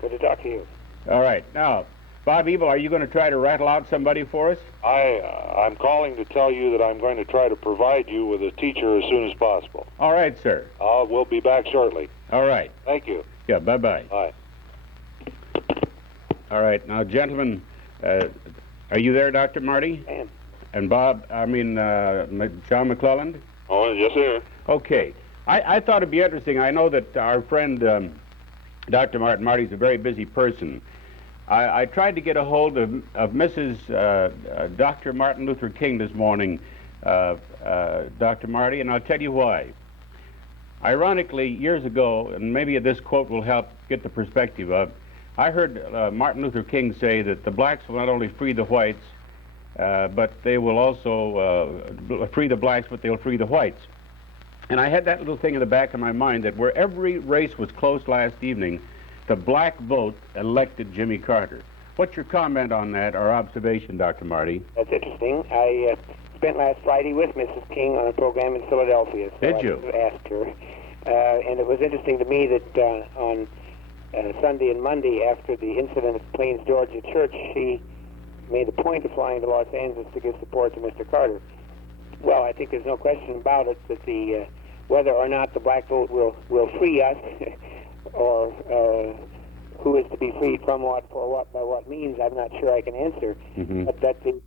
Good to talk to you. All right. Now, Bob Ebel, are you going to try to rattle out somebody for us? I'm calling to tell you that I'm going to try to provide you with a teacher as soon as possible. All right, sir. We'll be back shortly. All right. Thank you. Yeah, bye-bye. Bye. All right. Now, gentlemen, are you there, Dr. Marty? I am. And John McClelland? Oh, yes, sir. Okay. I thought it'd be interesting. I know that our friend Dr. Martin Marty's a very busy person. I tried to get a hold of Mrs. Dr. Martin Luther King this morning, Dr. Marty, and I'll tell you why. Ironically, years ago, and maybe this quote will help get the perspective of, I heard Martin Luther King say that the blacks will not only free the whites, but they will also free the blacks, but they'll free the whites. And I had that little thing in the back of my mind that where every race was close last evening, the black vote elected Jimmy Carter. What's your comment on that, or observation, Dr. Marty? That's interesting. I spent last Friday with Mrs. King on a program in Philadelphia. So Did you? I asked her. And it was interesting to me that on Sunday and Monday, after the incident at Plains Georgia Church, she made a point of flying to Los Angeles to give support to Mr. Carter. Well, I think there's no question about it that the whether or not the black vote will free us, or who is to be freed from what, for what, by what means, I'm not sure I can answer. Mm-hmm. But that the